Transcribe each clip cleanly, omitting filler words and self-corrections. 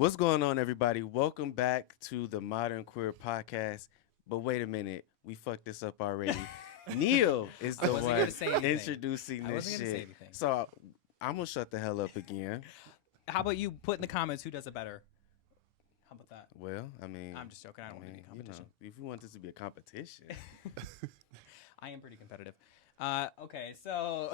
What's going on, everybody? Welcome back to the Modern Queer Podcast. But wait a minute, we fucked this up already. Neil is I the wasn't one gonna say anything. introducing I this wasn't gonna say shit. anything. So I'm gonna shut the hell up again. How about you put in the comments who does it better? How about that? Well, I mean, I'm just joking. I don't want any competition. if you want this to be a competition, I am pretty competitive. Okay, so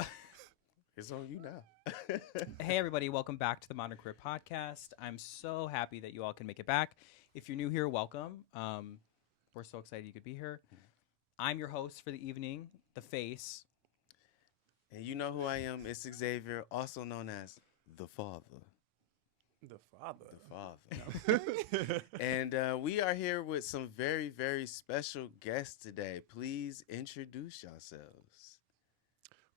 it's on you now. hey everybody, welcome back to the Modern Queer Podcast. I'm so happy that you all can make it back. If you're new here, welcome. We're so excited you could be here. I'm your host for the evening, the face. And you know who I am? It's Xzavier, also known as the Father. The father. The Father. And we are here with some very, very special guests today. Please introduce yourselves.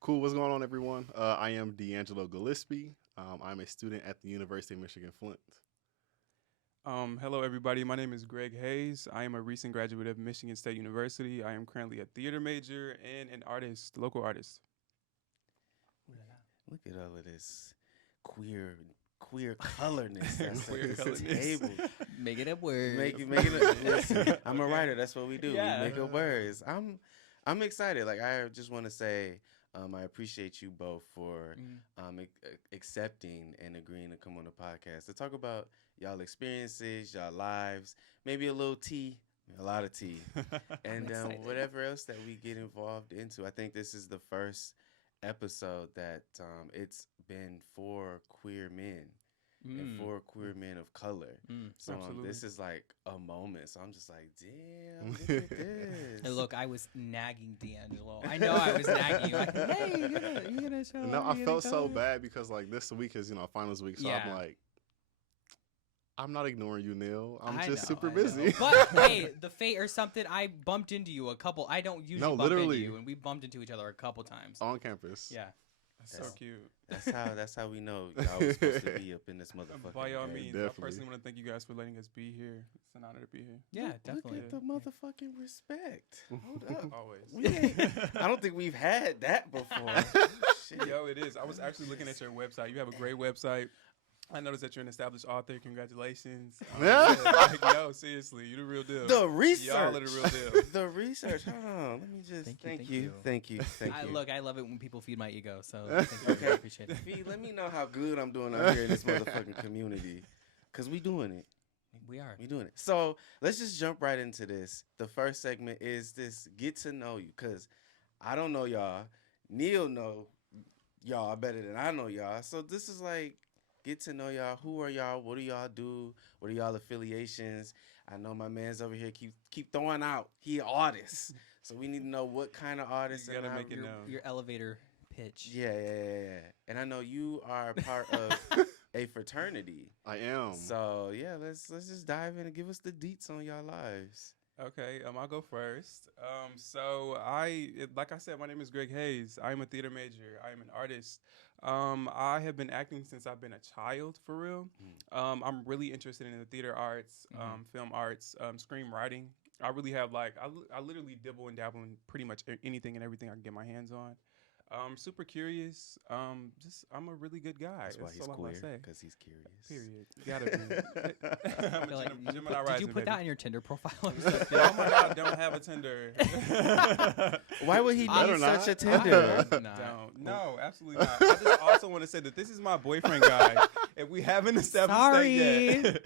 Cool. What's going on, everyone? I am D'Angelo Gillespie. I'm a student at the University of Michigan Flint. Hello, everybody. My name is Greg Hayes. I am a recent graduate of Michigan State University. I am currently a theater major and an artist, local artist. Look at all of this queer colorness that's Queer at this colorness. table. Make it up words. Listen, I'm a writer. That's what we do. Yeah. We make up words. I'm excited. Like, I just want to say, I appreciate you both for accepting and agreeing to come on the podcast to talk about y'all experiences, y'all lives, maybe a little tea, a lot of tea, and excited. whatever else that we get involved into. I think this is the first episode that it's been for queer men and for queer men of color. So Absolutely. this is like a moment. So I'm just like, damn, look at this. Hey, look, I was nagging D'Angelo. I know I was nagging you. Like, hey, you gonna show No, up? I You felt gonna so come?" bad because like this week is finals week, so Yeah. I'm like, I'm not ignoring you, Neil. I'm I just know, super I know. busy. But hey, the fate or something, I bumped into you a couple. I don't usually No, bump literally. into you, and we bumped into each other a couple times. On campus. Yeah. That's That's- so cute. That's how we know y'all was supposed to be up in this motherfucker. By all Yeah, means, definitely. I personally want to thank you guys for letting us be here. It's an honor to be here. Yeah, definitely. Look at the motherfucking respect. Hold up. Always. We ain't, I don't think we've had that before. Shit. Yo, it is. I was actually looking at your website. You have a great website. I noticed that you're an established author. Congratulations. No, seriously, you're the real deal. The research. Y'all are the real deal. The research. Hold on. Let me just thank you. Thank you. Look, I love it when people feed my ego, so thank you. Okay. I appreciate it. Fee, let me know how good I'm doing out here in this motherfucking community. Cause we doing it. We are. We doing it. So let's just jump right into this. The first segment is this get to know you. Cause I don't know y'all. Neil know y'all better than I know y'all. So this is like get to know y'all. Who are y'all? What do y'all do? What are y'all affiliations? I know my man's over here keep throwing out. He an artist. So we need to know what kind of artist. You gotta and how- make it known. Your elevator pitch. Yeah. And I know you are part of a fraternity. I am. So yeah, let's just dive in and give us the deets on y'all lives. Okay, I'll go first. Like I said, my name is Greg Hayes. I'm a theater major. I am an artist. I have been acting since I've been a child, for real. I'm really interested in the theater arts, film arts, screenwriting. I really have I literally dibble and dabble in pretty much anything and everything I can get my hands on. Super curious. I'm a really good guy. That's why he's all I'm queer, gonna say. because he's curious. Period. You gotta be. I I'm feel a like Gemini did rising, you put baby. that on your Tinder profile or something? Oh my God, don't have a Tinder. Why would he Better need not. such a Tinder? Nah. Don't. No, absolutely not. I just also want to say that this is my boyfriend, guy. If we haven't established that yet.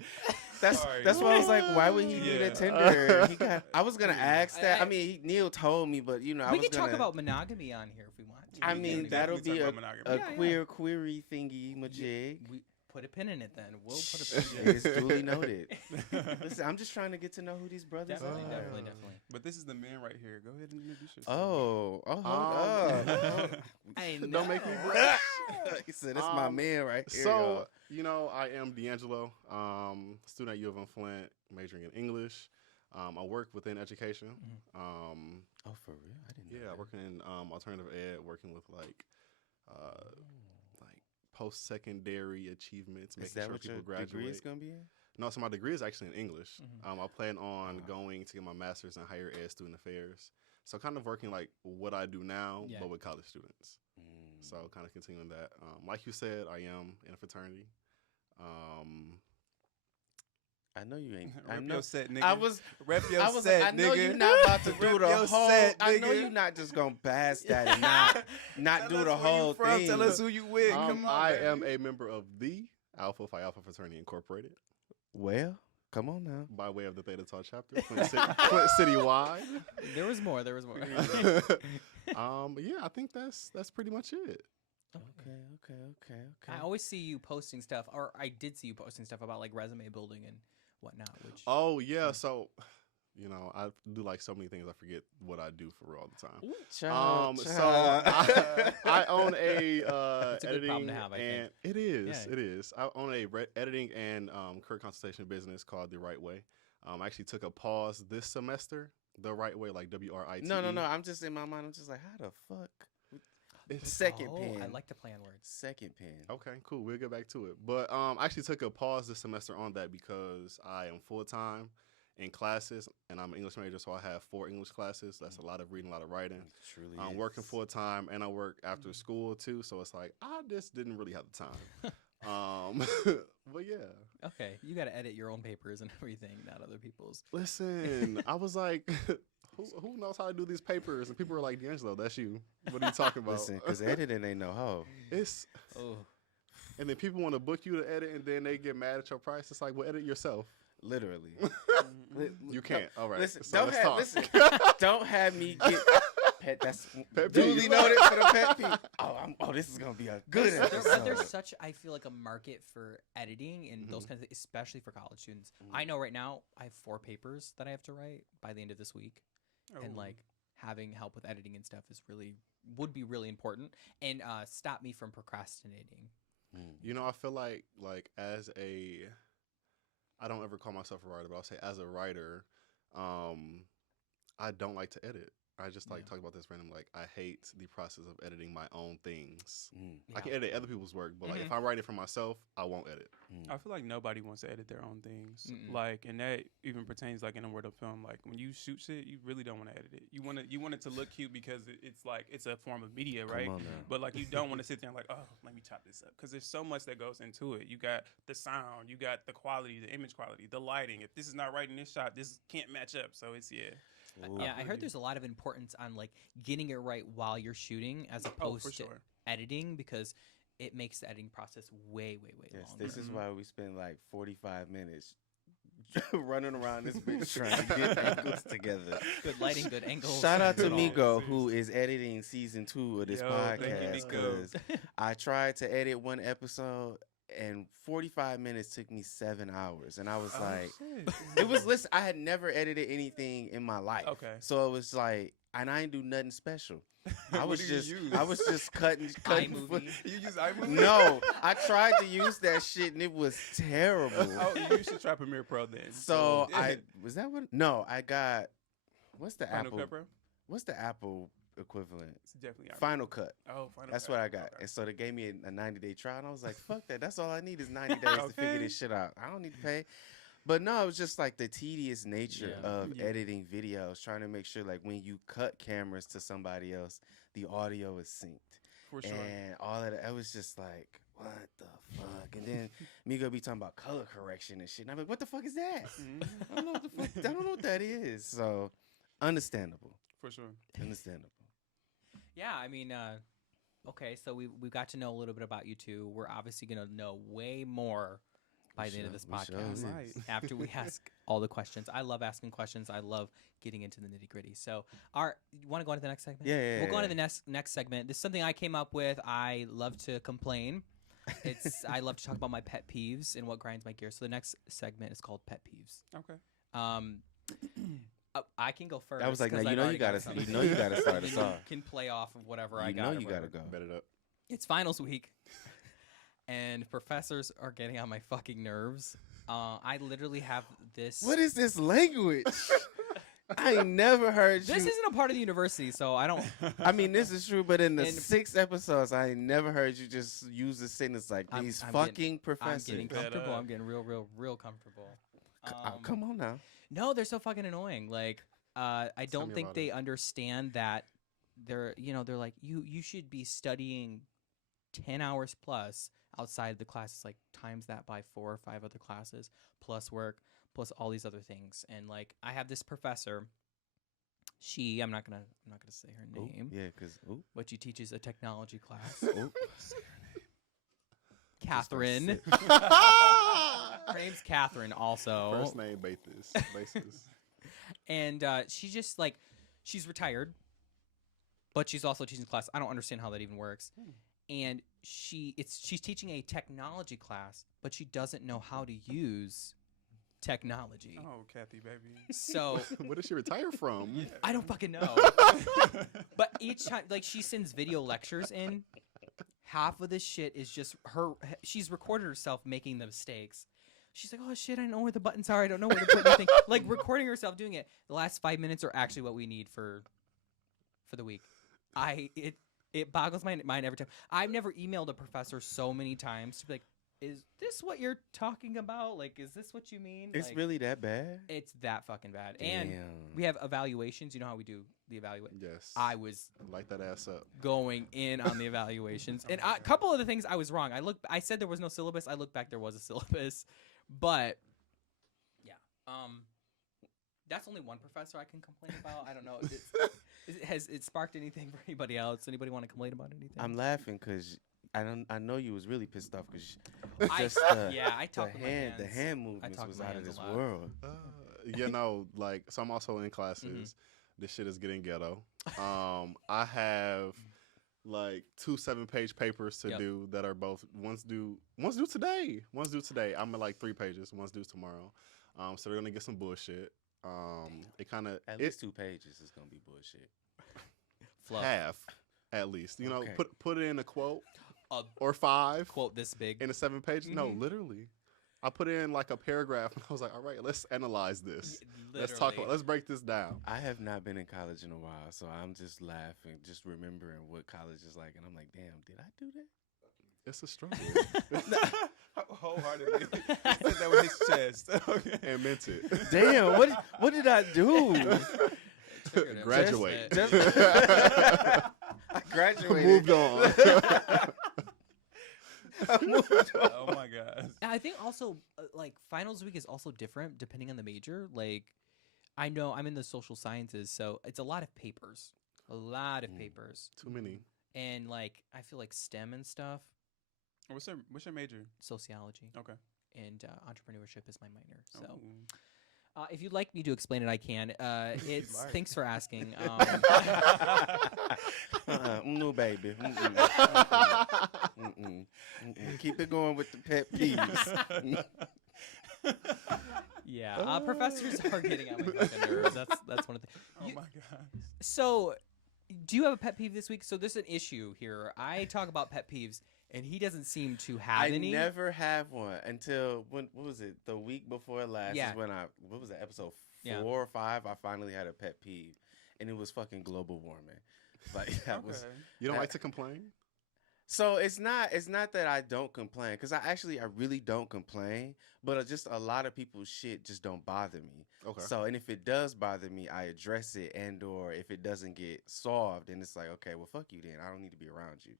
Sorry. That's why I was like, why would he need a Yeah. Tinder? I was gonna ask that. I mean, Neil told me, but I We was can gonna talk about monogamy on here if we want to. I We mean, can- that'll definitely be talk a, about a monogamy. Yeah. query thingy majig. we put a pin in it then. We'll put a pin in it. It's duly noted. Listen, I'm just trying to get to know who these brothers Definitely, are. definitely. But this is the man right here. Go ahead and introduce yourself. Oh, hold up. I know. Don't make me He said, "That's my man right here." So, I am D'Angelo, student at U of M Flint, majoring in English. I work within education. Oh, for real? I didn't know. Yeah, that. working in alternative ed, working with like post-secondary achievements, Is making that sure what people your graduate. degree is gonna be in? No, so my degree is actually in English. Mhm. I plan on going to get my master's in higher ed student affairs. So kind of working like what I do now, Yeah. but with college students. So kind of continuing that. Like you said, I am in a fraternity. I know you ain't. I Rep know. your set, nigga. I was. Rep your I was set, like, I know nigga. you're not about to do Rep the your whole. set, I know nigga. you're not just gonna pass that and not Tell do us the where you whole from. thing. Tell us who you with. Come on, I baby. am a member of the Alpha Phi Alpha Fraternity Incorporated Well, come on now. by way of the Theta Tau chapter, Flint City wide. There was more. There was more. Yeah, I think that's pretty much it. Okay. I always see you posting stuff, or I did see you posting stuff about like resume building and whatnot. Which Oh yeah, so I do like so many things. I forget what I do for real all the time. Child, So child. I own a It's a good editing problem to have, I think. and it is. Yeah. It is. I own a editing and career consultation business called The Right Way. I actually took a pause this semester. The Right Way, like WRITE. No. I'm just in my mind. I'm just like, how the fuck? It's Second oh, pen. I like to play on words. Second pen. Okay, cool. We'll get back to it. But I actually took a pause this semester on that because I am full time in classes, and I'm an English major, so I have 4 English classes. That's a lot of reading, a lot of writing. Truly, I'm working full time, and I work after school too. So it's like I just didn't really have the time. But yeah. Okay, you got to edit your own papers and everything, not other people's. Listen, I was like, who knows how to do these papers? And people were like, D'Angelo, that's you. What are you talking about? Listen, because editing ain't no hoe. It's Oh, and then people want to book you to edit, and then they get mad at your price. It's like, well, edit yourself. Literally. You can't. All right. Listen, so let's talk. don't have me get pet. That's Pet duly peeve. noted for the pet peeve. This is gonna be a good there's episode. such, I feel like, a market for editing and those Mhm. kinds of, especially for college students. Mhm. I know right now I have 4 papers that I have to write by the end of this week, and Oh. like having help with editing and stuff would be really important and stop me from procrastinating. I feel like as I don't ever call myself a writer, but I'll say as a writer, I don't like to edit. I just Yeah. talk about this random. Like I hate the process of editing my own things. Yeah. I can edit other people's work, but like Mhm. if I'm writing for myself, I won't edit. I feel like nobody wants to edit their own things. Mm-mm. Like, and that even pertains like in the world of film. Like when you shoot shit, you really don't want to edit it. You want it to look cute because it's like it's a form of media, right? Come on now. But like you don't want to sit there and like, oh, let me chop this up because there's so much that goes into it. You got the sound, you got the quality, the image quality, the lighting. If this is not right in this shot, this can't match up. So it's Ooh. Yeah, I heard Really. there's a lot of importance on like getting it right while you're shooting as opposed for to sure. editing because it makes the editing process way Yes, longer. this is Mhm. why we spend like 45 minutes running around this bitch trying to get angles together. Good lighting, good angles. Shout out to Good Miguel, angles. who is editing season 2 of this Yo, thank you, podcast. Miguel. 'Cause I tried to edit one episode, and 45 minutes took me 7 hours, and I was Oh, like, shit. it was listen. I had never edited anything in my life, Okay. so it was like, and I didn't do nothing special. I What was do you just, use? I was just cutting. iMovie. You use iMovie? No, I tried to use that shit, and it was terrible. Oh, you should try Premiere Pro then. So Yeah. I was that what? No, I got what's the Final Apple? Cut Pro? What's the Apple equivalent? It's definitely iMovie. Final Cut. Oh, Final That's Cut. what I got. Okay. And so they gave me a 90-day trial, and I was like, fuck that. That's all I need is 90 days to figure Okay. this shit out. I don't need to pay. But no, it was just like the tedious nature Yeah. of Yeah. editing videos, trying to make sure like when you cut cameras to somebody else, the audio is synced. For sure. And all of that, I was just like, what the fuck? And then Miguel be talking about color correction and shit. And I'm like, what the fuck is that? Mhm. I don't know what the fuck. I don't know what that is. So understandable. For sure. Understandable. Yeah, I mean, okay, so we got to know a little bit about you two. We're obviously gonna know way more by the end of this We sure podcast is. Right. after we ask all the questions. I love asking questions. I love getting into the nitty gritty. So, you want to go on to the next segment? Yeah. We'll go on to the next segment. This is something I came up with. I love to complain. I love to talk about my pet peeves and what grinds my gears. So the next segment is called Pet Peeves. Okay. I can go first. I was like, 'cause now I've you know already you got gotta, something. you know you gotta start us You off. can play off of whatever I You got. know or you gotta whatever. go. Bet it up. It's finals week, and professors are getting on my fucking nerves. I literally have this. What is this language? I ain't never heard you. This isn't a part of the university, so I don't. I mean, this is true, but in the And- 6 episodes, I ain't never heard you just use a sentence like I'm- these I'm fucking getting- I'm professors. getting Better. comfortable. I'm getting real comfortable. Come on now. No, they're so fucking annoying. Like, I Tell don't me think about they it. understand that they're like, you should be studying 10 hours plus outside of the class. It's like, times that by 4 or 5 other classes, plus work, plus all these other things. And like I have this professor. I'm not gonna say her Ooh, name. yeah, because But she teaches a technology class. ooh. Catherine. Her name's Catherine also. First name basis. And she just like she's retired, but she's also teaching class. I don't understand how that even works. And she's teaching a technology class, but she doesn't know how to use technology. Oh, Kathy, baby. So What did she retire from? I don't fucking know. But each time, like, she sends video lectures in. Half of this shit is just her. She's recorded herself making the mistakes. She's like, oh shit, I don't know where the buttons are. I don't know where to put anything. Like recording herself doing it. The last 5 minutes are actually what we need for the week. It boggles my mind every time. I've never emailed a professor so many times to be like, is this what you're talking about? Like, is this what you mean? It's Like, really that bad? it's that fucking bad. Damn. And we have evaluations. You know how we do the evaluation? Yes. I was Light that ass up. going in on the evaluations. And a couple of the things I was wrong. I said there was no syllabus. I look back, there was a syllabus. But yeah. That's only one professor I can complain about. I don't know. Has it sparked anything for anybody else? Anybody want to complain about anything? I'm laughing because I know you was really pissed off because I just I talk with my the hands. hand movements talk was with my out of hands this a lot. world. You know, like, so I'm also in classes. This shit is getting ghetto. I have like 2 7-page papers to do that are both one's due today. I'm at like 3 pages. One's due tomorrow. So they're gonna get some bullshit. It kind of At least 2 pages is gonna be bullshit. Fluff. half at least. You know, Okay. put it in a quote A or 5 quote this big. in a 7-page. No, literally. I put in like a paragraph and I was like, all right, let's analyze this. Let's break this down. I have not been in college in a while, so I'm just laughing, just remembering what college is like, and I'm like, damn, did I do that? It's a struggle. Wholeheartedly. He said that with his chest. Okay. And meant it. Damn, what did I do? Graduate. I graduated. Moved on. Oh my gosh. I think also like finals week is also different depending on the major. Like I know I'm in the social sciences, so it's a lot of papers. A lot of papers. Too many. And like I feel like STEM and stuff, What's your major? sociology Okay. and entrepreneurship is my minor. So Oh. if you'd like me to explain it, I can. It's Mark. thanks for asking. No, baby. Keep it going with the pet peeves. Yeah, professors are getting on my fucking nerves. That's one of the. Oh my gosh. So, do you have a pet peeve this week? So there's an issue here. I talk about pet peeves, and he doesn't seem to have I any. never have one until what was it? The week before last Yeah. is when what was it, episode 4 Yeah. or 5? I finally had a pet peeve, and it was fucking global warming. Like that was. Okay. You don't like to complain? So it's not that I don't complain, because I really don't complain, but just a lot of people's shit just don't bother me. Okay. So, and if it does bother me, I address it, and or if it doesn't get solved, then it's like, okay, well, fuck you then. I don't need to be around you.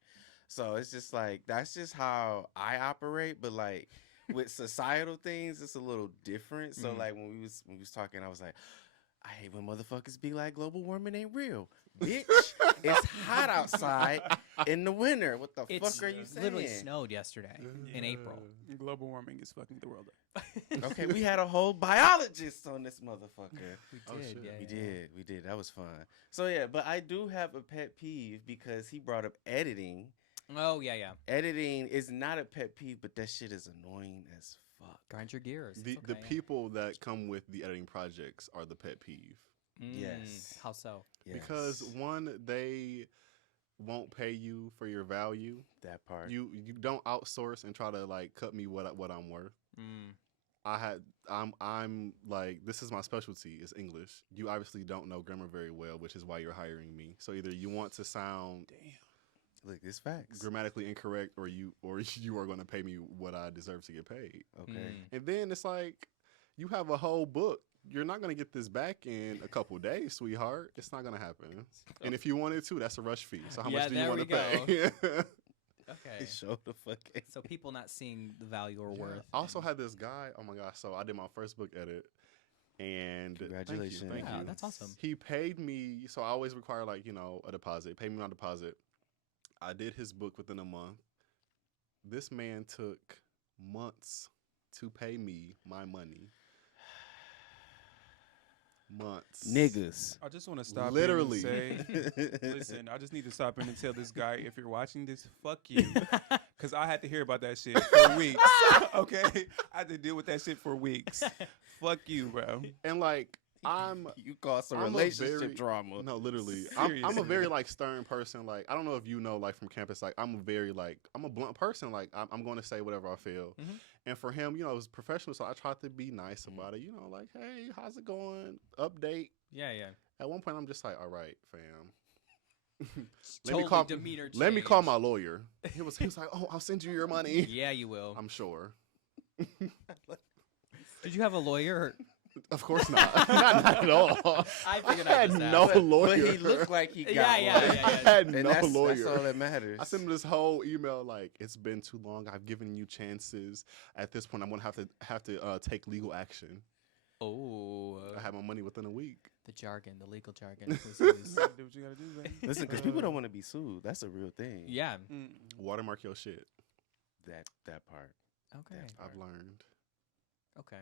So it's just like, that's just how I operate. But like with societal things, it's a little different. So like when we was talking, I was like, I hate when motherfuckers be like, global warming ain't real. Bitch, it's hot outside in the winter. What the It's fuck are you saying? literally snowed yesterday in April. Global warming is fucking the world up. Okay, we had a whole biologist on this motherfucker. We Oh, did, shit. yeah. We did. That was fun. So yeah, but I do have a pet peeve because he brought up editing. Oh yeah. Editing is not a pet peeve, but that shit is annoying as fuck. Grind your gears. The It's the okay. people that come with the editing projects are the pet peeve. Yes. How so? Because Yes, one, they won't pay you for your value. that part. You don't outsource and try to like cut me what I'm worth. I'm like, this is my specialty is English. You obviously don't know grammar very well, which is why you're hiring me. So either you want to sound Look, it's facts. grammatically incorrect, or you are going to pay me what I deserve to get paid. Okay. And then it's like, you have a whole book. You're not going to get this back in a couple days, sweetheart. It's not going to happen. And if you wanted to, that's a rush fee. So how Yeah, much do you there want we to pay? Okay. Show the fucking. So people not seeing the value or worth. I also had this guy. Oh my gosh! So I did my first book edit, and Congratulations. Thank Yeah, you. that's awesome. He paid me, so I always require like a deposit. Pay me my deposit. I did his book within a month. This man took months to pay me my money. Months. Niggas. I just want to stop Literally. here and say, listen, I just need to stop in and tell this guy, if you're watching this, fuck you. Because I had to hear about that shit for weeks. Okay? I had to deal with that shit for weeks. Fuck you, bro. And like You caused some I'm a relationship very- drama. no, literally. I'm a Seriously. very like stern person. Like I don't know if you know, like from campus, like I'm a blunt person. Like I'm going to say whatever I feel. Mhm. And for him, it was professional, so I tried to be nice about it. Like, hey, how's it going? Update. Yeah, yeah. At one point, I'm just like, all right, fam. Totally demeanor Let me call change. my lawyer. He was like, oh, I'll send you your money. Yeah, you will. I'm sure. Did you have a lawyer? Of course not. not at all. I figured I I'd had just no ask. lawyer. But he looked like he got Yeah, yeah, one. yeah, I had And no lawyer. that's all that matters. I sent him this whole email like, it's been too long. I've given you chances. At this point, I'm gonna have to take legal action. Oh, I had my money within a week. the jargon, the legal jargon. You gotta do what you gotta do, baby. Listen, because people don't want to be sued. That's a real thing. Yeah. Mm. Watermark your shit. That part. Okay. That I've learned. Okay.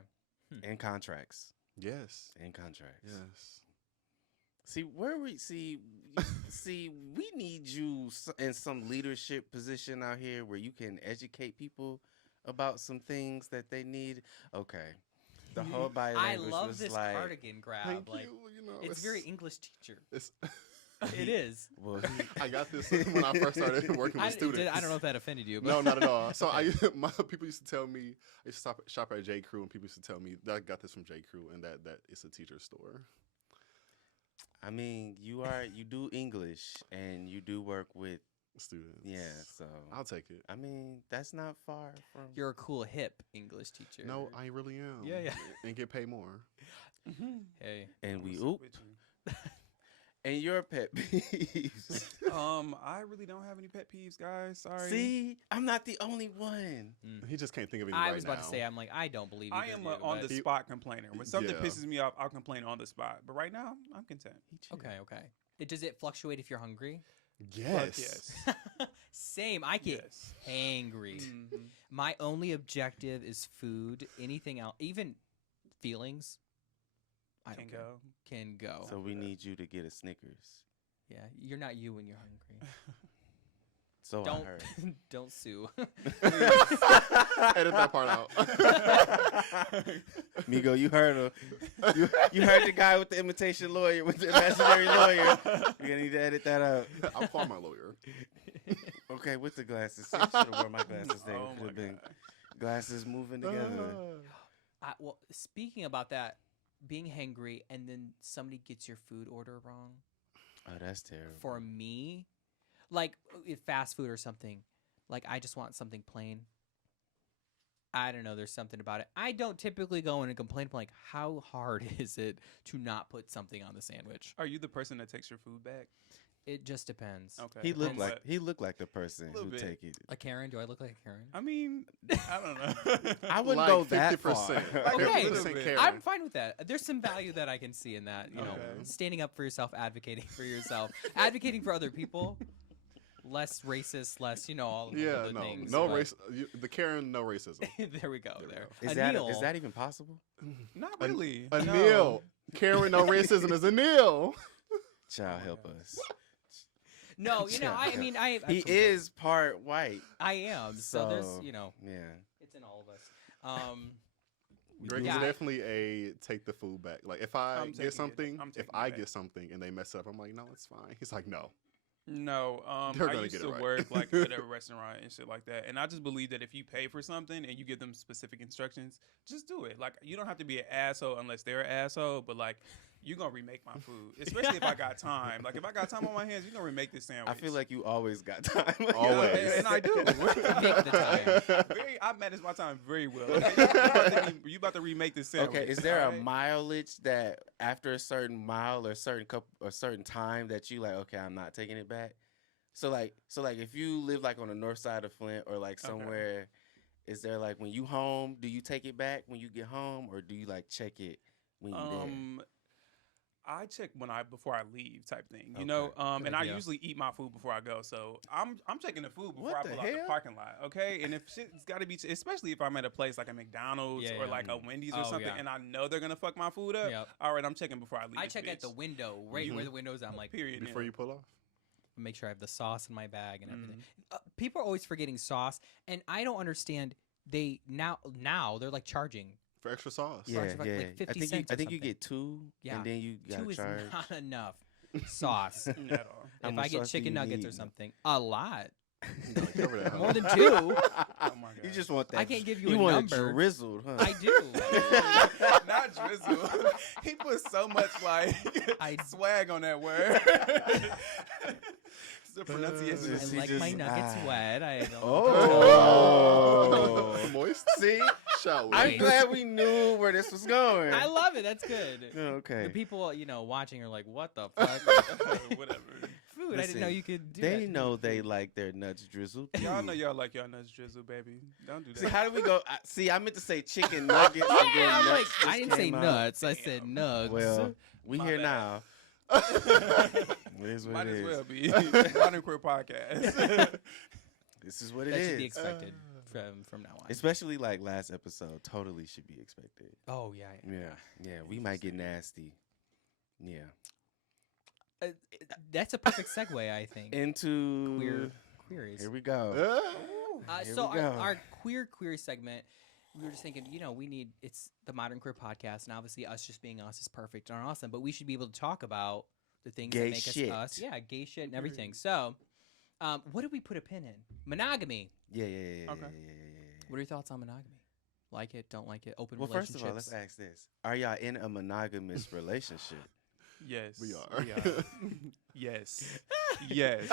And contracts. Yes. And contracts. Yes. See we need you in some leadership position out here where you can educate people about some things that they need. Okay. The whole body I language love was this like, cardigan grab. Thank Like, you. it's very English teacher. It's It is. well, I got this when I first started working with students. I don't know if that offended you. But No, not at all. So my people used to tell me I used to shop at J. Crew, and people used to tell me that I got this from J. Crew, and that it's a teacher's store. I mean, you do English and you do work with Students. yeah, so I'll take it. I mean, that's not far from You're a cool, hip English teacher. No, I really am. Yeah, yeah. And get paid more. Hey. and we What's up oop with you? and your pet peeves. I really don't have any pet peeves, guys. Sorry. See, I'm not the only one. He just can't think of any I right was about now. to say, I'm like, I don't believe you. I am do, on but- the spot complainer. When something Yeah. pisses me off, I'll complain on the spot. But right now, I'm content. Okay, okay. Does it fluctuate if you're hungry? Yes. Fuck yes. Same. I get Yes. angry. Mhm. My only objective is food. Anything else, even feelings, I Can don't care. go. Can go. So we need you to get a Snickers. Yeah, you're not you when you're hungry. So I Don't heard. don't sue. Edit that part out. Migo, you heard him. You heard the guy with the imitation lawyer, with the imaginary lawyer. You're gonna need to edit that out. I'll call my lawyer. Okay, with the glasses. See, I should have worn my glasses there. Oh Could my have been God. glasses moving together. Well, speaking about that, being hangry and then somebody gets your food order wrong. Oh, that's terrible. For me, like if fast food or something, like I just want something plain. I don't know. There's something about it. I don't typically go in and complain. I'm like, how hard is it to not put something on the sandwich? Are you the person that takes your food back? It just depends. Okay. He looked Depends. like the person Little who bit. take it. A Karen? Do I look like a Karen? I mean, I don't know. I wouldn't Like go that 50%. far. Like Okay. 50% Karen. I'm fine with that. There's some value that I can see in that. You know, Okay. standing up for yourself, advocating for yourself, advocating for other people. Less racist, less, all of Yeah, the no, things. no but- race. The Karen, no racism. There we go. There we There. go. Is Anil, that even possible? Not really. A No. Neil. Karen, no racism is a Neil. Child, help us. No, I mean, I He is part white. I am. So there's, So- Yeah. it's in all of us. Greg Yeah. is definitely a take the food back. Like if I I'm taking get it. something, I'm if taking it I back. get something and they mess it up, I'm like, no, it's fine. He's like, no. No, They're I gonna used get it to right. work like at a restaurant and shit like that, and I just believe that if you pay for something and you give them specific instructions, just do it. Like you don't have to be an asshole unless they're an asshole, but like you're gonna remake my food, especially if I got time. Like if I got time on my hands, you're gonna remake this sandwich. I feel like you always got time. Always. and I do. Make the time. I manage my time very well. You about to remake this sandwich? Okay, is there a alright? mileage that after a certain mile or certain time that you like? Okay, I'm not taking it back. So like if you live like on the north side of Flint or like somewhere, is there like when you home, do you take it back when you get home, or do you like check it when you there? I check before I leave type thing, you Okay. know. Good And I idea. usually eat my food before I go, so I'm checking the food before What I the pull out the hell? parking lot, okay? And if shit's got to be, especially if I'm at a place like a McDonald's Yeah, or yeah. like a Wendy's or Oh, something, yeah. and I know they're gonna fuck my food up. Yep. All right, I'm checking before I leave. I this check at the bitch. window, right where the window's at. I'm like, Period. Before Neil. you pull off. make sure I have the sauce in my bag and everything. Mm-hmm. People are always forgetting sauce, and I don't understand. They now they're like charging. For extra sauce. Yeah, for, like, yeah. 50 I think cents or you something. get 2, Yeah. and then you got Two to is charge. not enough sauce. At all. How If much I get sauce do chicken you nuggets need? or something, a lot. You gotta cover that, huh? More than 2. Oh my god. You just want that. I can't give you You a want number. it drizzled, huh? I do. Not drizzle. He put so much like I- swag on that word. The pronunciation. I He like my just- nuggets wet. I don't. Oh. Moist? See, Shall we? I'm Wait. glad we knew where this was going. I love it. That's good. Okay. The people, watching are like, "What the fuck?" Whatever. Food. I didn't know Listen, you could do They that. know they like their nuts drizzled. Y'all too. know y'all like y'all nuts drizzle, baby. Don't do that. See, how do we go? See, I meant to say chicken nuggets. and then Yeah, I'm like, nuts I just didn't say came out. nuts. I said nugs. Well, we My here bad. now. It is what Might it as is. well be Modern Queer Podcast. This is what it that is. should be expected from now on. Especially like last episode, totally should be expected. Oh yeah. Yeah, we might get nasty. Yeah, Uh, that's a perfect segue, I think. into Queries. Here we go. Here So we go. our query segment, we were just thinking, it's the Modern Queer Podcast, and obviously us just being us is perfect and awesome, but we should be able to talk about the things Gay that make shit. us us. Yeah, gay shit and everything. So, what did we put a pin in? Monogamy. Yeah. Okay. What are your thoughts on monogamy? Like it, don't like it, open Well, first relationships? of all, let's ask this: are y'all in a monogamous relationship? Yes, We are. Yes. Yes.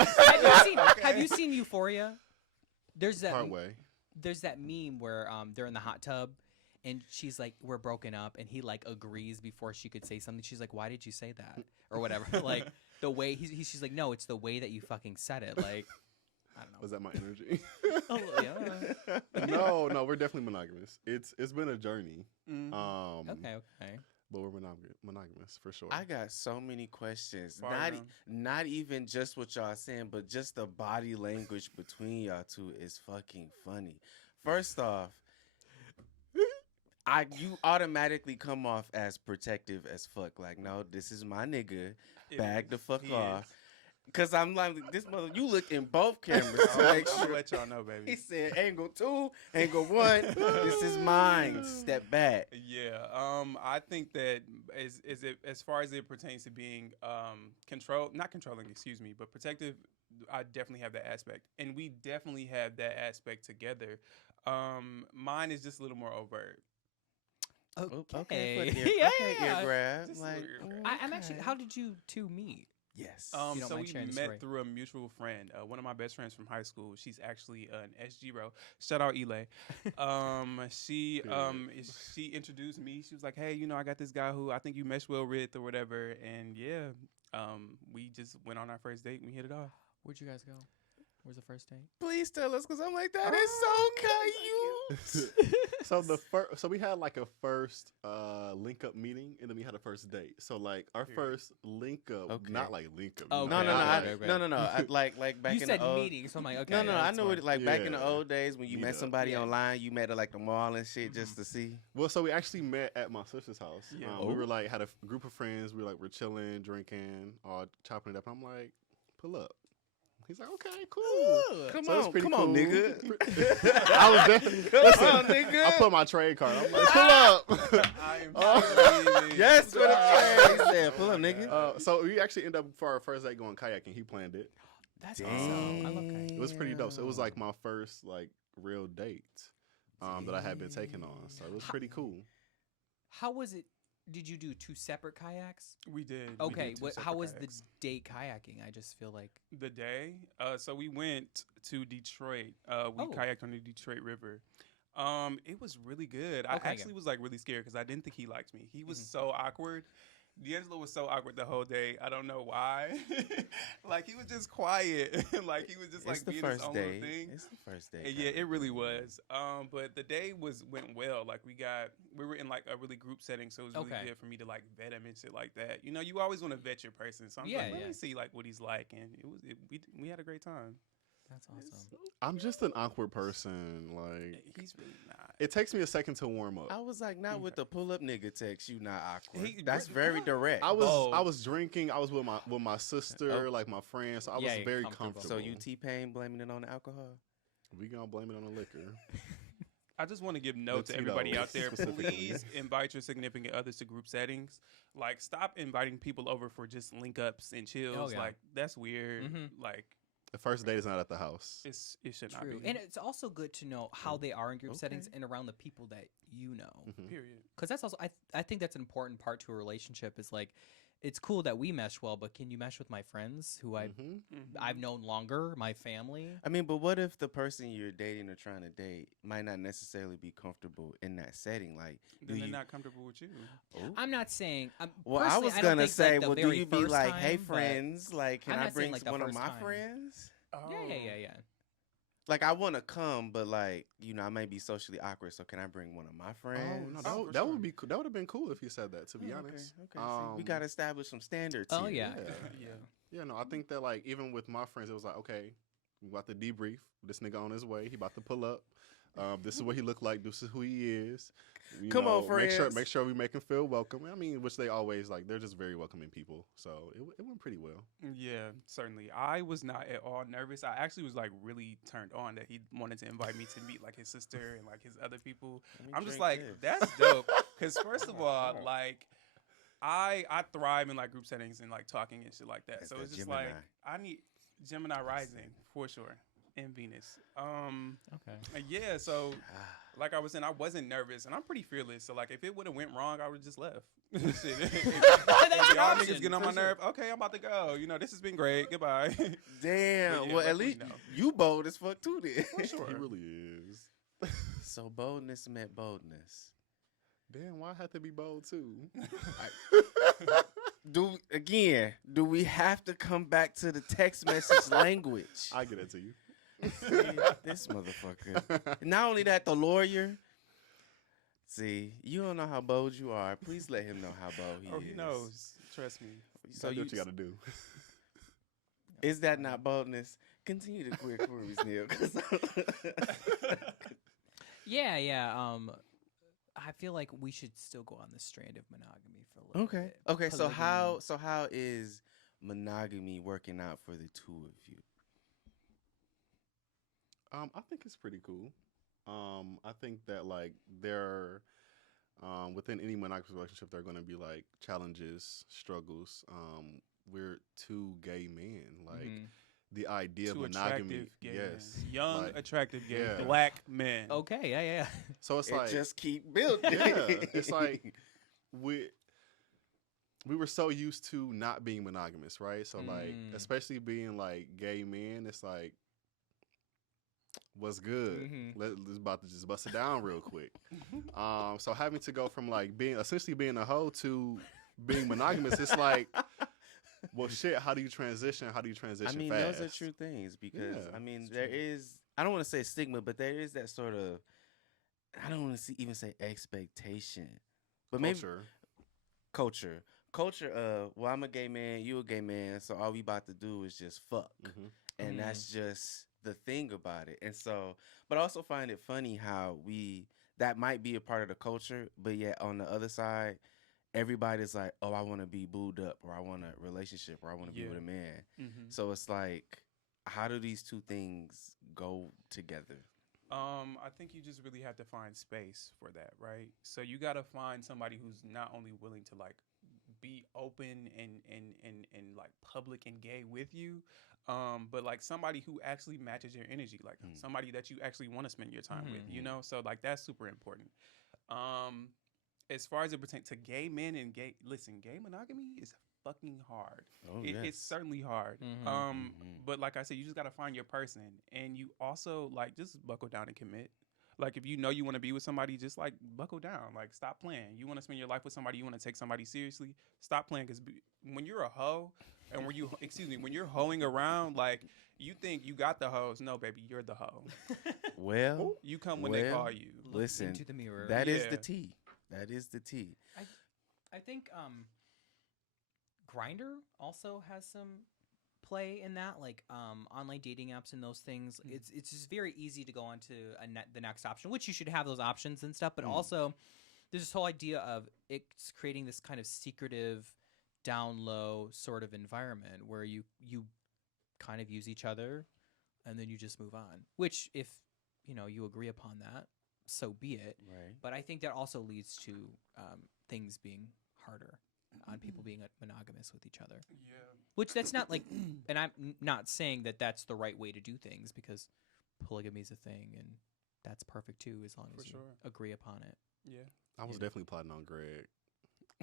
Have you seen Euphoria? There's that Partway. there's that meme where they're in the hot tub and she's like, we're broken up, and he like agrees before she could say something. She's like, why did you say that or whatever? Like the way she's like, no, it's the way that you fucking said it. Like, I don't know. Was that my energy? Oh, yeah. no, we're definitely monogamous. It's been a journey. Mhm. Okay. But we're monogamous for sure. I got so many questions. Far Not down. not even just what y'all saying, but just the body language between y'all two is fucking funny. First off, you automatically come off as protective as fuck. Like, no, this is my nigga. It Back is. the fuck He off. is. Cause I'm like, this mother, you look in both cameras to I'll make sure. let y'all know, He baby. said, angle 2, angle 1. This is mine. Step back. Yeah, I think that as far as it pertains to being not controlling, excuse me, but protective, I definitely have that aspect, and we definitely have that aspect together. Mine is just a little more overt. Okay, Okay. for the ear, Yeah, okay, yeah. ear grab. Just a Like, little ear grab. I'm actually. okay. How did you two meet? Yes. you don't So mind we sharing the met story. through a mutual friend, one of my best friends from high school. She's actually an SG bro. Shout out Elay. She she introduced me. She was like, "Hey, I got this guy who I think you mesh well with, or whatever." And yeah, we just went on our first date. And we hit it off. Where'd you guys go? Where's the first date? Please tell us, because I'm like, that is so cute. So we had like a first link up meeting, and then we had a first date. So like our Period. first link up, Okay. not like link up. Oh, No, okay, no, no, okay, okay. no. Like back You in said the old. meeting, so I'm like, okay. No, no, yeah, I that's know fine. it. Like back in the Yeah. old days when you Meet met up. somebody Yeah. online, you met at like the mall and shit just to see. Well, so we actually met at my sister's house. Yeah. We were like had a group of friends. We we're chilling, drinking, all chopping it up. I'm like, pull up. He's like, okay, cool. Come So it was on, pretty come on, cool. nigga. I was definitely listen. on, nigga. I put my trade card. I'm like, pull up. I am Oh. screaming. Yes, what a trade. He said, pull Oh up, my nigga. God. So we actually ended up for our first date going kayaking. He planned it. That's Damn. awesome. I love kayaking. It was pretty dope. So it was like my first like real date that I had been taking on. So it was pretty cool. How was it? Did you do 2 separate kayaks? We did. Okay. We did 2 How separate was kayaks. the date kayaking? I just feel like. The day? So we went to Detroit. We Oh. kayaked on the Detroit River. It was really good. I Okay, actually was like really scared because I didn't think he liked me. He was so awkward D'Angelo was so awkward the whole day. I don't know why. Like he was just quiet. Like he was just like It's the being his first own little day. thing. It's the first day. And yeah, it really was. But the day went well. Like we were in like a really group setting, so it was really Okay. good for me to like vet him and shit like that. You know, you always want to vet your person. So I'm Yeah, like, let yeah. me see like what he's like, and we had a great time. That's awesome. I'm just an awkward person. Like, He's really not. it takes me a second to warm up. I was like, not with the pull up nigga text. You not awkward. He- That's what- very what? direct. I Oh. was drinking. I was with my sister, Oh. like my friends. So I was Yeah, very comfortable. comfortable. So you T-Pain blaming it on the alcohol? We gonna blame it on the liquor. I just want to give note to Tito's everybody out there. specifically. Please invite your significant others to group settings. Like, stop inviting people over for just link ups and chills. Oh, yeah. Like, that's weird. Mhm. Like, The first date is not at the house. it should not True. be. And it's also good to know how they are in group Okay. settings and around the people that you know. Mhm. Period. Because that's also, I think that's an important part to a relationship is like, it's cool that we mesh well, but can you mesh with my friends who Mhm. I've known longer, my family? I mean, but what if the person you're dating or trying to date might not necessarily be comfortable in that setting? Like, Then they're not comfortable with you. Oh. I'm not saying. Well, I personally, was don't gonna think, say, the well, do very you be first like, hey, time, but- friends, like, can I'm I not saying, bring like, the one of first my time. friends? Yeah. Like, I want to come, but like, you know, I may be socially awkward, so can I bring one of my Oh friends? no, Oh, for that sure. would be cool. That would have been cool if you said that. To be Oh, honest, Okay. See, we gotta establish some standards. Oh, here. yeah. Yeah. Yeah, no, I think that like even with my friends, it was like, okay, we about to debrief. This nigga on his way. He about to pull up. This is what he look like. This is who he is. You Come on, Make friends. sure we make him feel welcome. I mean, which they always like. They're just very welcoming people. So it went pretty well. Yeah, certainly. I was not at all nervous. I actually was like really turned on that he wanted to invite me to meet like his sister and like his other people. Let me I'm just drink like, this. that's dope. Because first of all, like I thrive in like group settings and like talking and shit like that. That's So that it's just Gemini. like I need Gemini rising for sure and Venus. Okay. Yeah. So like I was saying, I wasn't nervous and I'm pretty fearless. So like if it would have went wrong, I would have just left. Shit. If an y'all option, niggas get on for my sure. nerve, okay, I'm about to go. You know, this has been great. Goodbye. Damn. But yeah, well, at luckily, least no. you bold as fuck too, then. He really is. So boldness met boldness. Damn, why I had to be bold too? Do we have to come back to the text message language? I get it to you. See, this motherfucker. Not only that, the lawyer. See, you don't know how bold you are. Please let him know how bold he is. He knows. Trust me. So do you what you got to do. is that not boldness? Continue to queer queries, Neil. 'Cause Yeah. I feel like we should still go on the strand of monogamy for a little bit. Okay. So Polygamy. how is monogamy working out for the two of you? I think it's pretty cool. I think that like there, within any monogamous relationship, there are going to be like challenges, struggles. We're two gay men. Like Mhm. the idea Two of monogamy. attractive gay Yes, men. Young, like, attractive gay yeah. black men. Okay. Yeah. So it's It like just keep building. yeah, it's like we were so used to not being monogamous, right? So like, Mm. especially being like gay men, it's like, what's good? Mhm. Let's about to just bust it down real quick. So having to go from like essentially being a hoe to being monogamous, it's like, well, shit. How do you transition? How do you transition? I mean, fast? those are true things because Yeah, I mean, it's there true. is. I don't want to say stigma, but there is that sort of. I don't want to even say expectation, but maybe Culture. culture of well, I'm a gay man, you a gay man, so all we about to do is just fuck, Mhm. and that's just the thing about it. And so, but I also find it funny how that might be a part of the culture, but yet on the other side, everybody's like, oh, I want to be booed up, or I want a relationship, or I want to be Yeah. with a man. Mm-hmm. So it's like, how do these two things go together? I think you just really have to find space for that, right? So you got to find somebody who's not only willing to like be open and like public and gay with you, but like somebody who actually matches your energy, like somebody that you actually want to spend your time with, you know? So like that's super important. As far as it pertains to gay men and gay monogamy is fucking hard. Oh, It's certainly hard. But like I said, you just got to find your person, and you also like just buckle down and commit. Like, if you know you want to be with somebody, just like buckle down. Like, stop playing. You want to spend your life with somebody, you want to take somebody seriously, stop playing. Because when you're a hoe, and when you're hoeing around, like, you think you got the hoes. No, baby, you're the hoe. Well, You come when they well, call you. Look listen, into the mirror. that is the Yeah. tea. That is the tea. I think Grinder also has some play in that, like online dating apps and those things. It's just very easy to go on to the next option, which you should have those options and stuff. But also, there's this whole idea of it's creating this kind of secretive, down low sort of environment where you kind of use each other, and then you just move on. Which, if you agree upon that, so be it. Right. But I think that also leads to things being harder on people being monogamous with each other. Yeah. Which that's not like, and I'm not saying that that's the right way to do things, because polygamy is a thing and that's perfect too, as long as you agree upon it. Yeah. I was definitely plotting on Greg.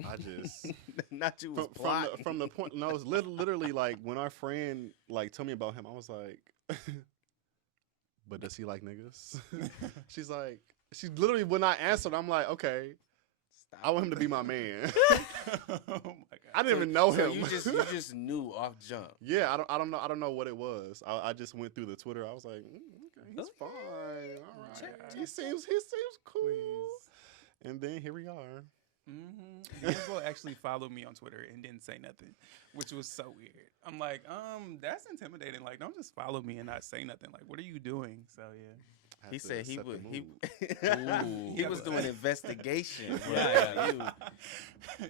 I just Not you was plotting. from the point. No, it was literally like when our friend like told me about him. I was like, but does he like niggas? She's like, she literally when I answered, I'm like, okay, Stop. I want him to be my man. Oh my god. I didn't even know So him. you just knew off jump. Yeah, I don't know what it was. I just went through the Twitter. I was like, okay, he's fine. All right, Check. he seems cool. Please. And then here we are. D'Angelo actually followed me on Twitter and didn't say nothing, which was so weird. I'm like, that's intimidating. Like, don't just follow me and not say nothing. Like, what are you doing? So yeah. Had He to said he set the would. mood. He was doing investigation. Yeah, You.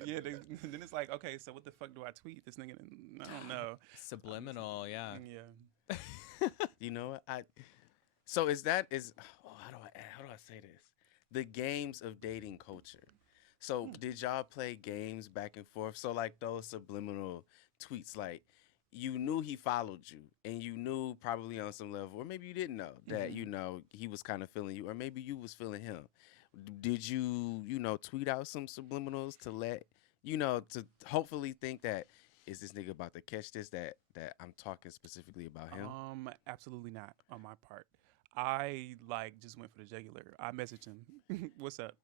Yeah. Then it's like, okay, so what the fuck do I tweet? This nigga, I don't know. Subliminal, yeah. Yeah. You know what? So is how do I say this? The games of dating culture. So did y'all play games back and forth? So like those subliminal tweets, like you knew he followed you and you knew probably on some level, or maybe you didn't know that, he was kind of feeling you, or maybe you was feeling him. Did you, tweet out some subliminals to let, to hopefully think that, is this nigga about to catch this, that I'm talking specifically about him? Absolutely not on my part. I just went for the jugular. I messaged him. What's up?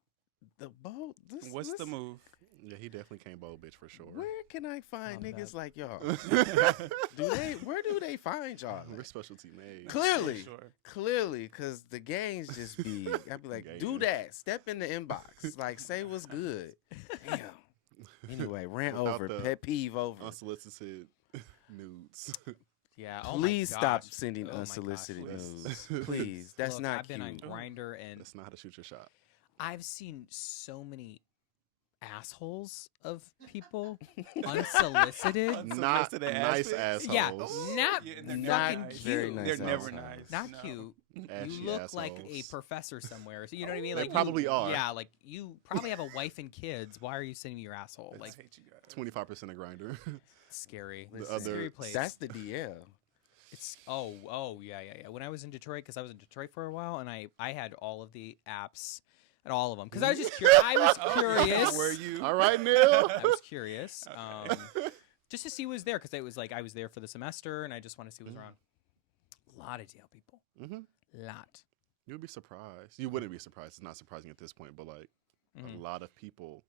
The bold. What's the move? Yeah, he definitely came bold, bitch, for sure. Where can I find Love niggas that. like y'all? Where do they find y'all? We're specialty made. Clearly, Sure. clearly, because the gangs just be. I'd be like, do Gangs. that. Step in the inbox. Like, say what's good. Damn. Anyway, rant Without over. the Pet peeve over. Unsolicited nudes. Yeah. Oh Please my stop gosh. sending Oh my gosh, unsolicited please. news. Please. That's Look, not I've been on cute. Grinder, and That's not how to shoot your shot. I've seen so many assholes of people unsolicited. Not Unsolicited nice aspects? assholes. Yeah, not Yeah, and they're Not fucking cute. very nice They're never assholes. nice. Not No. cute. Ashy You look like a assholes. professor somewhere. So you know what I mean? They Like probably you, are. Yeah, like you probably have a wife and kids. Why are you sending me your asshole? I Like hate you guys. 25% of grinder. scary. Listen, Scary place. That's the DL. It's yeah. When I was in Detroit, because I was in Detroit for a while, and I had all of the apps and all of them because I was just curious. I was curious. Were you? All right, Neil. I was curious, Okay. just to see who was there, because it was like I was there for the semester, and I just want to see what's around. A lot of DL people. Lot. You'd be surprised. You wouldn't be surprised. It's not surprising at this point, but like a lot of people,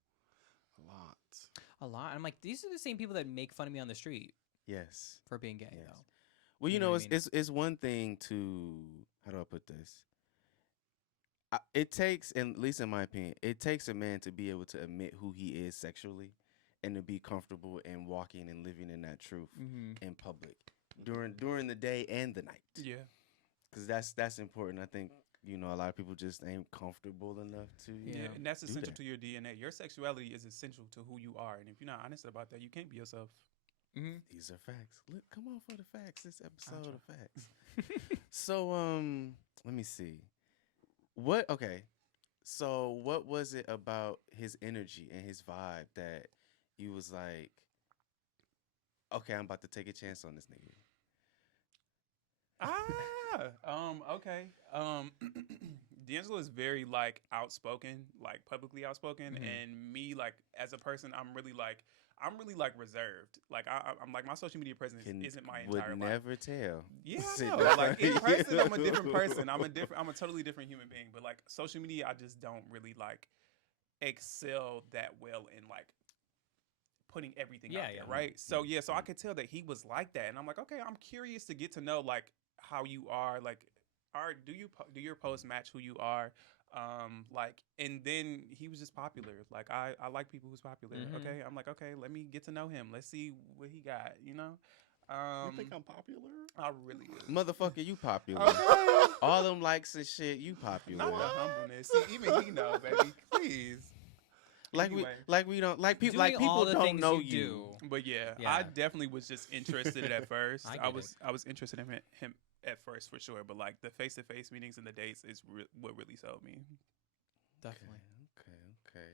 A lot. I'm like, these are the same people that make fun of me on the street Yes. for being gay, Yes. though. Well, You know what I mean? it's one thing to, how do I put this? It takes, at least in my opinion, it takes a man to be able to admit who he is sexually, and to be comfortable in walking and living in that truth in public during the day and the night. Yeah. Because that's important. I think a lot of people just ain't comfortable enough to. Yeah, and that's do essential that. to your DNA. Your sexuality is essential to who you are, and if you're not honest about that, you can't be yourself. These are facts. Look, come on for the facts. This episode Gotcha. of facts. So let me see. So what was it about his energy and his vibe that you was like, okay, I'm about to take a chance on this nigga? Okay. D'Angelo is very like outspoken, like publicly outspoken, Mhm. and me like as a person, I'm really like reserved. Like I'm like my social media presence isn't my would entire life. never tell. Yeah, I Sit know. down. Like in person, I'm a different person. I'm a totally different human being. But like social media, I just don't really like excel that well in like putting everything out there, right? So yeah, so I could tell that he was like that, and I'm like, okay, I'm curious to get to know like how you are, like, do your posts match who you are, like, and then he was just popular. Like I like people who's popular. Mhm. Okay, I'm like, okay, let me get to know him. Let's see what he got. You know, You think I'm popular? I really do. Motherfucker, you popular. Okay. All them likes and shit, you popular. Not the humbleness. See, even he know, baby. Please. Anyway. we don't like people Doing all people the don't things know you do. But yeah, Yeah. I definitely was just interested at first. I I get was interested in him at first for sure. But like the face to face meetings and the dates is what really sold me. Definitely. Okay.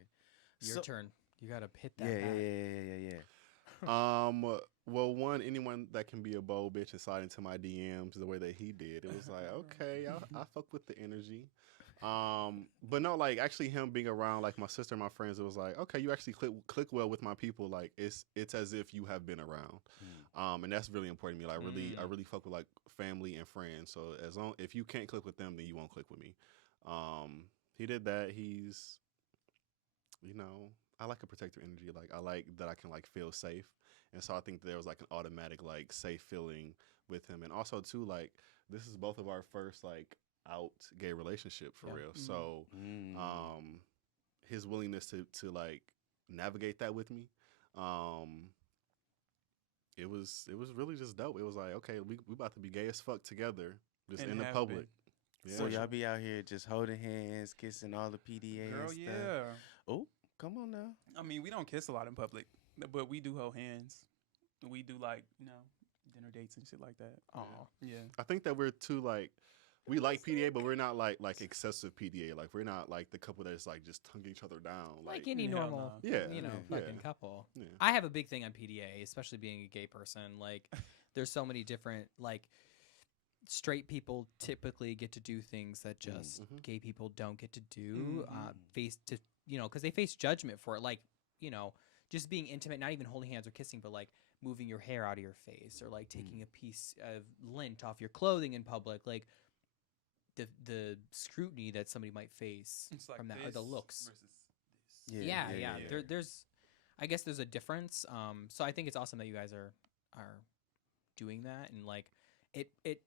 Your So- turn. You gotta hit that. Yeah. Well, anyone that can be a bold bitch and slide into my DMs the way that he did, it was like, okay, I fuck with the energy. But no, like actually him being around like my sister and my friends, it was like, okay, you actually click well with my people. Like it's as if you have been around. And that's really important to me. Like I really fuck with like family and friends. So if you can't click with them, then you won't click with me. He did that. He's, I like a protector energy. Like I like that I can like feel safe. And so I think there was like an automatic like safe feeling with him. And also too, like this is both of our first like out gay relationship for real. So his willingness to like navigate that with me, it was really just dope. It was like, okay, we about to be gay as fuck together, just And in the have public. Yeah. So y'all be out here just holding hands, kissing all the PDA Girl, and stuff. yeah. Oh, come on now. I mean, we don't kiss a lot in public, but we do hold hands. We do like dinner dates and shit like that. Aw. Yeah. I think that we're too like we like PDA, but we're not like excessive PDA. Like we're not like the couple that's like just tongue each other down. Like any hell normal, no. Yeah, fucking yeah. couple. Yeah. I have a big thing on PDA, especially being a gay person. Like, there's so many different like straight people typically get to do things that just gay people don't get to do. Because they face judgment for it. Like, just being intimate, not even holding hands or kissing, but like moving your hair out of your face or like taking a piece of lint off your clothing in public. Like the scrutiny that somebody might face It's like from that, or the looks. versus this. Yeah. There's, I guess there's a difference. So I think it's awesome that you guys are doing that, and like it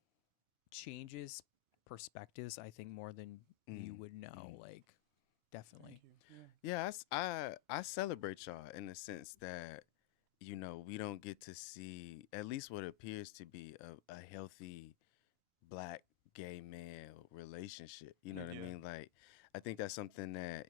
changes perspectives. I think more than you would know. Like, definitely. Yeah, I celebrate y'all in the sense that we don't get to see at least what appears to be a healthy black gay male relationship. You know what I mean? Like, I think that's something that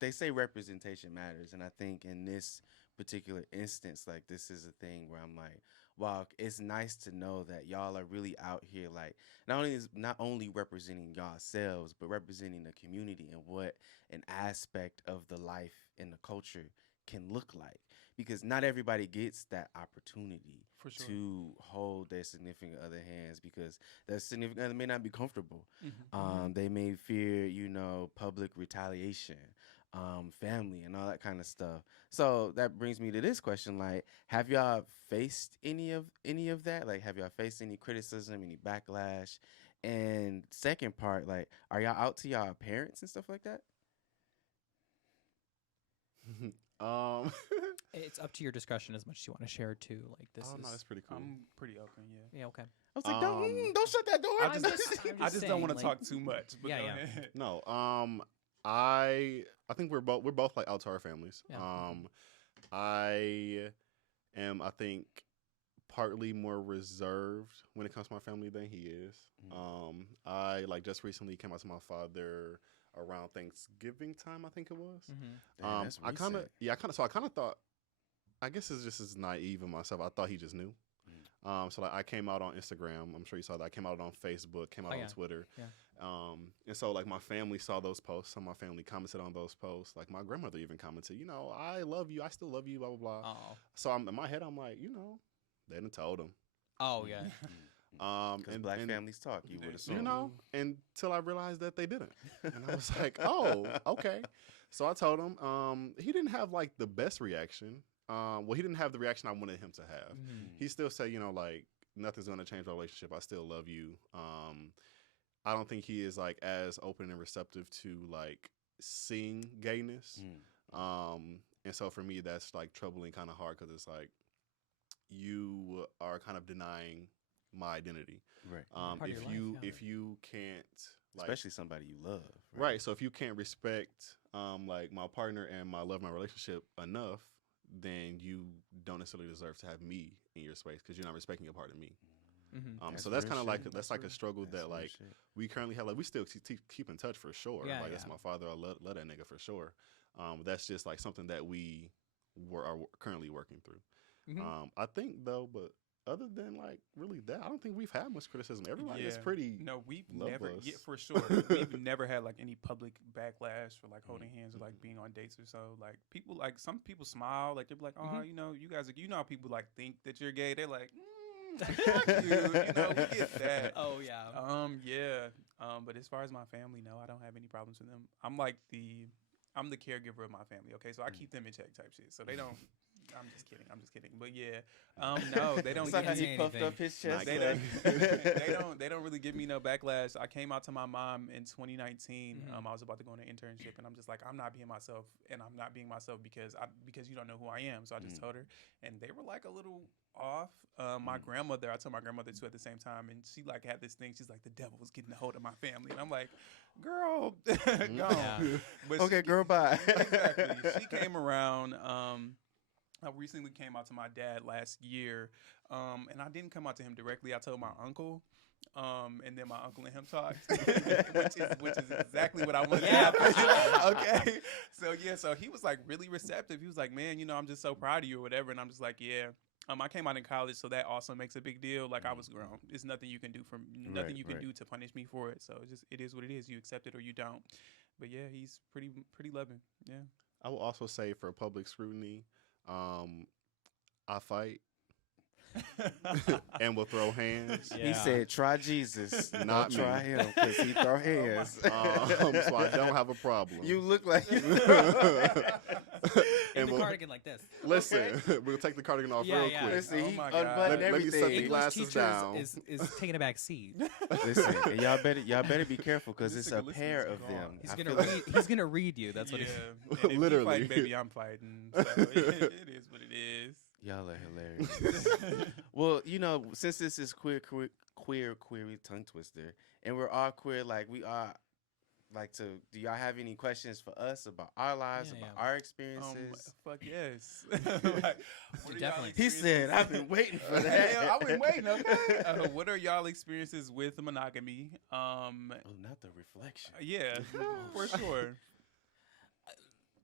they say representation matters, and I think in this particular instance, like this is a thing where I'm like, wow, it's nice to know that y'all are really out here, like not only representing yourselves, but representing the community and what an aspect of the life and the culture can look like. Because not everybody gets that opportunity For sure. to hold their significant other hands, because their significant other may not be comfortable. They may fear, public retaliation, family, and all that kind of stuff. So that brings me to this question: like, have y'all faced any of that? Like, have y'all faced any criticism, any backlash? And second part, like, are y'all out to y'all parents and stuff like that? It's up to your discretion as much as you want to share too. Like, this Oh is. no, that's pretty cool. I'm pretty open. Yeah. Yeah. Okay. I was like, don't shut that door. I I'm just saying, don't want to like- talk too much. But Yeah, go yeah. ahead. No, I think we're both like out to our families. Yeah. I am, I think, partly more reserved when it comes to my family than he is. I like just recently came out to my father around Thanksgiving time, I think it was. Damn, that's I kind of recent. thought, I guess it's just as naive in myself. I thought he just knew. So like I came out on Instagram. I'm sure you saw that. I came out on Facebook, came out on Twitter. Yeah. And so like my family saw those posts. Some of my family commented on those posts. Like my grandmother even commented, I love you. I still love you, blah, blah, blah. Oh. So in my head, I'm like, they done told him. Oh yeah. Because And, black and families talk, you would assume. you know, until I realized that they didn't, and I was like, oh, okay. So I told him. He didn't have like the best reaction. Well, he didn't have the reaction I wanted him to have. Mhm. He still said, like nothing's gonna change our relationship. I still love you. I don't think he is like as open and receptive to like seeing gayness. And so for me, that's like troubling, kind of hard because it's like you are kind of denying my identity. Right. Part of If your life, you yeah. if you can't like Especially somebody you love. right, so if you can't respect like my partner and my love, my relationship enough, then you don't necessarily deserve to have me in your space because you're not respecting a part of me. Mhm. So that's real kind of like shit. that's like a struggle That's that real like shit. we currently have. Like we still keep in touch for sure. Yeah, Like that's yeah. my father. I love that nigga for sure. That's just like something that we are currently working through. Mhm. I think though, but other than like really that, I don't think we've had much criticism. Everybody is pretty. No, we've love never, us. yeah, for sure. We've never had like any public backlash for like holding hands or like being on dates or so. Like people, like some people smile, like they're like, oh, Mhm. you know, you guys, you know, how people like think that you're gay. They're like, fuck you, you know, we get that. Oh yeah. Yeah. But as far as my family, no, I don't have any problems with them. I'm like I'm the caregiver of my family. Okay, so I keep them in check type shit. So they don't. I'm just kidding. But yeah, no, they don't. It's like how say he puffed anything. up his Not chest. They kidding. they don't really give me no backlash. I came out to my mom in 2019. Mhm. I was about to go on an internship, and I'm just like, I'm not being myself, and I'm not being myself because you don't know who I am. So I just told her, and they were like a little off. My grandmother, I told my grandmother too at the same time, and she like had this thing. She's like, the devil was getting a hold of my family, and I'm like, girl, go. Yeah. But Okay, girl, bye. exactly. She came around. I recently came out to my dad last year, and I didn't come out to him directly. I told my uncle, and then my uncle and him talked, which is exactly what I wanted to happen. Okay, so yeah, so he was like really receptive. He was like, "Man, you know, I'm just so proud of you or whatever," and I'm just like, "Yeah." I came out in college, so that also makes a big deal. Like I was grown. There's nothing you can do you can do to punish me for it. So it is what it is. You accept it or you don't. But yeah, he's pretty loving. Yeah. I will also say for public scrutiny, I fight and will throw hands. He said, "Try Jesus, Not not try me. him, because he throw hands." So I don't have a problem. You look like you. In And the we'll- cardigan like this. Listen, we'll take the cardigan off Yeah, real yeah. quick. Listen, Oh he my God. unbuttoned Let me set the everything. glass- glasses English down. is taking a back seat. Listen, and y'all better be careful because This it's a nigga pair listening of is them. He's I gonna feel like- read. He's gonna read you. That's what. yeah. He, And if you Literally. fighting, baby, I'm fighting. So it is what it is. Y'all are hilarious. Well, you know, since this is query tongue twister, and we're all queer, like we are. Like to, do y'all have any questions for us about our lives, Yeah, about yeah. our experiences? Fuck yes. Like, what are y'all Definitely. He said, "I've been waiting for that." Yeah, I've been waiting. Okay. What are y'all experiences with monogamy? Oh, not the reflection. Yeah, for sure.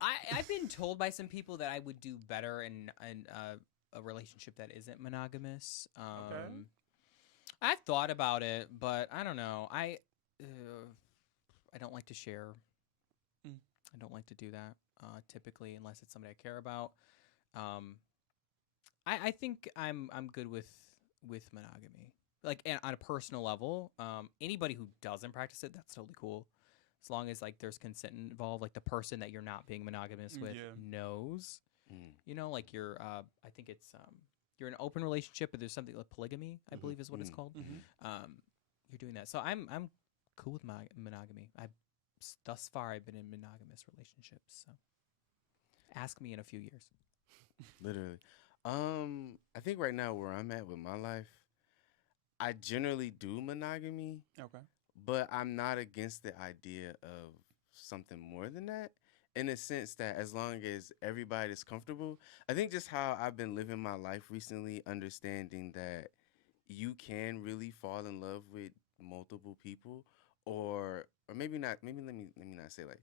I've been told by some people that I would do better in a relationship that isn't monogamous. I've thought about it, but I don't know. I don't like to share. I don't like to do that typically, unless it's somebody I care about. I think I'm good with monogamy, like and on a personal level. Anybody who doesn't practice it, that's totally cool, as long as like there's consent involved. Like the person that you're not being monogamous with knows. You know, like you're. I think it's you're in an open relationship, but there's something like polygamy, I believe is what it's called. You're doing that, so I'm cool with monogamy. Thus far I've been in monogamous relationships. So ask me in a few years. Literally. I think right now where I'm at with my life, I generally do monogamy, Okay. but I'm not against the idea of something more than that. In a sense that as long as everybody is comfortable, I think just how I've been living my life recently, understanding that you can really fall in love with multiple people, or maybe not. Maybe let me not say like.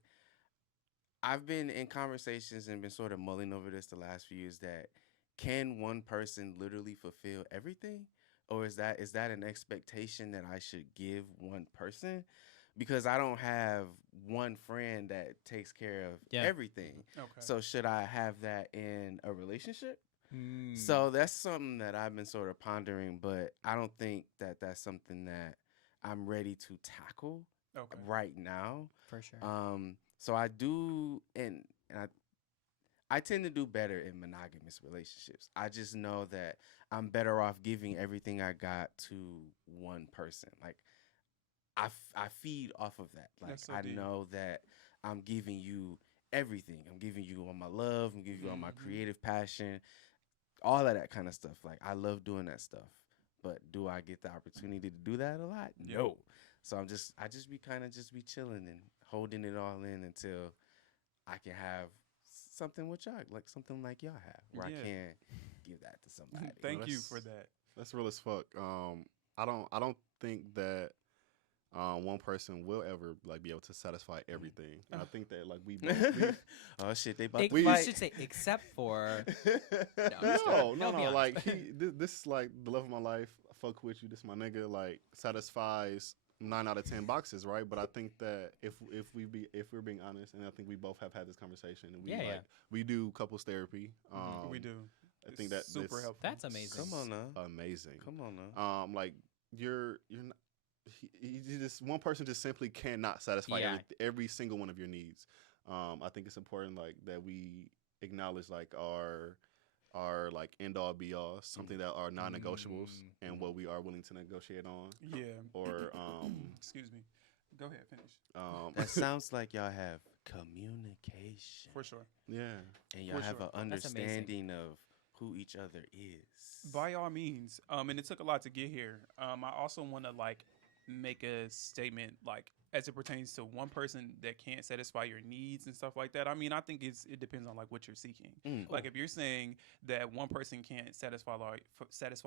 I've been in conversations and been sort of mulling over this the last few years that can one person literally fulfill everything, or is that an expectation that I should give one person? Because I don't have one friend that takes care of everything. Okay. So should I have that in a relationship? So that's something that I've been sort of pondering, but I don't think that that's something that I'm ready to tackle Okay. right now. For sure. So I do, and I tend to do better in monogamous relationships. I just know that I'm better off giving everything I got to one person. Like I feed off of that. Like That's so I deep. know that I'm giving you everything. I'm giving you all my love. I'm giving you all my creative passion, all of that kind of stuff. Like I love doing that stuff. But do I get the opportunity to do that a lot? Yep. No. So I just be chilling and holding it all in until I can have something with y'all, like something like y'all have, where Yeah. I can give that to somebody. Thank you that's- for that. That's real as fuck. I don't think that one person will ever like be able to satisfy everything. And I think that like we both. Oh shit, they about to You fight. should say except for. No, No, be honest. like this is like the love of my life. I fuck with you. This my nigga. Like satisfies 9 out of 10 boxes, right? But I think that if we're being honest, and I think we both have had this conversation, and we do couples therapy. We do. I think that super this- helpful. That's amazing. Come on now. Amazing. Come on now. Like you're not. He just one person just simply cannot satisfy every single one of your needs. I think it's important like that we acknowledge like our like end all be all, something that are non-negotiables and what we are willing to negotiate on. Yeah. Or Excuse me. Go ahead. Finish. That sounds like y'all have communication. For sure. yeah. And y'all For have sure. an That's amazing. understanding of who each other is. By all means. And it took a lot to get here. I also want to like make a statement like as it pertains to one person that can't satisfy your needs and stuff like that. I mean, I think it depends on like what you're seeking. Like if you're saying that one person can't satisfy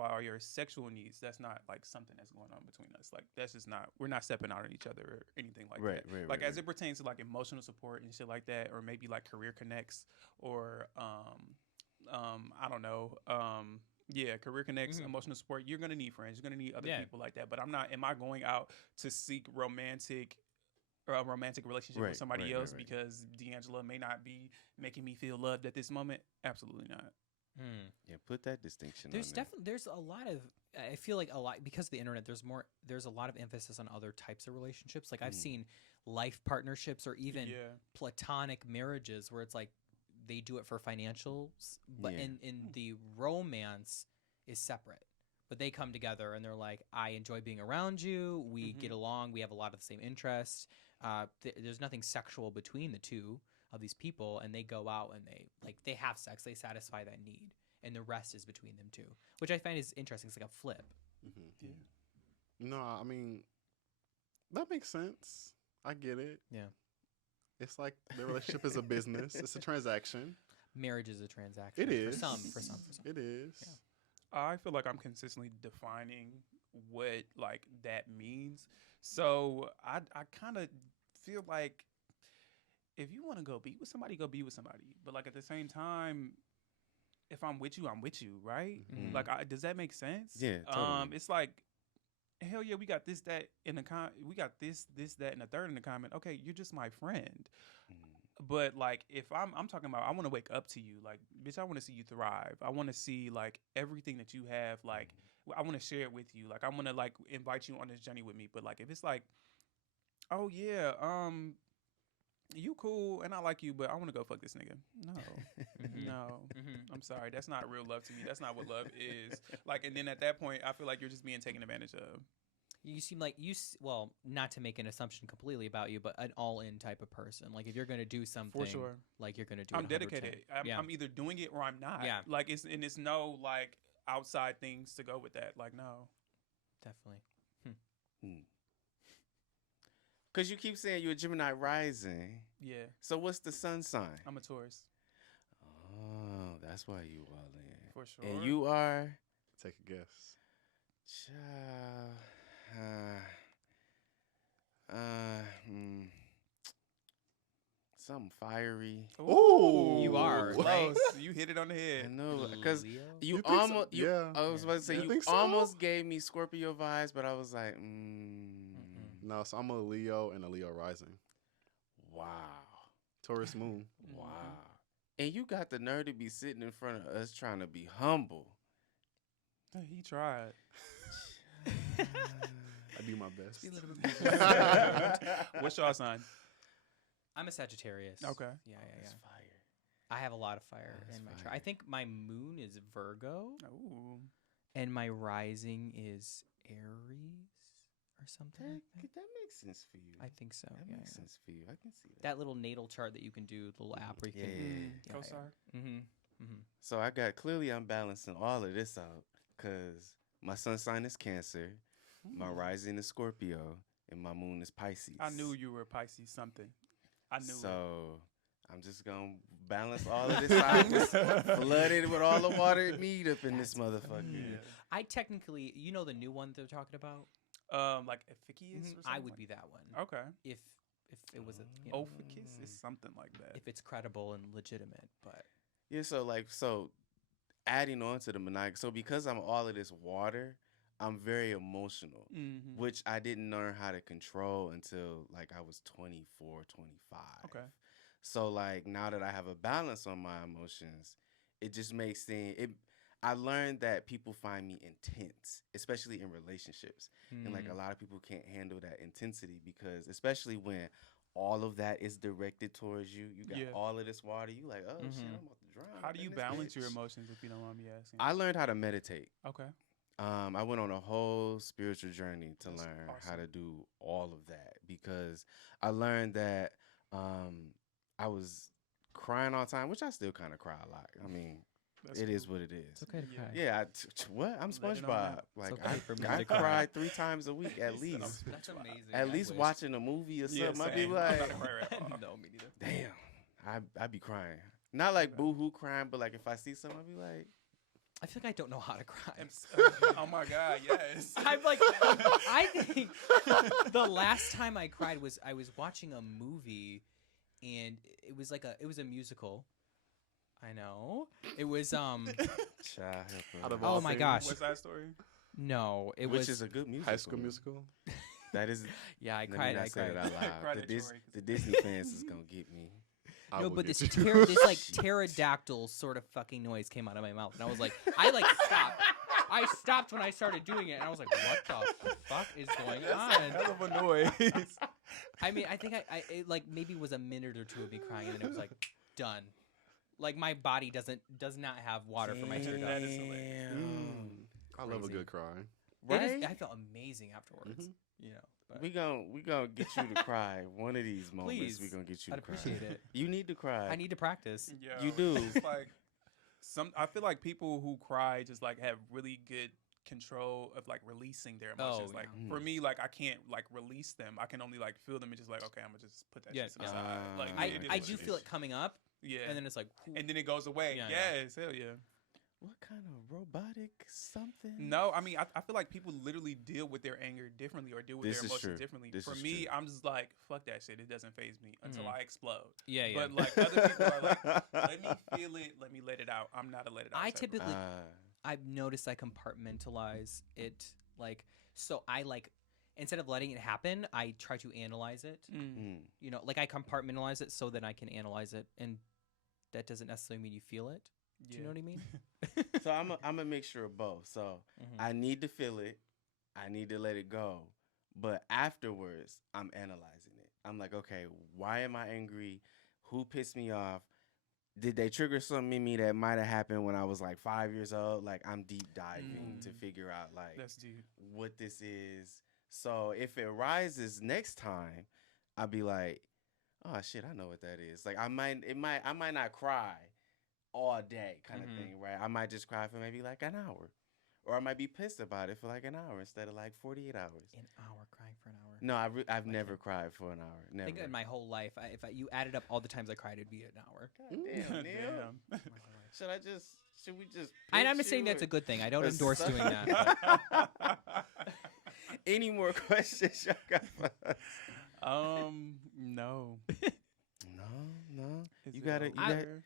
all your sexual needs, that's not like something that's going on between us. Like that's just not, we're not stepping out on each other or anything like that. Like as it pertains to like emotional support and shit like that, or maybe like career connects or I don't know, career connects, emotional support. You're gonna need friends. You're gonna need other people like that. But am I going out to seek a romantic relationship with somebody else because D'Angelo may not be making me feel loved at this moment? Absolutely not. Yeah, put that distinction. There's a lot of, I feel like a lot because of the internet. There's a lot of emphasis on other types of relationships. Like I've seen life partnerships or even platonic marriages where it's like they do it for financials, but in the romance is separate. But they come together and they're like, I enjoy being around you. We get along. We have a lot of the same interests. There's nothing sexual between the two of these people, and they go out and they have sex. They satisfy that need, and the rest is between them two, which I find is interesting. It's like a flip. Yeah. No, I mean that makes sense. I get it. Yeah. It's like the relationship is a business. It's a transaction. Marriage is a transaction. It is. For some. It is. Yeah. I feel like I'm consistently defining what like that means. So I kind of feel like if you want to go be with somebody, go be with somebody. But like at the same time, if I'm with you, right? Like, does that make sense? Yeah, totally. It's like, hell yeah, we got this, that in the we got this, that, and the third in the comment. Okay, you're just my friend. But like, if I'm talking about, I want to wake up to you. Like, bitch, I want to see you thrive. I want to see like everything that you have. Like, I want to share it with you. Like, I want to like invite you on this journey with me. But like, if it's like, oh yeah, you cool and I like you, but I want to go fuck this nigga. No, I'm sorry. That's not real love to me. That's not what love is. Like, and then at that point, I feel like you're just being taken advantage of. You seem like well, not to make an assumption completely about you, but an all-in type of person. Like if you're going to do something, For sure. like you're going to do I'm it 100%. dedicated. I'm either doing it or I'm not. Yeah. Like it's no like outside things to go with that. Like no. Definitely. Because you keep saying you're a Gemini rising. Yeah. So what's the sun sign? I'm a Taurus. Oh, that's why you all in. For sure. And you are? Take a guess. Child. Something fiery. Ooh. You are, right? Close. You hit it on the I head. know, because Leo? you You think so? almost. Yeah. I was about to say You you think so? almost gave me Scorpio vibes, but I was like, No, so I'm a Leo and a Leo rising. wow, Taurus moon. wow. And you got the nerve to be sitting in front of us trying to be humble. He tried. I do my best. Be a little bit more- What's y'all sign? I'm a Sagittarius. Okay. Yeah. That's fire. I have a lot of fire That's in my chart. fire. I think my moon is Virgo Ooh. and my rising is Aries or something like that. That makes sense for you. I think so. That Yeah, makes yeah. sense for you. I can see that. That little natal chart that you can do, the little app where you can. Yeah. Co-star. So I'm balancing all of this out because my sun sign is Cancer, my rising is Scorpio, and my moon is Pisces. I knew you were Pisces something. I knew it. So I'm just gonna balance all of this out, just flood it with all the water it need up in this motherfucker. Yeah. I technically, the new one they're talking about. Like Epicus or something. I would like- be that one. Okay. If it was a Ophiuchus is something like that. if it's credible and legitimate, but Yeah, so adding on to the monogamy, so because I'm all of this water, I'm very emotional, Mm-hmm. which I didn't learn how to control until like I was 24, 25. Okay. So like now that I have a balance on my emotions, it just makes things I learned that people find me intense, especially in relationships. And like a lot of people can't handle that intensity because especially when all of that is directed towards you. You got Yeah. all of this water. You like, oh shit, Mhm. I'm about to drown. How up do in you this balance your bitch. emotions if you don't mind me asking? I learned how to meditate. Okay. I went on a whole spiritual journey to That's learn how awesome. to do all of that because I learned that I was crying all the time, which I still kind of cry a lot. I mean, That's it is cool. what it is. it's okay to Yeah. cry. Yeah, what? I'm Let it on SpongeBob. out. Like okay for me I to cry. cried 3 times a week at He said, least. "I'm That's SpongeBob." amazing. At I least wish. watching a movie or Yeah, something, I'd be same. I'm like, not a crier at all. No, me neither. damn, I be crying. Not like boo-hoo crying, but like if I see something, I'd be like, I feel like I don't know how to cry. Oh my God, yes. I'm like, I think the last time I cried was I was watching a movie, and it was a musical. I know it was child, Out of Oh all my things, gosh. What's that story? no, it which was is a good musical. High School Musical. That is. yeah. I Let me cried. not I say it cried. out loud. Cried The, at Dis- Troy. the Disney fans is gonna get me. I No, will but get this you. this like pterodactyl sort of fucking noise came out of my mouth, and I was like, stopped. I stopped when I started doing it, and I was like, what the fuck is going on? Hell of a noise. I mean, I think it like maybe was a minute or two of me crying, and then it was like done. Like my body does not have water for my tear That ducts. is hilarious. I love a Crazy. good cry. Right? I felt amazing afterwards. Mhm. You know, but We gonna get you to cry one of these moments. Please. We gonna get you I'd to cry. appreciate it. You need to cry. I need to practice. Yeah, You do. It's like I feel like people who cry just like have really good control of like releasing their emotions. Oh, Like yeah. for me, like I can't like release them. I can only like feel them and just like okay, I'm gonna just put that Yes, shit to the yeah. side. Like I- it is I what do it feel is. it coming up, Yeah, and then it's like, and then it goes away. Yeah, yeah. Yes, hell yeah. What kind of robotic something? No, I mean I feel like people literally deal with their anger differently or deal with This their is emotions true. differently. This For is me, true. I'm just like fuck that shit. It doesn't phase me until Mhm. I explode. yeah, yeah. But like other people are like, let me feel it, let me let it out. I'm not a let it out. I type of typically, Ah, I've noticed I compartmentalize it. Like, so I like instead of letting it happen, I try to analyze it. mm. You know, like I compartmentalize it so that I can analyze it, and that doesn't necessarily mean you feel it. Do you know what I mean? So I'm a mixture of both. So Mhm. I need to feel it. I need to let it go. But afterwards, I'm analyzing it. I'm like, okay, why am I angry? Who pissed me off? Did they trigger something in me that might have happened when I was like 5 years old? Like I'm deep diving to figure out like That's deep. what this is. So if it rises next time, I'll be like, oh shit, I know what that is. Like I might not cry all day kind of Mhm. thing, right? I might just cry for maybe like an hour. Or I might be pissed about it for like an hour instead of like 48 hours. An hour crying for an hour. No, I've never cried for an hour. I Never. think in my whole life, you added up all the times I cried, it'd be an hour. God damn, Neil. Damn. Should we just And I'm pitch just saying you that's a or- good thing. I don't or endorse doing something? that. Any more questions y'all got for us? No. No. Is You it gotta- you over? gotta-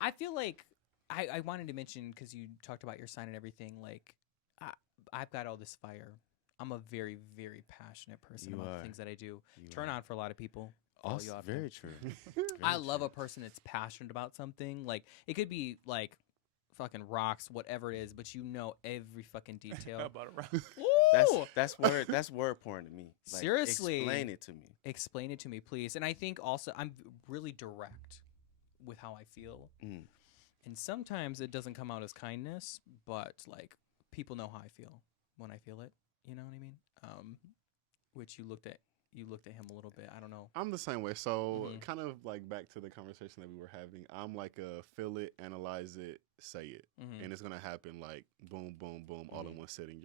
I feel like I wanted to mention because you talked about your sign and everything. Like I've got all this fire. I'm a very, very passionate person You about are. the things that I do. You Turn are. on for a lot of people. all Also, you have very to. true. I Very love true. a person that's passionate about something. Like it could be like fucking rocks, whatever it is, but you know every fucking How detail. about a round? Ooh! That's word porn to me. Like, Seriously. explain it to me. Explain it to me, please. And I think also I'm really direct with how I feel. Mm. And sometimes it doesn't come out as kindness, but like people know how I feel when I feel it. You know what I mean? Which you looked at him a little bit. I don't know. I'm the same way. So Mhm. kind of like back to the conversation that we were having. I'm like a feel it, analyze it, say it, Mhm. and it's gonna happen like boom, boom, boom, all in Mhm. one sitting.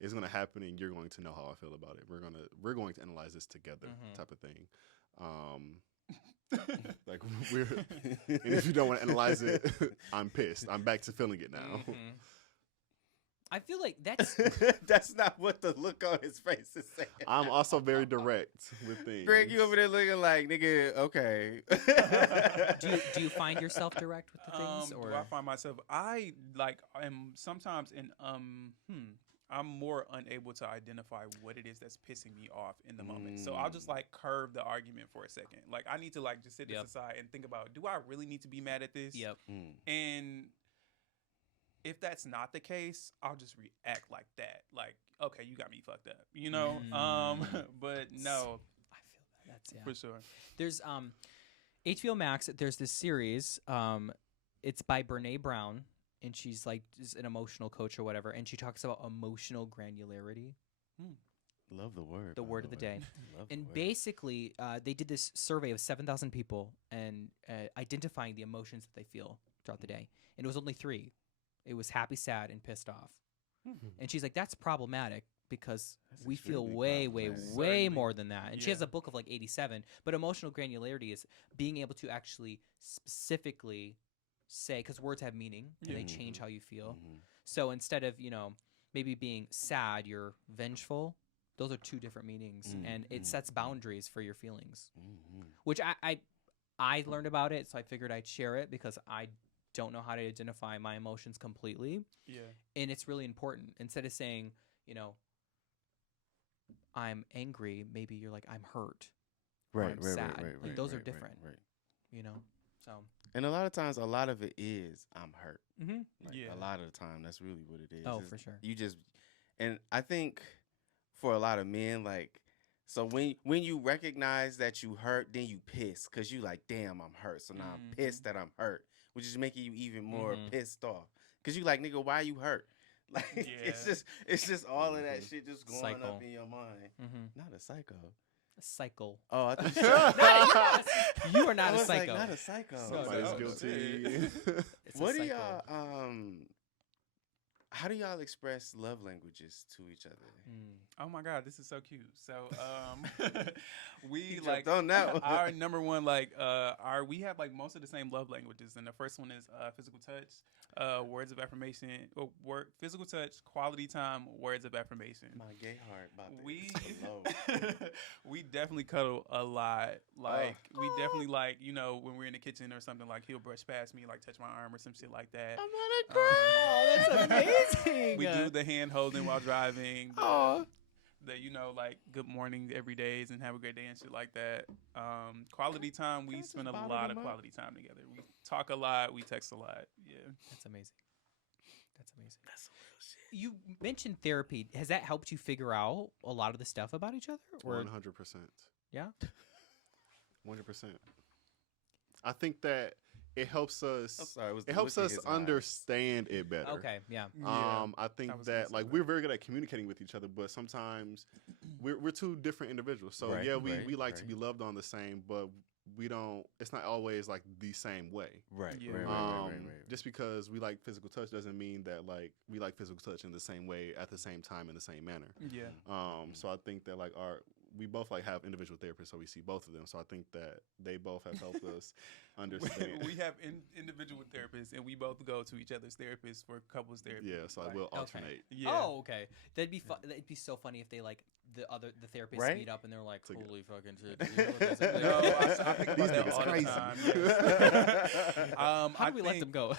It's gonna happen, and you're going to know how I feel about it. We're going to analyze this together, Mhm. type of thing. Like we're, and if you don't want to analyze it, I'm pissed. I'm back to feeling it now. Mhm. I feel like that's That's not what the look on his face is saying. I'm also very direct with things. Greg, you over there looking like, nigga, okay. do you find yourself direct with the things or Do I find myself? I like am sometimes in I'm more unable to identify what it is that's pissing me off in the moment. So I'll just like curve the argument for a second. Like I need to like just sit this Yep. aside and think about, do I really need to be mad at this? Yep. Mm. And if that's not the case, I'll just react like that. Like, okay, you got me fucked up, you know? But no, I feel that. That's yeah. for sure. There's HBO Max, there's this series, it's by Brene Brown, and she's like just an emotional coach or whatever, and she talks about emotional granularity, Love the word. the by word of the way. day. Love the And word. basically, they did this survey of 7,000 people and identifying the emotions that they feel throughout the day. And it was only 3. It was happy, sad, and pissed off. And she's like, that's problematic because That's we feel extremely way, problematic. way Certainly. more than that. And she has Yeah. a book of like 87. But emotional granularity is being able to actually specifically say, because words have meaning and they Yeah. change how you feel. Mhm. So instead of, maybe being sad, you're vengeful. Those are 2 different meanings. And it sets boundaries for your feelings, Mhm. which I learned about it. So I figured I'd share it because I don't know how to identify my emotions completely. Yeah. And it's really important. Instead of saying, I'm angry, maybe you're like, I'm hurt. Or Right, I'm right, sad. right, right, Like, right, those are right, different. Right. So And a lot of times, a lot of it is I'm hurt. mm-hmm. Like, Yeah. a lot of the time, that's really what it is. Oh, It's- for sure. You just, and I think for a lot of men, like, so when you recognize that you hurt, then you piss because you like, damn, I'm hurt. So now I'm pissed that I'm hurt, which is making you even more Mhm. pissed off because you like, nigga, why you hurt? Like, Yeah. it's just all of that shit just going Cycle. up in your mind. Mm-hmm. Not a psycho. A cycle. Oh, I thought You are not I a was like, psycho. not a psycho. Somebody's no, guilty. It's a What do cycle. y'all how do y'all express love languages to each other? Oh my God, this is so cute. So we He like jumped on that one. our number one we have like most of the same love languages, and the first one is physical touch, words of affirmation, or physical touch, quality time, words of affirmation. My gay heart about to We explode. we definitely cuddle a lot. Like we definitely like when we're in the kitchen or something, like he'll brush past me, like touch my arm or some shit like that. I'm gonna cry. Oh, that's amazing. We do the hand holding while driving. Aw. The like good morning every day and have a great day and shit like that. Quality time, we Can I just spend a bottle lot of them up? quality time together. We talk a lot, we text a lot. Yeah. That's amazing. That's amazing. That's some real shit. You mentioned therapy. Has that helped you figure out a lot of the stuff about each other? Or 100%. yeah? 100%. I think that it helps us. I'm sorry, it was the It helps look in us his eyes. understand it better. Okay, yeah. I think I was gonna that say like that. we're very good at communicating with each other, but sometimes we're 2 different individuals. So Right, yeah, right, we like to right. be loved on the same, but we don't. It's not always like the same way. Right, Yeah. right, right. Just because we like physical touch doesn't mean that like we like physical touch in the same way at the same time in the same manner. Yeah. So I think that like we both like have individual therapists, so we see both of them. So I think that they both have helped us understand. We have individual therapists, and we both go to each other's therapists for couples therapy. Yeah, so Like, we'll alternate. Yeah. Oh, okay. That'd be That'd be so funny if they like the therapists Right? meet up and they're like, Together. holy fucking shit. Did you know what this is?" No, I think These about that niggas all crazy. the time. Yes. How do we let think- them go?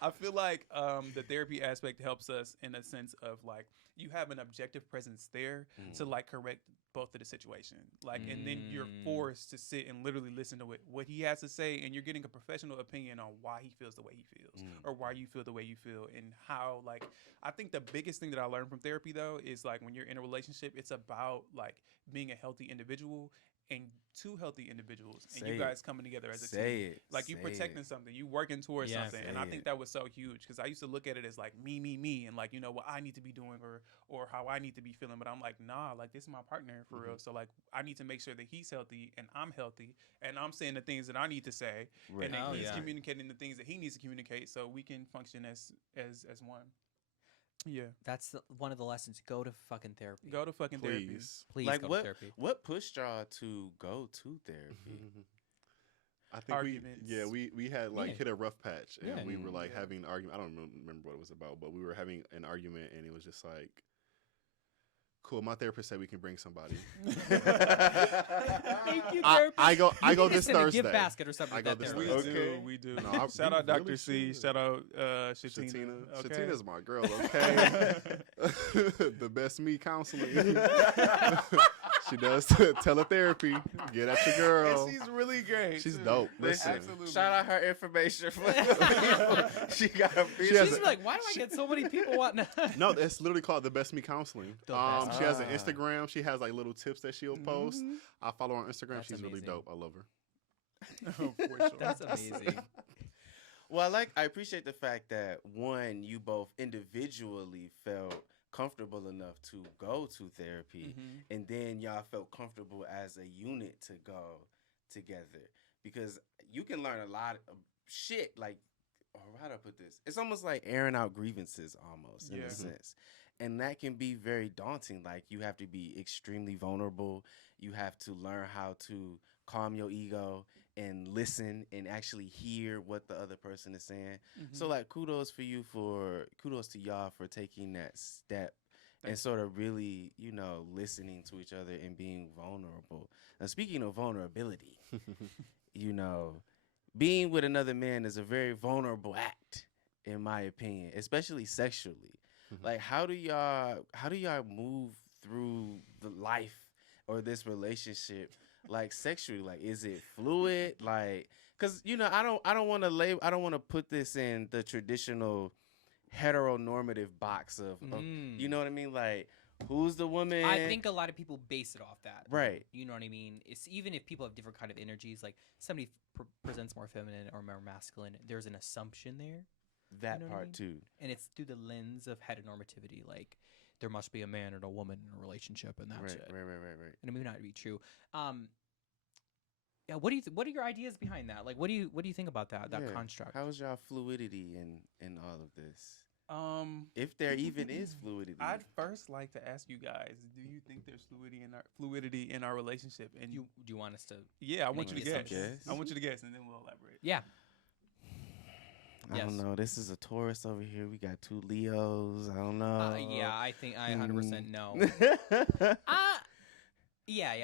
I feel like the therapy aspect helps us in a sense of like you have an objective presence there to like correct both of the situation. Like, and then you're forced to sit and literally listen to what he has to say, and you're getting a professional opinion on why he feels the way he feels, or why you feel the way you feel, and how, like, I think the biggest thing that I learned from therapy though is like when you're in a relationship, it's about like being a healthy individual and two healthy individuals, and you guys coming together as a team. Like you protecting something, you working towards something, and I think that was so huge because I used to look at it as like me, and like what I need to be doing or how I need to be feeling. But I'm like, nah, like this is my partner for real. So like I need to make sure that he's healthy and I'm healthy, and I'm saying the things that I need to say, and then he's communicating the things that he needs to communicate, so we can function as one. Yeah, that's one of the lessons. Go to fucking therapy. Go to fucking therapy. Please like go to therapy. What pushed y'all to go to therapy? I think Arguments. we had like hit a rough patch, and Yeah. we were like having an argument. I don't remember what it was about, but we were having an argument, and it was just like, cool. My therapist said we can bring somebody. Thank you, therapist. I go You need to this send a Thursday. gift basket or something. I Like go that this there. Thursday. We do. No, Shout out really Dr. C. should. Shout out Shatina. Okay. Shatina's my girl, okay? The best me counseling. She does teletherapy. Get at your girl. And she's really great. She's too. dope. Listen. Absolutely. Shout out her information. She got a She has She's like, why do I get so many people wanting to? No, it's literally called The Best Me Counseling. The Best She has an Ah. Instagram. She has like little tips that she'll post. I follow her on Instagram. That's She's really amazing. dope. I love her. For sure. That's amazing. Well, I appreciate the fact that one, you both individually felt comfortable enough to go to therapy, and then y'all felt comfortable as a unit to go together, because you can learn a lot of shit. Like, how do I put this? It's almost like airing out grievances, almost in a sense, and that can be very daunting. Like, you have to be extremely vulnerable. You have to learn how to calm your ego and listen and actually hear what the other person is saying. So like kudos to y'all for taking that step and sort of really, listening to each other and being vulnerable. Now, speaking of vulnerability, being with another man is a very vulnerable act, in my opinion, especially sexually. Like, how do y'all move through the life or this relationship, like sexually? Like, is it fluid? Like, cause I don't want to put this in the traditional heteronormative box of you know what I mean? Like, who's the woman? I think a lot of people base it off that. Right. You know what I mean? It's even if people have different kind of energies, like somebody presents more feminine or more masculine, there's an assumption there. That You know what I part too. And it's through the lens of heteronormativity. Like, there must be a man and a woman in a relationship, and that's Right, it. right. And it may not be true. Yeah. What are your ideas behind that? Like, what do you think about that Yeah. construct? How's y'all fluidity in all of this? Um, If there even is fluidity. I'd first like to ask you guys: do you think there's fluidity in our relationship? And Do you want us to? yeah, I want you to Make guess. assumptions? I want you to guess, and then we'll elaborate. Yeah. I don't know. This is a Taurus over here. We got 2 Leos. I don't know. Yeah, I think I 100% know. Yeah.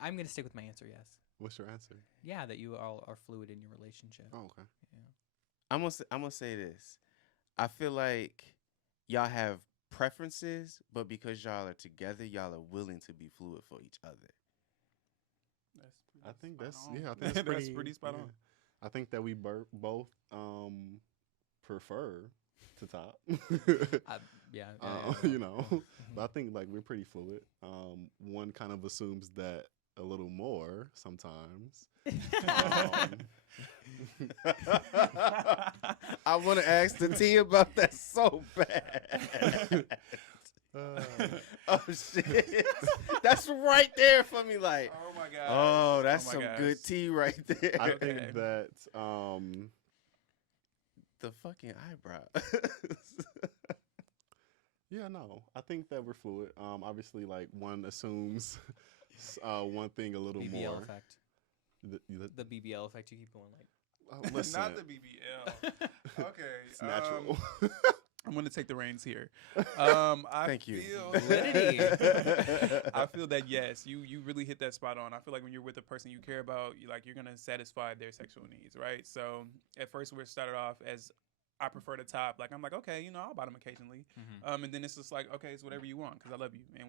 I'm gonna stick with my answer. Yes. What's your answer? Yeah, that you all are fluid in your relationship. Oh, okay. I'm gonna say this. I feel like y'all have preferences, but because y'all are together, y'all are willing to be fluid for each other. I think spot that's on. I think that's That's pretty spot on. I think that we both prefer to top. Yeah. But I think like we're pretty fluid. One kind of assumes that a little more sometimes. I want to ask the T about that so bad. Oh shit, that's right there for me. Like, Oh my god. oh, that's my some gosh. good tea right there. I Okay. think that The fucking eyebrow. yeah, no. I think that we're fluid. Obviously like one assumes one thing a little BBL more. effect. The The BBL effect. You keep going like. listen, Not the BBL. Okay. it's natural. I'm gonna take the reins here. I Thank you. Validity. I feel that yes, you really hit that spot on. I feel like when you're with a person you care about, you're gonna satisfy their sexual needs, right? So at first we started off as I prefer the top. Like, I'm like, okay, you know, I'll bottom occasionally. Mm-hmm. And then it's just like, okay, it's whatever you want because I love you. And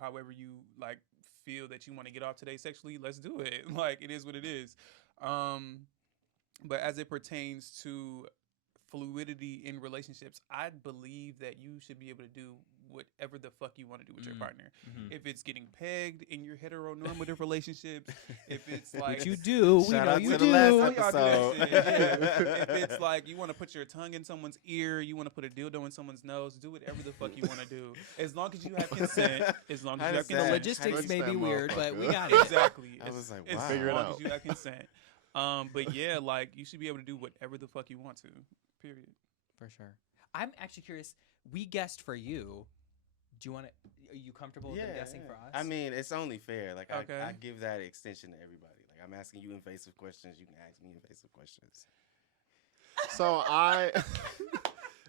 however you like feel that you want to get off today sexually, let's do it. Like, it is what it is. But as it pertains to fluidity in relationships, I believe that you should be able to do whatever the fuck you want to do with your partner. Mm-hmm. If it's getting pegged in your heteronormative relationships, if it's like Which you do, Shout out you to do. the last y'all do that episode. shit, yeah. If it's like you want to put your tongue in someone's ear, you want to put a dildo in someone's nose, do whatever the fuck you want to do, as long as you have consent. As long How as you have does The that- consent. logistics Fix may that be weird, but we motherfucker. got it. Exactly. I was like, as wow. Figure it long out. as you have consent. But yeah, like you should be able to do whatever the fuck you want to. Period. For sure. I'm actually curious. We guessed for you. Do you want to? Are you comfortable with them guessing for us? I mean, it's only fair. Like, Okay. I give that extension to everybody. Like, I'm asking you invasive questions. You can ask me invasive questions. So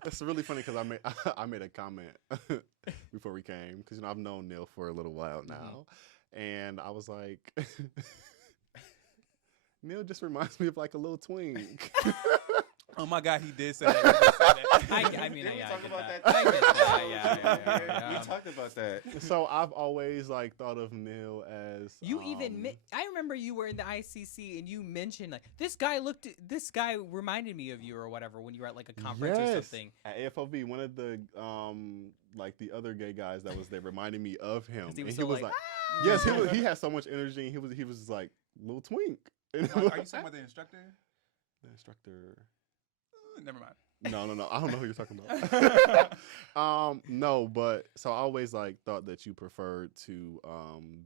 it's really funny because I made a comment before we came because I've known Neil for a little while now, and I was like, Neil just reminds me of like a little twink. Oh my God, he did say that. He did say that. I mean, Didn't we yeah, talk I get about that. that? I get that. Yeah. We talked about that. So I've always like thought of Neil as You even I remember you were in the ICC and you mentioned like this guy reminded me of you or whatever when you were at like a conference or something. At AFOB, one of the like the other gay guys that was there reminded me of him. 'Cause he was And so like, yes, he had so much energy. And he was like little twink. And Are you talking about the instructor? the instructor? Never mind. No. I don't know who you're talking about. No, but so I always like thought that you preferred to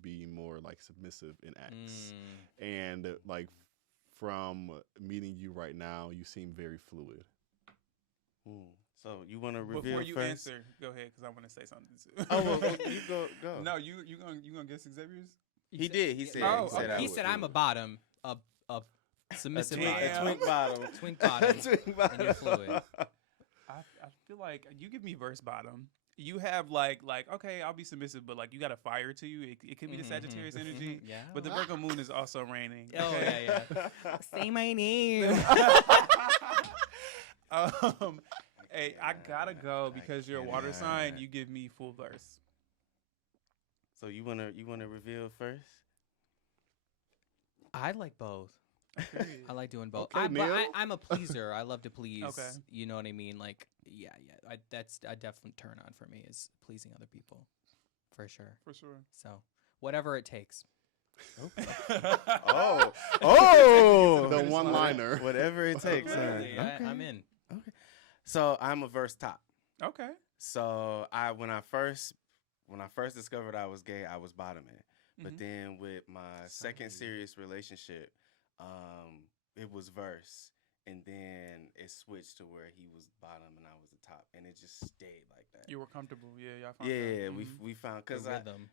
be more like submissive in acts, and like from meeting you right now, you seem very fluid. So you want to reveal Before you first? answer, go ahead because I want to say something too. Oh, well, you go. No, you gonna guess Xavier's? He did. He said. Oh, he said, okay. I He was said I'm a fluid. bottom, a submissive twink, bottom. a twink bottom. Twink bottom. Twink And you're fluid. I feel like you give me verse bottom. You have like okay, I'll be submissive, but like you got a fire to you. It could be the Sagittarius energy, Yeah. but the Virgo moon is also raining. Oh okay? yeah. Say my name. Hey, I gotta go because you're a water sign. You give me full verse. So you wanna reveal first? I like both. I like doing both. Okay, But Neil. I'm a pleaser. I love to please. Okay. You know what I mean? Like, yeah. That's a definite turn on for me is pleasing other people, for sure. For sure. So whatever it takes. Oh, The one-liner. Whatever it takes. Huh? Really, I'm in. Okay. So I'm a verse top. Okay. So when I first discovered I was gay, I was bottoming. But then with my second serious relationship, it was verse, and then it switched to where he was bottom and I was the top, and it just stayed like that. You were comfortable. Yeah, y'all found Yeah, that. we found The because rhythm.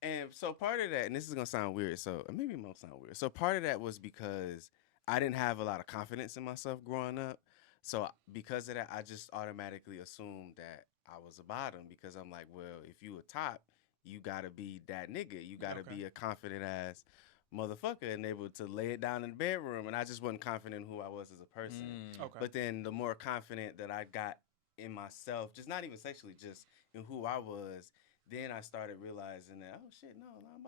and so part of that, and this is gonna sound weird, so maybe it won't sound weird. So part of that was because I didn't have a lot of confidence in myself growing up. So because of that, I just automatically assumed that I was a bottom because I'm like, well, if you a top, you gotta be that nigga. You gotta Okay. be a confident ass motherfucker and able to lay it down in the bedroom. And I just wasn't confident in who I was as a person. Okay. But then the more confident that I got in myself, just not even sexually, just in who I was, then I started realizing that, oh shit, no, I'm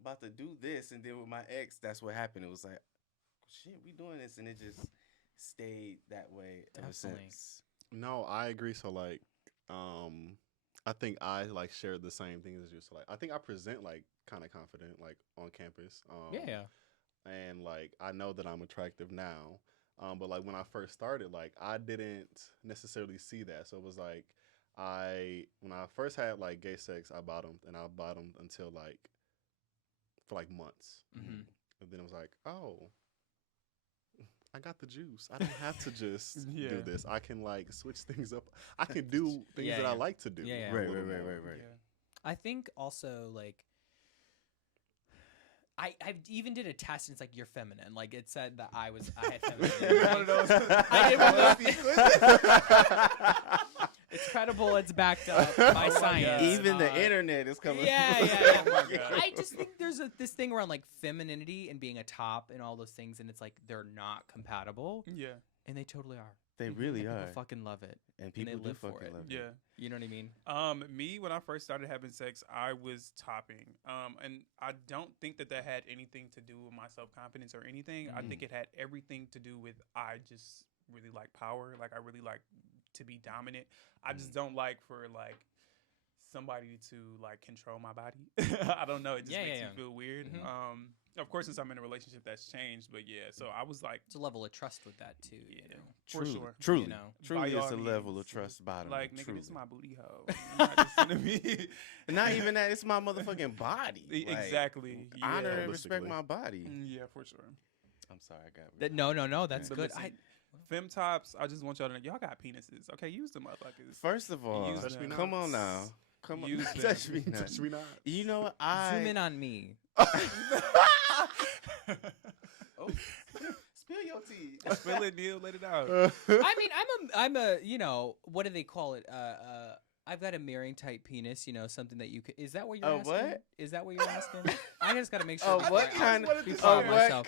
about to do this. And then with my ex, that's what happened. It was like, shit, we doing this, and it just stayed that way ever Definitely. since. No, I agree. So like, I think I like shared the same things as you. So like, I think I present like kind of confident like on campus. Yeah. And like I know that I'm attractive now. But like when I first started, like I didn't necessarily see that. So it was like when I first had like gay sex, I bottomed until like for like months. Mm-hmm. And then it was like, oh, I got the juice. I don't have to just Yeah. do this. I can like switch things up. I can do things Yeah, that I yeah. like to do. Yeah, yeah. a Right, little right, more. right. Yeah. I think also like I even did a test and it's like you're feminine. Like it said that I had feminine. One of those. I did one of those. It's credible. It's backed up by Oh my science. God. Even the not- internet is coming. Yeah, yeah, Oh yeah. my God. I just think there's this thing around like femininity and being a top and all those things, and it's like they're not compatible, Yeah. and they totally are. They really And are. people fucking love it. And they people do live for fucking it. love it. Yeah. You know what I mean? Me, when I first started having sex, I was topping. And I don't think that had anything to do with my self-confidence or anything. I think it had everything to do with I just really like power. Like, I really like to be dominant. I just don't like for, like, somebody to, like, control my body. I don't know. It just makes me feel weird. Mhm. Of course, since I'm in a relationship, that's changed. But, yeah, so I was like, It's a level of trust with that too. yeah, You know? for Truly, sure. Truly, You know. truly, By it's all a level of means. trust bottom. Like, nigga, truly. this is my booty hole. You're not just into me. Not even that. It's my motherfucking body. Like, Exactly. Yeah. Honor and respect Holistically. my body. Yeah, for sure. I'm sorry, I got. No. That's But good. listen, Femtops, I just want y'all to know, y'all got penises. Okay, use them motherfuckers. First of all, Use Touch me them. come on now. Come on, Use them. touch me now. Touch me not. You know what? Zoom in on me. Oh, spill your tea. Spill it, Neil. Let it out. I mean, I'm a, you know, what do they call it? I've got a mirroring type penis. You know, something that you could. Is that what you're Oh, asking? what? Is that what you're asking? I just gotta make sure. Oh, before what I- kind of? before Oh, I myself.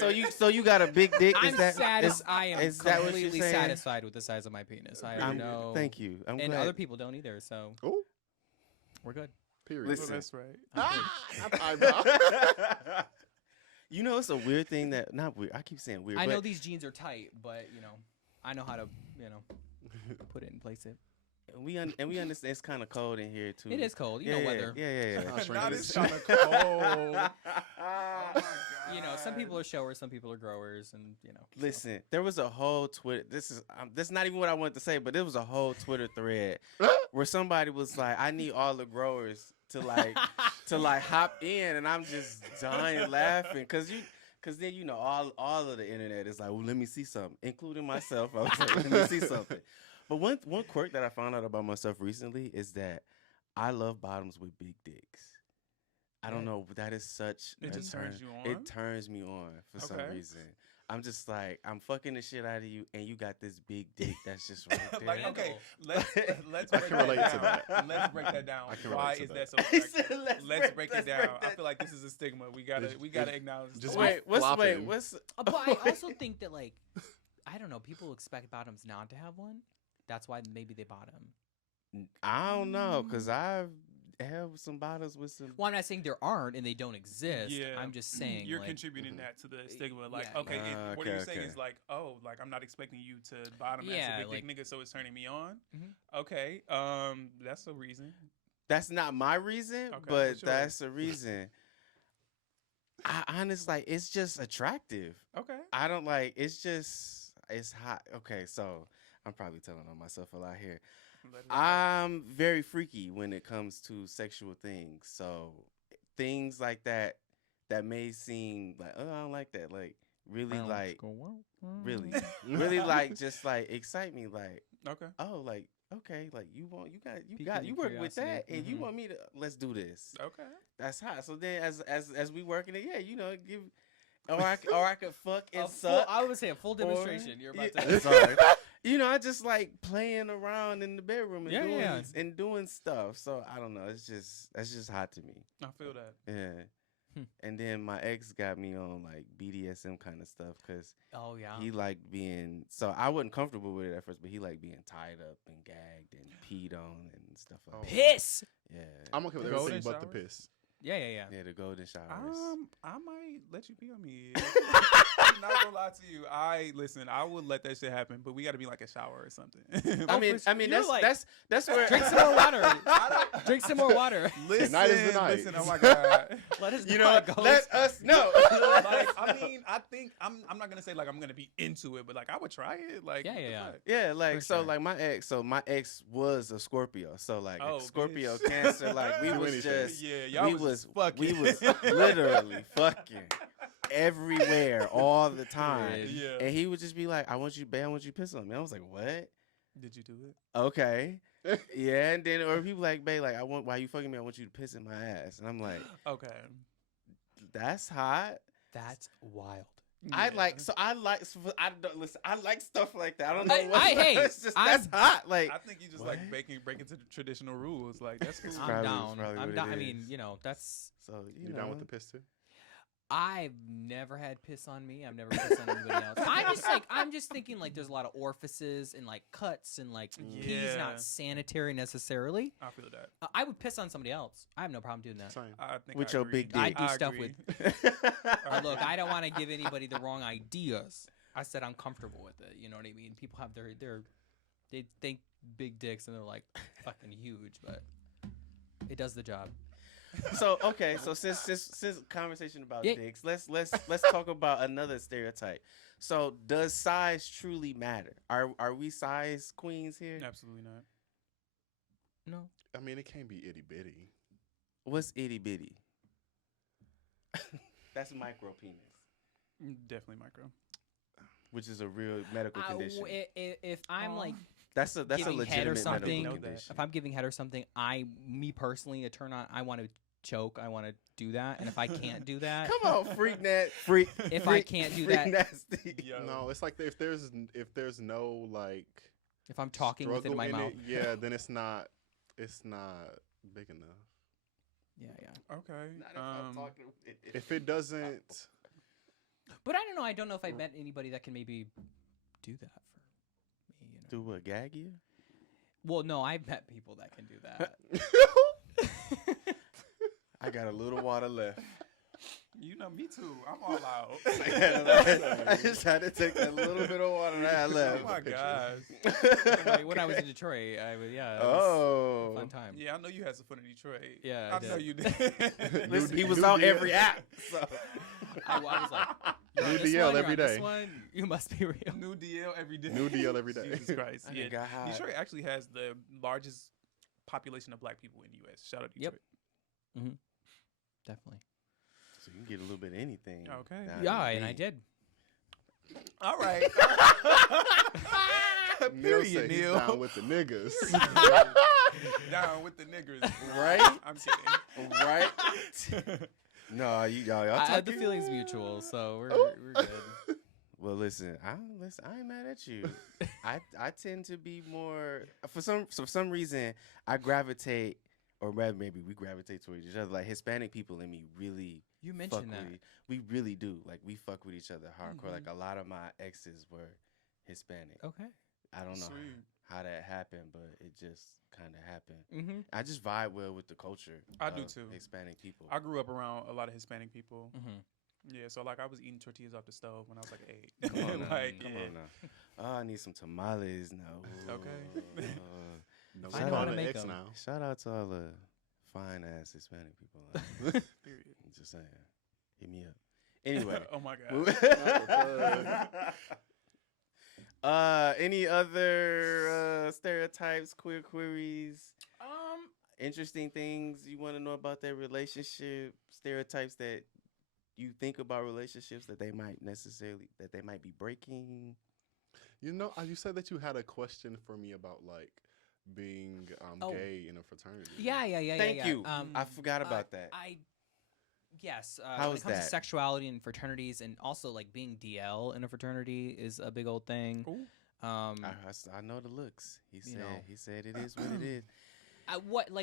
what? So you got a big dick? I'm I am is that what you're completely saying? satisfied with the size of my penis. I I'm, know. Thank you. I'm And glad. other people don't either. So Oh, we're good. period. Listen. That's right. I'm good. Eyebrow. You know, it's a weird thing that not weird. I keep saying weird. I but know these jeans are tight, but you know, I know how to, you know, put it in place. we understand it's kind of cold in here too. It is cold. You yeah, know, yeah, weather. Yeah. I'll shrink Not it. as kind of cold. Oh my You know, some God. people are showers, some people are growers, and you know. so. Listen, there was a whole Twitter. This is not even what I wanted to say, but there was a whole Twitter thread where somebody was like, "I need all the growers to like hop in," and I'm just dying laughing because then you know all of the internet is like, "Well, let me see something," including myself. I was like, "Let me see something." But one quirk that I found out about myself recently is that I love bottoms with big dicks. I don't know, but that is such. It a just turns you It on? turns me on for some Okay. reason. I'm just like, I'm fucking the shit out of you, and you got this big dick that's just right there. Like, okay, let's I break can that relate down. to that. Let's break that down. I can Why relate to is that. that so He attractive? said, Let's break it down. I that feel like this is a stigma. We gotta It's- acknowledge. just that. Wait, what's flopping. But I also think that like, I don't know, people expect bottoms not to have one. That's why maybe they bottom. I don't know, cause I've have some bottoms with some. Well, I'm not saying there aren't and they don't exist. Yeah. I'm just saying You're like, contributing that to the stigma. Like, yeah, okay, yeah. what Okay, you're saying okay. is like, oh, like I'm not expecting you to bottom Yeah, as a big like- dick nigga, so it's turning me on. Mhm. Okay, that's a reason. That's not my reason, Okay, but what's yours? that's a reason. I honestly, like, it's just attractive. Okay. I don't like. It's hot. Okay, so I'm probably telling on myself a lot here. Let it out. I'm very freaky when it comes to sexual things. So things like that may seem like, oh, I don't like that. Like really like really really like just like excite me like, Okay. oh, like okay, like you Piquing you your work with that curiosity. and you Mhm. want me to let's do this. Okay. That's hot. So then as we working it, yeah, you know, give or I could fuck and A full, suck. I would say a full or- demonstration. You're about Yeah, to. sorry. You know, I just like playing around in the bedroom and Yeah, doing yeah. and doing stuff. So I don't know. That's just hot to me. I feel that. Yeah. Hmm. And then my ex got me on like BDSM kind of stuff because Oh yeah. he liked being. So I wasn't comfortable with it at first, but he liked being tied up and gagged and peed on and stuff like Oh. that. Piss. Yeah. I'm okay with The golden everything but the showers? piss. Yeah. Yeah, the golden showers. I might let you pee on me. I'm not gonna lie to you. I would let that shit happen, but we got to be like a shower or something. I mean, You're like- that's where Drink some more water. Drink some more water. listen, Tonight is the night. listen. Oh my god. Let us you know know. how it goes. Let us know. Like, I mean, I think I'm not gonna say like I'm gonna be into it, but like I would try it. Like, Yeah, what the yeah, fuck? Yeah, like For so, sure. like my ex was a Scorpio, so like Oh, Scorpio bitch. Cancer, like we Do was anything. just Yeah, y'all we was was fucking. literally fucking everywhere all the time, Yeah. and he would just be like, "I want you, babe, I want you to piss on me." I was like, "What? Did you do it? Okay, yeah." And then or people like, "Babe, like why you fucking me? I want you to piss in my ass," and I'm like, Okay. "That's hot." That's wild. I like I don't listen. I like stuff like that. I don't know what. hey, it's just that's hot. Like I think you just what? like breaking to the traditional rules. Like that's cool. It's I'm probably- down. probably I'm what down. it I mean, is. you know, that's. so You down with the piss too? I've never had piss on me. I've never pissed on anybody else. I'm just thinking like there's a lot of orifices and like cuts and like pee's Yeah. not sanitary necessarily. I feel that. I would piss on somebody else. I have no problem doing that. Same. I think With I your agree. big I dick. do stuff agree. Look, I don't want to give anybody the wrong ideas. I said I'm comfortable with it. You know what I mean? People have they think big dicks and they're like fucking huge, but it does the job. So okay, so since conversation about Yeah. dicks, let's talk about another stereotype. So does size truly matter? Are we size queens here? Absolutely not. No. I mean, it can't be itty bitty. What's itty bitty? That's micro penis, Definitely micro. which is a real medical condition. If I'm like That's a giving head or legitimate something, medical Know that. condition. if I'm giving head or something, me personally, a turn on, I want to choke. I want to do that, and if I can't do that, Come on, freak net, freak. If freak, I can't do freak that- nasty. Yo. No, it's like if there's no like if I'm talking with it in struggle my mouth, it, yeah, then it's not big enough. yeah. Okay. Not if I'm talking with it. If it doesn't, But I don't know. I don't know if I met anybody that can maybe do that for me. You know. Do what? Gag you? Well, no, I've met people that can do that. I got a little water left. You know me too. I'm all out. I just had to take that little bit of water that I Oh left. my gosh. Like, when I was in Detroit, I would, yeah, it was a fun time. Yeah, I know you had some fun in Detroit. Yeah, I know did. you did. Listen, he New was on deal. every app. So. I was like, you're on New this DL one, you're every on this day. one, you must be real. New DL every day. New DL every day. Jesus Christ. I Yeah. done got high. Detroit actually has the largest population of black people in the U.S. Shout out Yep. Detroit. Definitely. So you can get a little bit of anything. Okay. down Yeah, in and I D. did. All right. Neil Period, said he's Neil. down with the niggas. Down with the niggers. Right? I'm kidding. Right? No, y'all I had the talking? feelings mutual, so we're good. Well, listen, I ain't mad at you. I tend to be more for some reason I gravitate, or rather maybe we gravitate towards each other. Like Hispanic people and me really You fuck mentioned that. with we really do. Like we fuck with each other hardcore. Mhm. Like a lot of my exes were Hispanic. Okay. I don't know Sweet. how that happened, but it just kind of happened. Mm-hmm. I just vibe well with the culture. I do of too. Hispanic people. I grew up around a lot of Hispanic people. Mm-hmm. Yeah, so like I was eating tortillas off the stove when I was like 8. Come on now. like, Come yeah. on now. Oh, I need some tamales now. Okay. No, I know I'm how on to the make X 'em. now. Shout out to all the fine ass Hispanic people. Like, Period. just saying. Hit me up. Anyway. Oh my god. Any other stereotypes, queer queries, interesting things you want to know about their relationship, stereotypes that you think about relationships that they might be breaking? You know, you said that you had a question for me about like being Oh. gay in a fraternity. Yeah. Thank you. Um, I forgot about that. Yes. How when is it comes that? to sexuality and fraternities, and also like being DL in a fraternity is a big old thing. Ooh. I know the looks. He said it is what it is.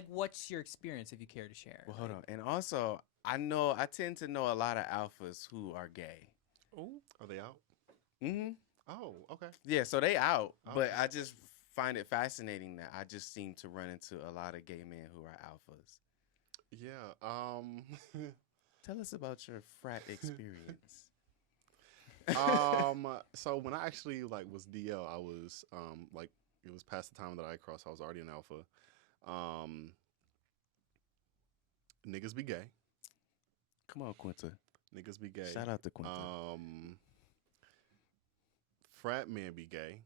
What's your experience if you care to share? Well, hold on. And also, I tend to know a lot of alphas who are gay. Ooh. Are they out? Mm-hmm. Oh, okay. Yeah, so they out, but Okay. I just find it fascinating that I just seem to run into a lot of gay men who are alphas. Yeah. Tell us about your frat experience. So when I actually like was DL, I was like it was past the time that I crossed. I was already an alpha. Niggas be gay. Come on, Quinta. Niggas be gay. Shout out to Quinta. Frat men be gay.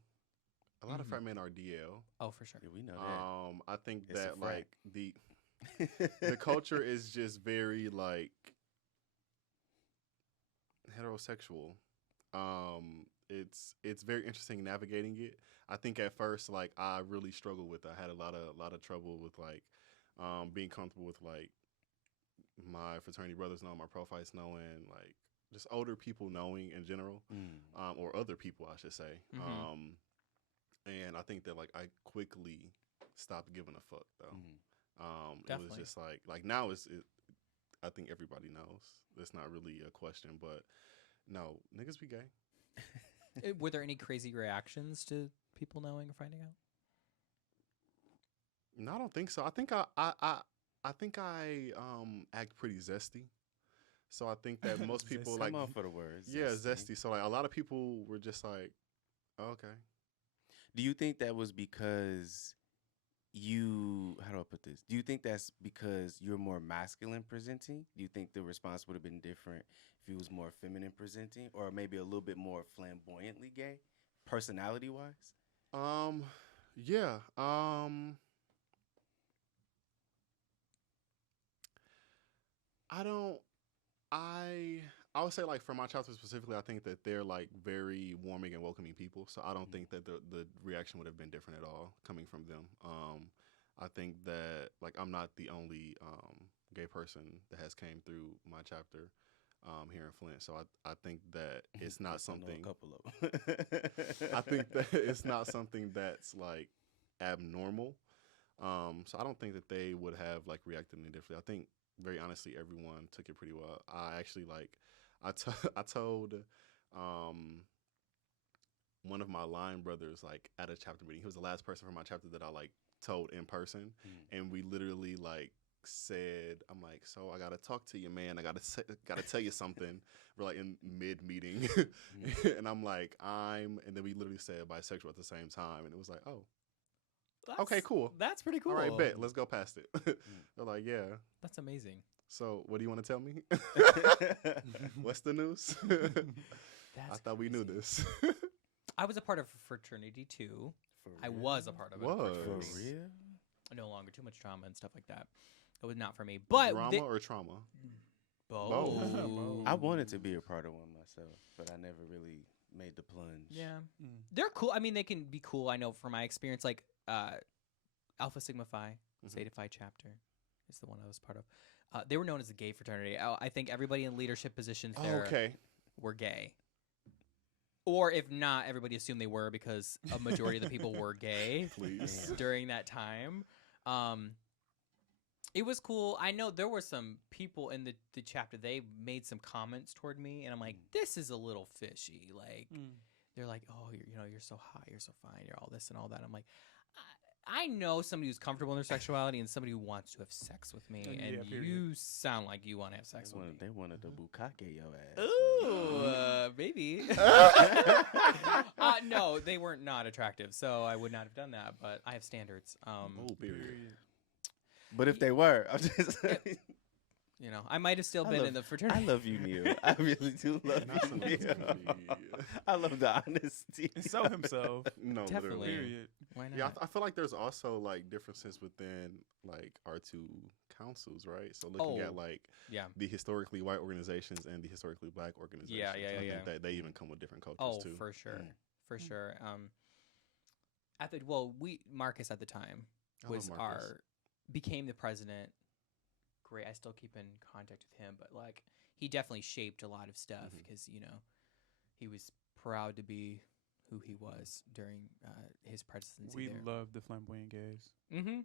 A lot of Mhm. frat men are DL. Oh, for sure. Yeah, we know that. I think It's a that frat. like the culture is just very like heterosexual. It's very interesting navigating it. I think at first like I really struggled with it. I had a lot of trouble with like being comfortable with like my fraternity brothers knowing, my profiles knowing, like just older people knowing in general, Mm. or other people, I should say. Mhm. And I think that like I quickly stopped giving a fuck though. Mm. It was Definitely. just like now I think everybody knows. It's not really a question, but no, niggas be gay. Were there any crazy reactions to people knowing or finding out? No, I don't think so. I think I act pretty zesty. So I think that most people Zesty. like Come on for the words. yeah, zesty. So like a lot of people were just like, oh, okay. Do you think that was because you, how do I put this? Do you think that's because you're more masculine presenting? Do you think the response would have been different if you was more feminine presenting, or maybe a little bit more flamboyantly gay, personality wise? Yeah. I don't I would say like for my chapter specifically, I think that they're like very warming and welcoming people. So I don't think that the reaction would have been different at all coming from them. I think that like I'm not the only gay person that has came through my chapter here in Flint. So I think that it's not Yes, I know something a couple of them. I think that it's not something that's like abnormal. So I don't think that they would have like reacted any differently. I think very honestly, everyone took it pretty well. I actually like, I told one of my line brothers like at a chapter meeting. He was the last person from my chapter that I like told in person, and we literally like said, I'm like, so I gotta talk to you, man. I gotta tell you something. We're like in mid meeting, and I'm like, and then we literally said bisexual at the same time, and it was like, oh, okay, cool. That's pretty cool. all right, bet. Let's go past it. They're like, yeah. That's amazing. So, what do you want to tell me? What's the news? That's I thought we knew crazy. this. I was a part of a fraternity too. For I real? was a part of a Was. For fraternity. real? No longer too much drama and stuff like that. It was not for me. But Drama or trauma? both. Both. I wanted to be a part of one myself, but I never really made the plunge. Yeah, Mm. they're cool. I mean, they can be cool. I know from my experience, like Alpha Sigma Phi, Mhm. Zeta Phi chapter is the one I was part of. They were known as the gay fraternity. I think everybody in leadership positions there Okay. were gay. Or if not, everybody assumed they were because a majority of the people were gay Please. Damn. during that time. It was cool. I know there were some people in the chapter, they made some comments toward me, and I'm like, this is a little fishy. Like, they're like, oh, you're so hot, you're so fine, you're all this and all that. I'm like, I know somebody who's comfortable in their sexuality and somebody who wants to have sex with me, Yeah, and period. you sound like you want to have sex with me. They wanted to bukkake your ass. Ooh, maybe. No, they weren't not attractive, so I would not have done that. But I have standards. Oh, period. Period. But if they were, I'm just You know, I might have still I been love- in the fraternity. I love you, Neil. I really do love Not so you, much Neil. goofy. I love the honesty. And so himself. No, Definitely. literally. Period. Why not? Yeah, I feel like there's also like differences within like our two councils, right? So looking Oh, at like yeah. the historically white organizations and the historically black organizations. yeah, I think yeah. that they even come with different cultures Oh, too. for sure, for Mm. sure. Marcus at the time I love was Marcus. became the president. Great. I still keep in contact with him, but like he definitely shaped a lot of stuff Mhm. because he was proud to be who he was during his presidency. We there. love the flamboyant gays. Mm-hmm.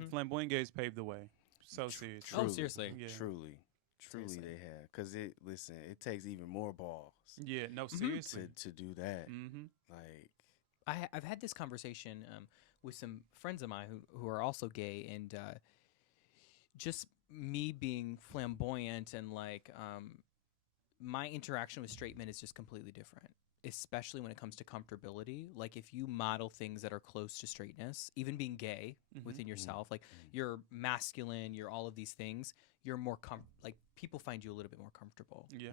The flamboyant gays paved the way. So serious. Oh, seriously? Yeah. Truly Seriously. they have. Because it takes even more balls Yeah, no, Mhm. seriously. to do that. Mm-hmm. Like, I've had this conversation with some friends of mine who are also gay, and just me being flamboyant and like my interaction with straight men is just completely different, especially when it comes to comfortability. Like if you model things that are close to straightness, even being gay within yourself, like you're masculine, you're all of these things, you're more like people find you a little bit more comfortable. Yeah.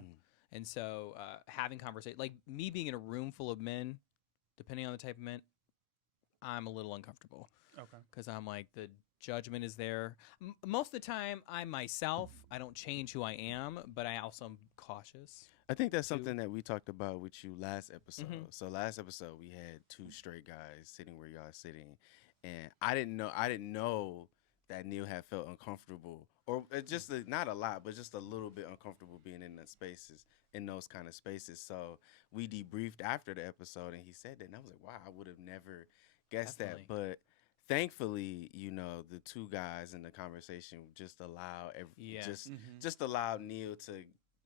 And so having conversation, like me being in a room full of men, depending on the type of men, I'm a little uncomfortable Okay. because I'm like the judgment is there. Most of the time, I'm myself. I don't change who I am, but I also am cautious. I think that's Two. something that we talked about with you last episode. Mhm. So last episode we had two straight guys sitting where y'all sitting, and I didn't know that Neil had felt uncomfortable, or just not a lot, but just a little bit uncomfortable being in the spaces in those kind of spaces. So we debriefed after the episode, and he said that, and I was like, wow, I would have never guessed Definitely. that. But thankfully, the two guys in the conversation just Yes. just allowed Neil to,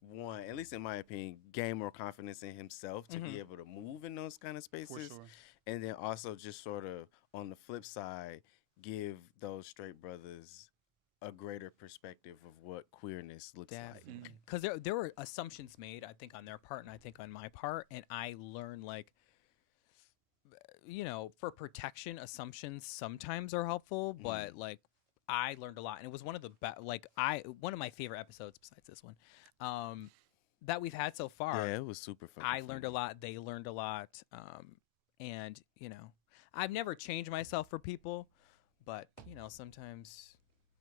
one, at least in my opinion, gain more confidence in himself to be able to move in those kind of For spaces, sure. and then also just sort of on the flip side, give those straight brothers a greater perspective of what queerness looks like. Definitely. Because there were assumptions made, I think, on their part and I think on my part. And I learned, like, for protection, assumptions sometimes are helpful, but, like, I learned a lot. And it was one of the one of my favorite episodes besides this one that we've had so far. Yeah, it was super fun. I learned a lot. They learned a lot. And, I've never changed myself for people, but, sometimes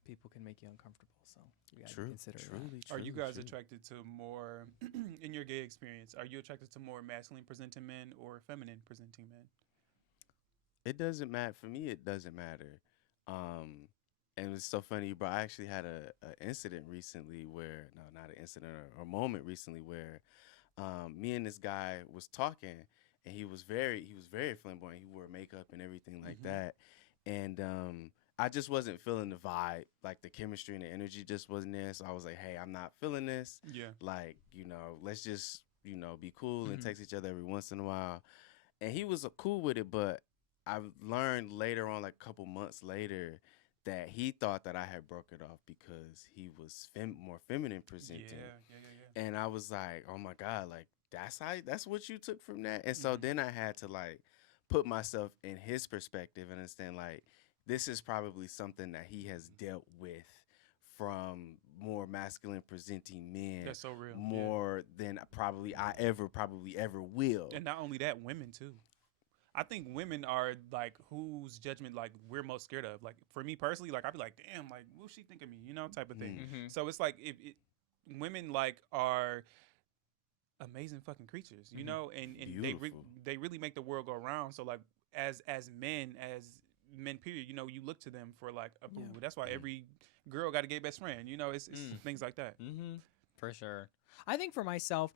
people can make you uncomfortable, so we gotta consider that. Are you guys attracted to more, in your gay experience, are you attracted to more masculine presenting men or feminine presenting men? It doesn't matter. For me, it doesn't matter. And it's so funny, bro. I actually had a incident recently where, no, not an incident, or a moment recently where me and this guy was talking, and he was very flamboyant. He wore makeup and everything like that. And I just wasn't feeling the vibe, like the chemistry and the energy just wasn't there. So I was like, hey, I'm not feeling this. Yeah. Like, let's just, be cool and text each other every once in a while. And he was cool with it, but I learned later on, like a couple months later, that he thought that I had broke it off because he was more feminine presenting. Yeah. And I was like, oh my God, like that's what you took from that. And so then I had to like put myself in his perspective and understand, like, this is probably something that he has dealt with from more masculine presenting men. That's so real. More than probably ever will. And not only that, women too. I think women are like whose judgment like we're most scared of. Like for me personally, like I'd be like, damn, like what she think of me, type of thing. So it's like if women like are amazing fucking creatures, and they really make the world go around. So like as men period, you look to them for like a boo. That's why every girl got a gay best friend. It's things like that. For sure. I think for myself,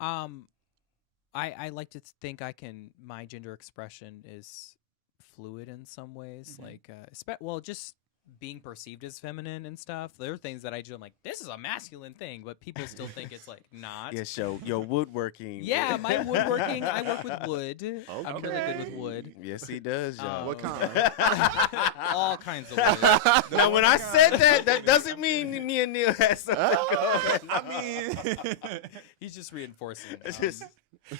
I like to think my gender expression is fluid in some ways. Like, just being perceived as feminine and stuff. There are things that I do. I'm like, this is a masculine thing, but people still think it's like not. Yes, your woodworking. Yeah, my woodworking. I work with wood. I'm really good with wood. Yes, he does, y'all. What kind? All kinds of wood. Now, when I said that doesn't mean me and Neil had something going. I mean, he's just reinforcing.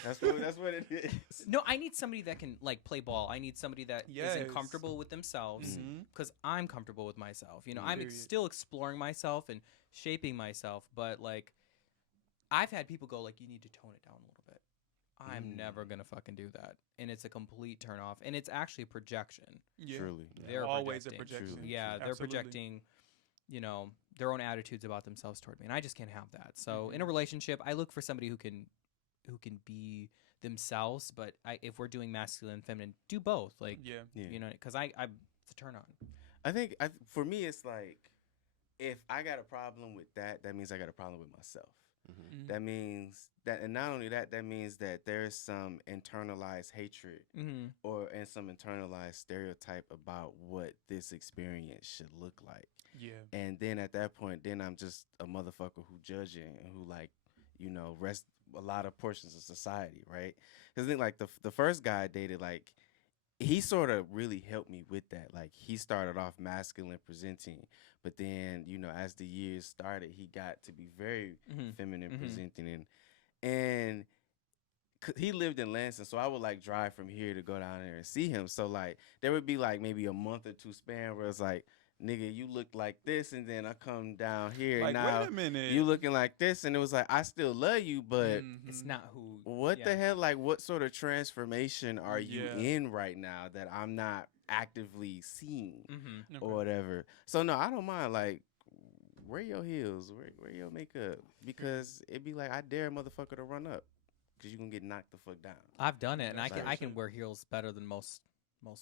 That's what it is. No, I need somebody that can like play ball. I need somebody that isn't comfortable with themselves because I'm comfortable with myself. I'm still exploring myself and shaping myself, but like I've had people go like, you need to tone it down a little bit. I'm never gonna fucking do that, and it's a complete turn off, and it's actually a projection. Yeah. Truly, They're always projecting. a projection. Truly. Yeah, they're Absolutely. projecting, their own attitudes about themselves toward me, and I just can't have that. So in a relationship, I look for somebody who can be themselves, but if we're doing masculine and feminine, do both. Like, because it's a turn on. I think for me, it's like if I got a problem with that means I got a problem with myself. That means that, and not only that, that means that there's some internalized hatred and some internalized stereotype about what this experience should look like. Yeah. And then at that point, then I'm just a motherfucker who judging and who like, rest a lot of portions of society, right? Because I think like the first guy I dated, like he sort of really helped me with that. Like he started off masculine presenting, but then as the years started, he got to be very feminine presenting, and he lived in Lansing, so I would like drive from here to go down there and see him. So like there would be like maybe a month or two span where it's like, nigga, you look like this, and then I come down here, Like, now wait a minute, you looking like this, and it was like, I still love you, but It's not who. what the hell? Like, what sort of transformation are you in right now that I'm not actively seeing or whatever? So no, I don't mind. Like, wear your heels, wear your makeup, because it'd be like I dare a motherfucker to run up, because you gonna get knocked the fuck down. I've done it, and I That's can wear heels better than most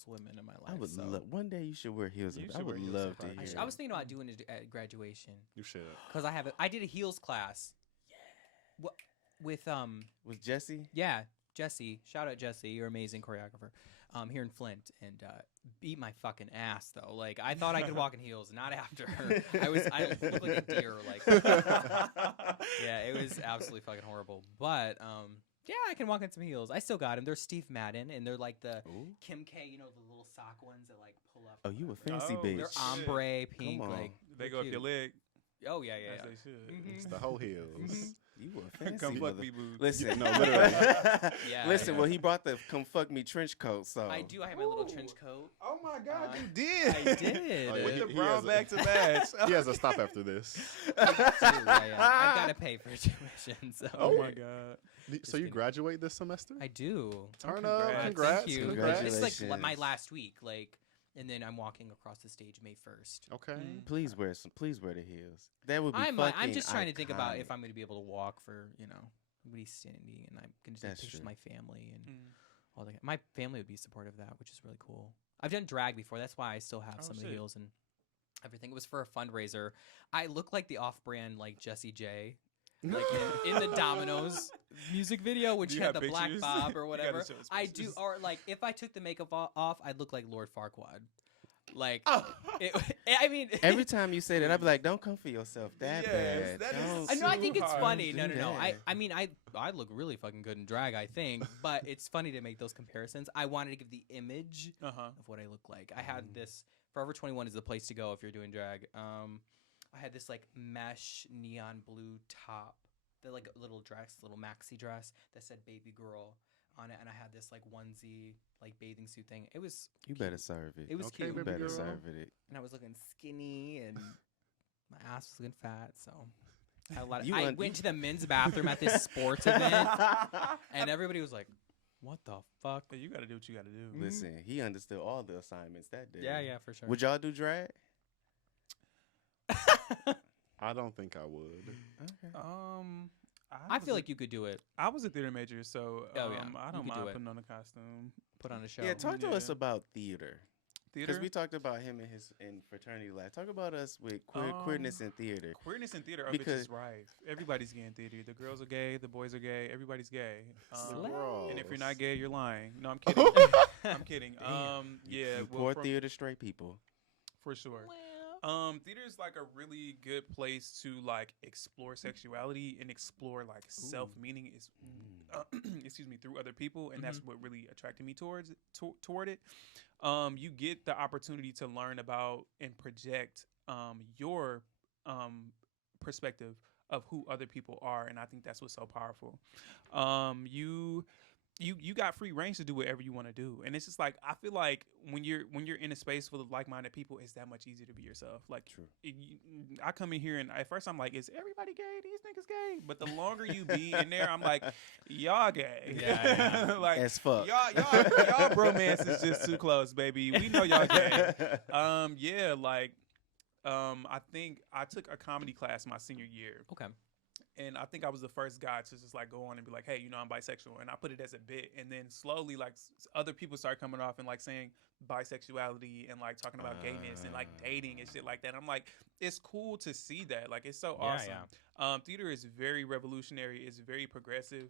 women in my life. I would so. love one day you should wear heels. You I should would wear heels love to sometime. hear. I was thinking about doing it at graduation You should. because I did a heels class. Yeah. with Was Jesse? yeah, Jesse. Shout out Jesse, you're amazing choreographer. Here in Flint, and beat my fucking ass though. Like I thought I could walk in heels, not after. I looked like a deer. Like yeah, it was absolutely fucking horrible. But yeah, I can walk in some heels. I still got them. They're Steve Madden, and they're like the Ooh. Kim K, you know, the little sock ones that like pull up. Oh, you a whatever. fancy Oh, bitch. They're shit. ombre pink. Come on. Like They they're go up cute. your leg. Oh yeah, As yeah, they should. Mhm. It's the whole heels. You a fancy Come fuck mother- me, boo. Listen, No, literally. Yeah, Listen, yeah. well, he brought the come fuck me trench coat, so I do. I have my little trench coat. Oh my God, Uh, you did. I did. Oh, yeah, With he- the he brown has a- back to match. He has to stop after this. Yeah, I've got to pay for tuition. So Oh my God. So you kidding. graduate this semester? I do. Turn Congrats. up. Thank Congrats. Thank you. Congrats. This is like my Congratulations. last week, like, and then I'm walking across the stage May 1st. Okay. please wear the heels. That would be I'm fucking just trying to think about if iconic. I'm going to be able to walk for nobody's standing, and I can just take That's pictures of true. my family and Mm. all that. My family would be supportive of that, which is really cool. I've done drag before. That's why I still have Oh, some of shit. the heels and everything. It was for a fundraiser. I look like the off-brand like Jessie J. Like in the Domino's music video when Do she you had have the black pictures? bob or You gotta whatever. show us I do, pictures. or like if I took the makeup off, I'd look like Lord Farquaad. Like, Oh. I mean, Every time you say that, I'd be like, "Don't come for yourself that Yes, bad." that is Don't. I know. I too think it's hard. funny. Do No. that. I mean, I look really fucking good in drag. I think, but it's funny to make those comparisons. I wanted to give the image Uh-huh. of what I look like. I had this. Forever 21 is the place to go if you're doing drag. I had this like mesh neon blue top, the like little dress, little maxi dress that said "baby girl" on it, and I had this like onesie like bathing suit thing. It was You better serve it. It was Okay, cute. You baby better girl. serve it. and I was looking skinny and my ass was looking fat, so I had a lot of, You I un- went to the men's bathroom at this sports event, and everybody was like, "What the fuck?" But you gotta do what you gotta do. Listen, he understood all the assignments that day. Yeah, for sure. Would y'all do drag? I don't think I would. Okay. I feel like you could do it. I was a theater major, so Oh, yeah. I You don't could do mind it. putting on a costume. Put on a show. Yeah, talk to us Yeah. about theater. Theater. Because we talked about him in his in fraternity life. Talk about us with queerness in theater. Queerness in theater, Because- is rife. Everybody's gay in theater. The girls are gay, the boys are gay, everybody's gay. And if you're not gay, you're lying. No, I'm kidding. I'm kidding. Yeah, You well, poor from- theater straight people. for sure. Theater is like a really good place to like explore sexuality and explore like self-meaning is excuse me, through other people, and that's what really attracted me toward it. You get the opportunity to learn about and project your perspective of who other people are, and I think that's what's so powerful. You got free range to do whatever you want to do, and it's just like I feel like when you're in a space full of like-minded people, it's that much easier to be yourself. Like, True. I come in here and at first I'm like, is everybody gay? These niggas gay? But the longer you be in there, I'm like, y'all gay. Yeah. Like As fuck. y'all bromance is just too close, baby. We know y'all gay. I think I took a comedy class my senior year. Okay. And I think I was the first guy to just like go on and be like, hey, I'm bisexual. And I put it as a bit. And then slowly like other people started coming off and like saying bisexuality and like talking about gayness and like dating and shit like that. And I'm like, it's cool to see that. Like, it's so awesome. Theater is very revolutionary. It's very progressive.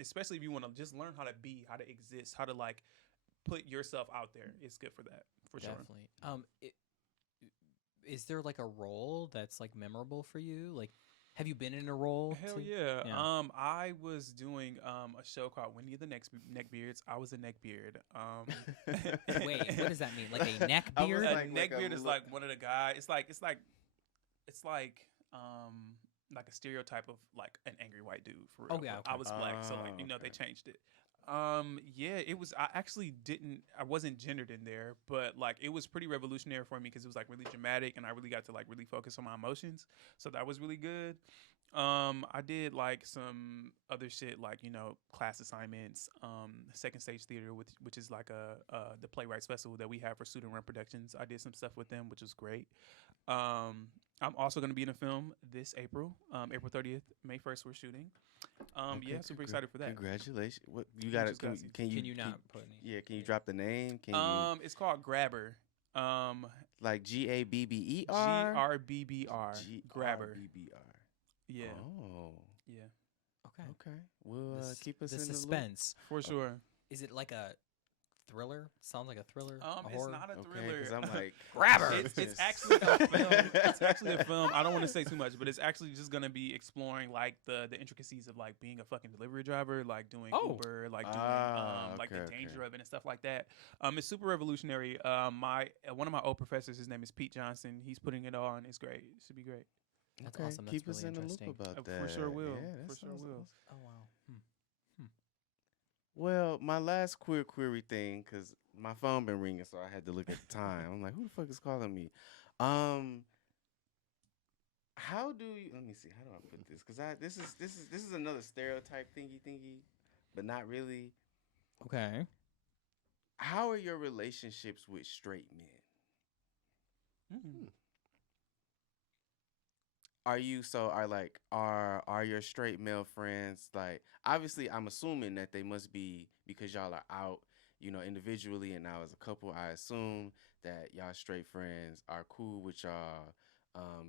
Especially if you want to just learn how to be, how to exist, how to like put yourself out there. It's good for that, for sure. Definitely. Is there like a role that's like memorable for you? Like, have you been in a role? Hell too? yeah. Yeah. I was doing a show called Winnie the Neckbeards. I was a neckbeard. Wait, what does that mean? Like a neck I was beard? like- A neckbeard is like one of the guys. It's like a stereotype of like an angry white dude for real. Oh, yeah, But I okay. was black, so like they Okay. changed it. Yeah, it was. I wasn't gendered in there, but like it was pretty revolutionary for me because it was like really dramatic, and I really got to like really focus on my emotions. So that was really good. I did like some other shit, like class assignments. Second Stage Theater, which is like the playwrights festival that we have for student run productions. I did some stuff with them, which was great. I'm also going to be in a film this April, April 30th, May 1st. We're shooting. Yeah, super excited for that. Congratulations! What you got? just got Can you Can you not put any? Yeah, can you drop the name? Can you It's called Grabber. like GABBER? GRBBR. Grabber. GRBBR. Yeah. Oh. Yeah. Okay. Okay. Well, The keep us the in the loop. suspense. For sure. Is it like a thriller? Sounds like a thriller. A It's horror? not a Okay, thriller. because I'm like, Grab her. It's just- actually a film. It's actually a film. I don't want to say too much, but it's actually just gonna be exploring like the intricacies of like being a fucking delivery driver, like doing Oh. Uber, like doing like the okay, danger okay. of it and stuff like that. It's super revolutionary. One of my old professors, his name is Pete Johnson. He's putting it on. It's great. It should be great. That's Okay, awesome. That's keep really us in the interesting. loop about that. For sure will. Yeah, that For sure sounds will. awesome. Oh wow. Well, my last queer query thing, because my phone been ringing, so I had to look at the time. I'm like, who the fuck is calling me? How do you? Let me see. How do I put this? Because this is another stereotype thingy, but not really. Okay. How are your relationships with straight men? Mm. Are you are your straight male friends like, obviously I'm assuming that they must be, because y'all are out, individually, and now as a couple, I assume that y'all straight friends are cool with y'all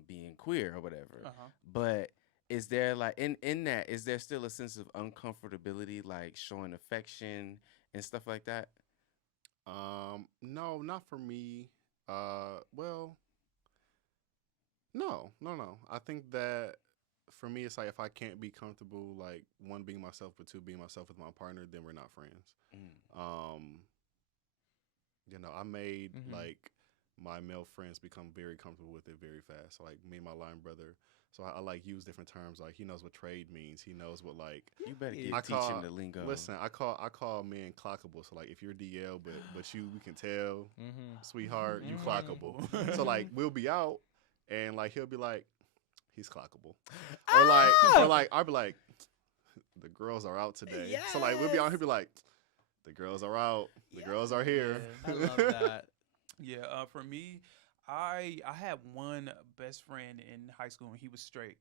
being queer or whatever. Uh-huh. But is there like in that, is there still a sense of uncomfortability, like showing affection and stuff like that? No, not for me. Well, no. I think that for me, it's like if I can't be comfortable, like one being myself, but two being myself with my partner, then we're not friends. I made Mhm. like my male friends become very comfortable with it very fast. So, like me and my line brother. So I like use different terms. Like he knows what trade means. He knows what like. You better Yeah. teach him the lingo. Listen, I call men clockable. So like if you're DL, but you, we can tell, Mm-hmm. sweetheart, you Mhm. clockable. So like we'll be out, and like he'll be like, he's clockable, or like I'll be like, the girls are out today. So like we'll be out, he'll be like, the girls are out, the girls are here. I love that. Yeah, for me, I had one best friend in high school and he was straight.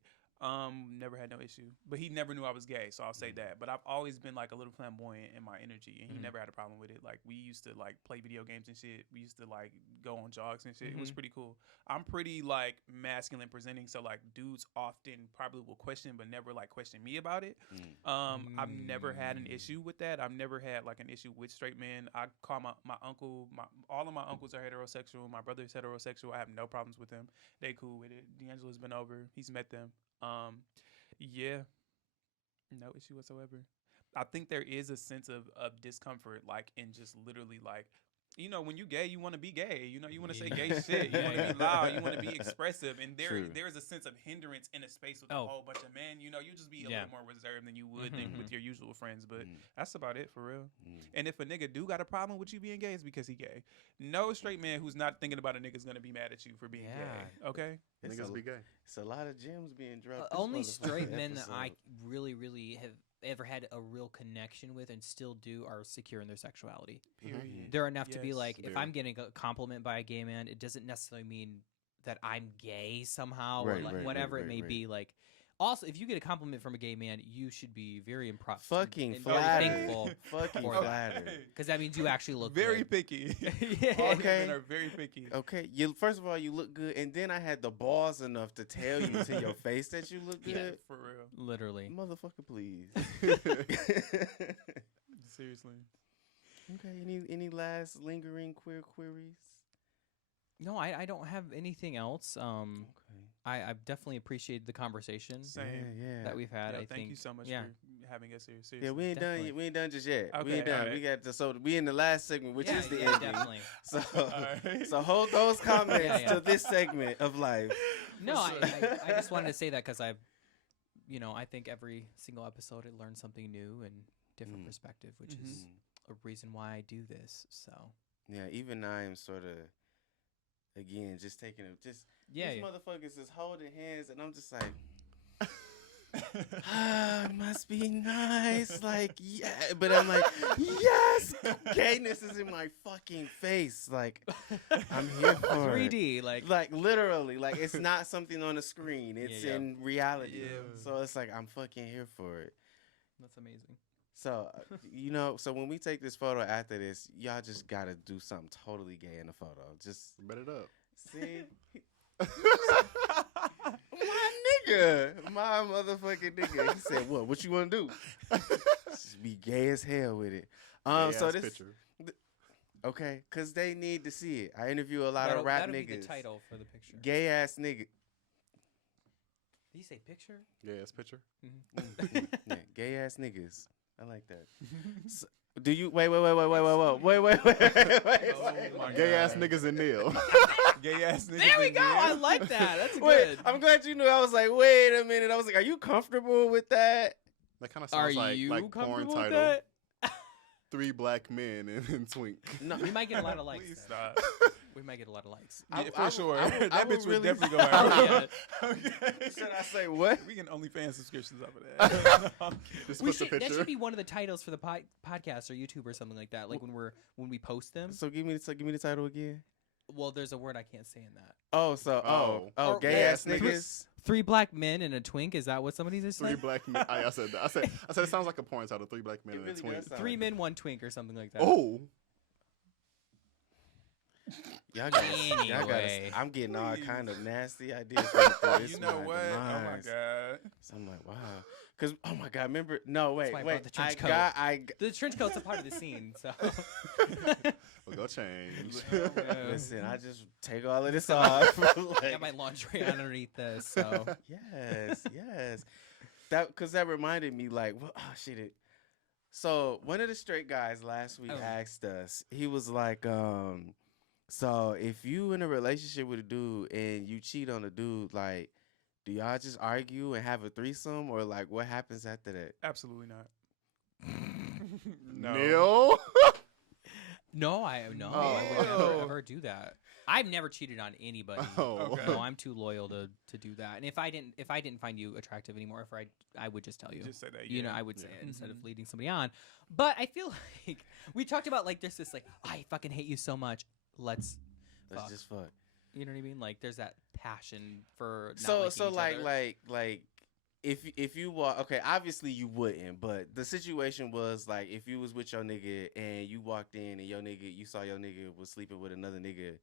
Never had no issue, but he never knew I was gay, so I'll say that. But I've always been like a little flamboyant in my energy, and he never had a problem with it. Like we used to like play video games and shit. We used to like go on jogs and shit. It was pretty cool. I'm pretty like masculine presenting, so like dudes often probably will question, but never like question me about it. I've never had an issue with that. I've never had like an issue with straight men. I call my uncle, all of my uncles are heterosexual. My brother's heterosexual. I have no problems with them. They cool with it. D'Angelo's been over. He's met them. Yeah, no issue whatsoever. I think there is a sense of discomfort, like in just literally like, when you gay, you want to be gay. You want to say gay shit. You want to be loud. You want to be expressive. And True. there's a sense of hindrance in a space with a Oh. whole bunch of men. You just be a Yeah. little more reserved than you would think with your usual friends. But Mm. that's about it for real. And if a nigga do got a problem with you being gay, it's because he gay. No straight man who's not thinking about a nigga's gonna be mad at you for being gay. Okay. It's Niggas a, be gay. it's a lot of gems being dropped. this Only motherfucking straight men that I episode. really have ever had a real connection with and still do are secure in their sexuality. Period. They're enough to be Yes. like, if Very. I'm getting a compliment by a gay man, it doesn't necessarily mean that I'm gay somehow Right, or like right, whatever right, it may right. be. Like, also, if you get a compliment from a gay man, you should be very impressed, Fucking and very flattered. thankful, Fucking for that. flattered. because that means you actually look Very good. picky. Yeah. All Okay. men are very picky. Okay, first of all, you look good, and then I had the balls enough to tell you to your face that you look Yeah, good. for real. Literally. Motherfucker, please. Seriously. Okay, any last lingering queer queries? No, I don't have anything else. Okay. I've definitely appreciated the conversation Same. Yeah. that we've had. Yeah, I thank think you so much yeah. for having us here. Seriously. Yeah, we ain't done. Definitely. We ain't done just yet. we Okay, ain't done. alright. We got so we in the last segment, which Yeah, is the yeah, ending. definitely. So, Alright. so hold those comments Yeah. to this segment of life. No, For I sure. just wanted to say that because I think every single episode I learn something new and different Mm. perspective, which Mhm. is a reason why I do this. So Yeah, even I am sort of, again, just taking it. Just yeah, these yeah. motherfuckers is holding hands, and I'm just like, it must be nice. Like, yeah, but I'm like, yes, gayness is in my fucking face. Like, I'm here for it. 3D, like Like literally, like it's not something on the screen. It's Yeah. in reality. Yeah. So it's like I'm fucking here for it. that's amazing. So so when we take this photo after this, y'all just gotta do something totally gay in the photo. Just Bet it up. see, My nigga, my motherfucking nigga. He said, "What you want to do?" Just be gay as hell with it. So this picture. okay, cause they need to see it. I interview a lot That'll, of rap that'll niggas. be the title for the picture. Gay ass nigga. Did you say picture? Yeah, it's picture. Yeah, gay ass niggas. I like that. So, do you wait? Oh my Gay ass God. niggas and Neil. Gay ass niggas. There we in go. there. I like that. That's Wait, good. I'm glad you knew. I was like, wait a minute. I was like, are you comfortable with that? That kind of Are sounds like you porn comfortable with title. that? 3 black men and twink. No, We might get a lot of likes. Please then. stop. We might get a lot of likes. I- Yeah, I- for sure. I that would bitch really- would definitely go viral. Yeah. Okay. Should I say what? We can OnlyFans subscriptions off of that. Just We put the should, that picture. should be one of the titles for the podcast or YouTube or something like that. Like when we post them. So give me the title again. Well, there's a word I can't say in that. Oh. Gay Or- ass niggas. 3 black men and a twink. Is that what somebody just 3 said? black men. I said that. I said it sounds like a porn title. 3 black men It and a really twink. does sound 3 men, 1 twink, or something like that. Oh. Y'all got, Anyway. I'm getting all Please. kind of nasty ideas. Right there. It's You know my what? Oh my demise. god. So I'm like, wow. Cause oh my god, remember? No, why wait. I brought the trench coat. I The trench coat's a part of the scene, so. We'll go change. listen. I just take all of this off. I Like, got my lingerie underneath this, so. yes. That reminded me, like, well, oh shit. So one of the straight guys last week Oh. asked us. He was like, so if you in a relationship with a dude and you cheat on a dude, like, do y'all just argue and have a threesome, or like, what happens after that? Absolutely not. No. Neil. No, I would Oh. never ever do that. I've never cheated on anybody. Oh. Okay. No, I'm too loyal to do that. And if I didn't find you attractive anymore, I would just tell you. Just say that. You know, yeah. I would say it instead of Mhm. leading somebody on. But I feel like we talked about like there's this like I fucking hate you so much. Let's Let's fuck. just fuck. You know what I mean? Like there's that passion for not So liking each other. like if you walk, okay, obviously you wouldn't, but the situation was like if you was with your nigga and you walked in and you saw your nigga was sleeping with another nigga,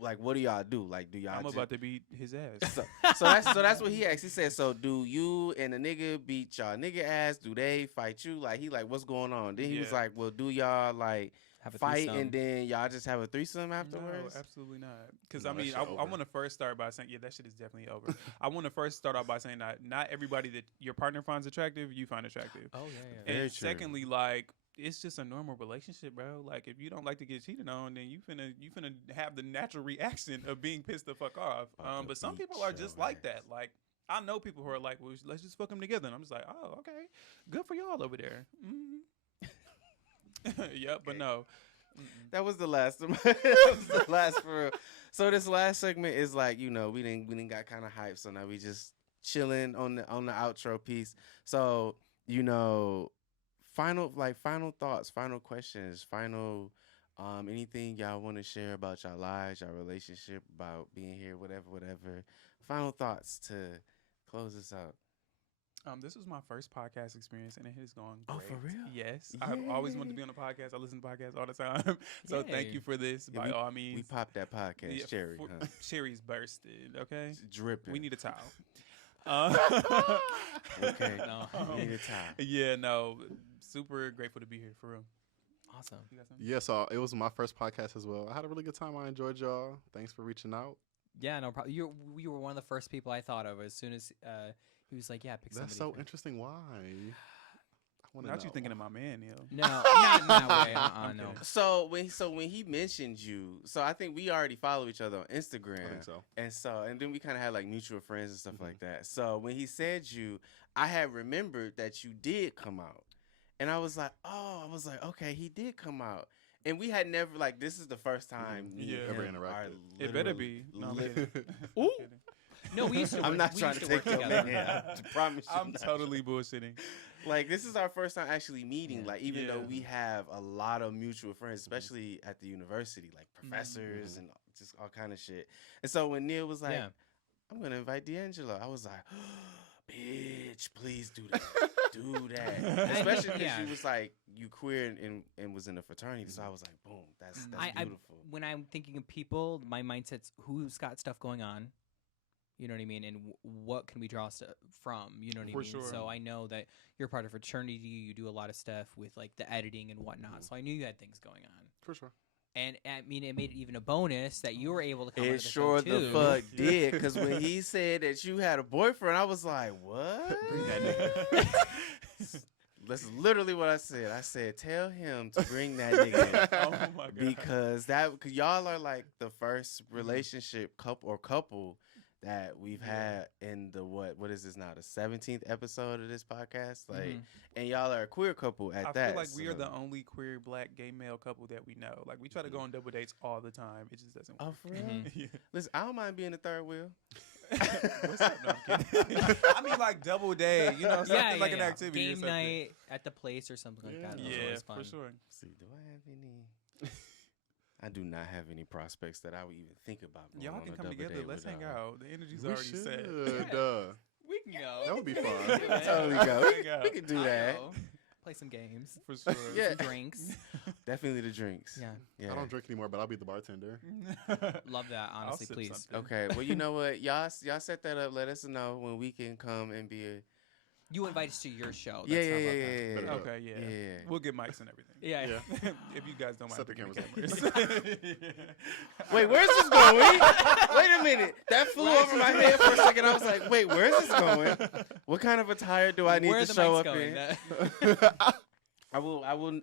like what do y'all do? Like do y'all I'm just, about to beat his ass. so that's what he asked. He said, so do you and the nigga beat y'all nigga ass? Do they fight you? Like he like what's going on? Then he was Yeah. like, well, do y'all like Have a fight threesome. and then y'all just have a threesome afterwards? No, absolutely not. Because No, I that mean, shit I over. want to first start by saying, yeah, that shit is definitely over. I want to first start off by saying that not everybody that your partner finds attractive, you find attractive. Oh yeah, yeah. Very And true. secondly, like it's just a normal relationship, bro. Like if you don't like to get cheated on, then you finna have the natural reaction of being pissed the fuck off. About to But some beat people are your just like that. ass. Like I know people who are like, well, let's just fuck them together. And I'm just like, oh, okay, good for y'all over there. Yep, but no. Mm-mm. That was the last. That was the last for real. So this last segment is like, you know, we didn't got kind of hype, so now we just chilling on the outro piece. So you know, final thoughts, final questions, final anything y'all want to share about y'all lives, y'all relationship, about being here, whatever. Final thoughts to close this out. This was my first podcast experience, and it has gone Oh, great. for real? Yes, I've always wanted to be on a podcast. I listen to podcasts all the time, so thank Yay. you for this. Yeah, By all means, We popped that podcast, Yeah, cherry, huh? Cherry's bursted. Okay, Dripping. we need a towel. Okay. No. We need a towel. Yeah, no, super grateful to be here for real. Awesome. You got something? Yeah, so it was my first podcast as well. I had a really good time. I enjoyed y'all. Thanks for reaching out. Yeah, no problem. You were one of the first people I thought of as soon as he was like, yeah, pick That's somebody. so for- interesting. Why? I want to Not know. you thinking of my man, Neil. No, not in that way. I'm No. kidding. So when he mentioned you, so I think we already follow each other on Instagram. I think so. And then we kind of had like mutual friends and stuff Mhm. like that. So when he said you, I had remembered that you did come out. And I was like, okay, he did come out. And we had never, like, this is the first time me Yeah. and Ever him interacted. are It better literally be. No, I'm lit- kidding. Ooh. I'm kidding. No, we used to. I'm work, not we trying used to to work take your together. man. I promise you. I'm not. totally bullshitting. Like, this is our first time actually meeting. Yeah. Like, even though Yeah. we have a lot of mutual friends, especially at the university, like professors Mhm. and just all kind of shit. And so when Neil was like, Yeah. I'm gonna invite D'Angelo, I was like, bitch, please do that. Do that. Especially because she was like, you queer and was in a fraternity. So I was like, boom, that's beautiful. When I'm thinking of people, my mindset's who's got stuff going on. You know what I mean? And what can we draw from? You know what I mean? Sure. So I know that you're part of fraternity. You do a lot of stuff with like the editing and whatnot. So I knew you had things going on. For sure. And I mean, it made it even a bonus that you were able to come. It sure the fuck did. Because when he said that you had a boyfriend, I was like, what? Bring that nigga. That's literally what I said. I said, tell him to bring that nigga. Oh my god. Because cause y'all are like the first relationship couple that we've had in the what is this now, the 17th episode of this podcast, like, and y'all are a queer couple at that. I feel like we are the only queer black gay male couple that we know. Like we try to go on double dates all the time. It just doesn't work. Oh, for real? Yeah. Listen, I don't mind being the third wheel. What's up? No, I'm kidding. I mean, like double day, you know, something like an activity, game or something. night at the place or something like that. Those are Yeah, always fun. for sure. See, do I have any? I do not have any prospects that I would even think about. Going Y'all on can a come double together. date Let's with, hang out. The energy's We already should. set. We can go. That would be fun. Totally go. Hang out. We can do I that. know. Play some games. For sure. Yeah. Some drinks. Definitely the drinks. Yeah. I don't drink anymore, but I'll be the bartender. Love that. I'll Honestly, sip please. something. Okay. Well, you know what? Y'all set that up. Let us know when we can come and be a. You invite us to your show. Yeah, That's yeah, how yeah, about yeah, that. yeah. Okay, yeah. We'll get mics and everything. Yeah. Yeah. If you guys don't mind Set the picking cameras Wait, where's this going? Wait a minute. That flew over my head for a second. I was like, wait, where's this going? What kind of attire do I need Where are to the show mics up going? in?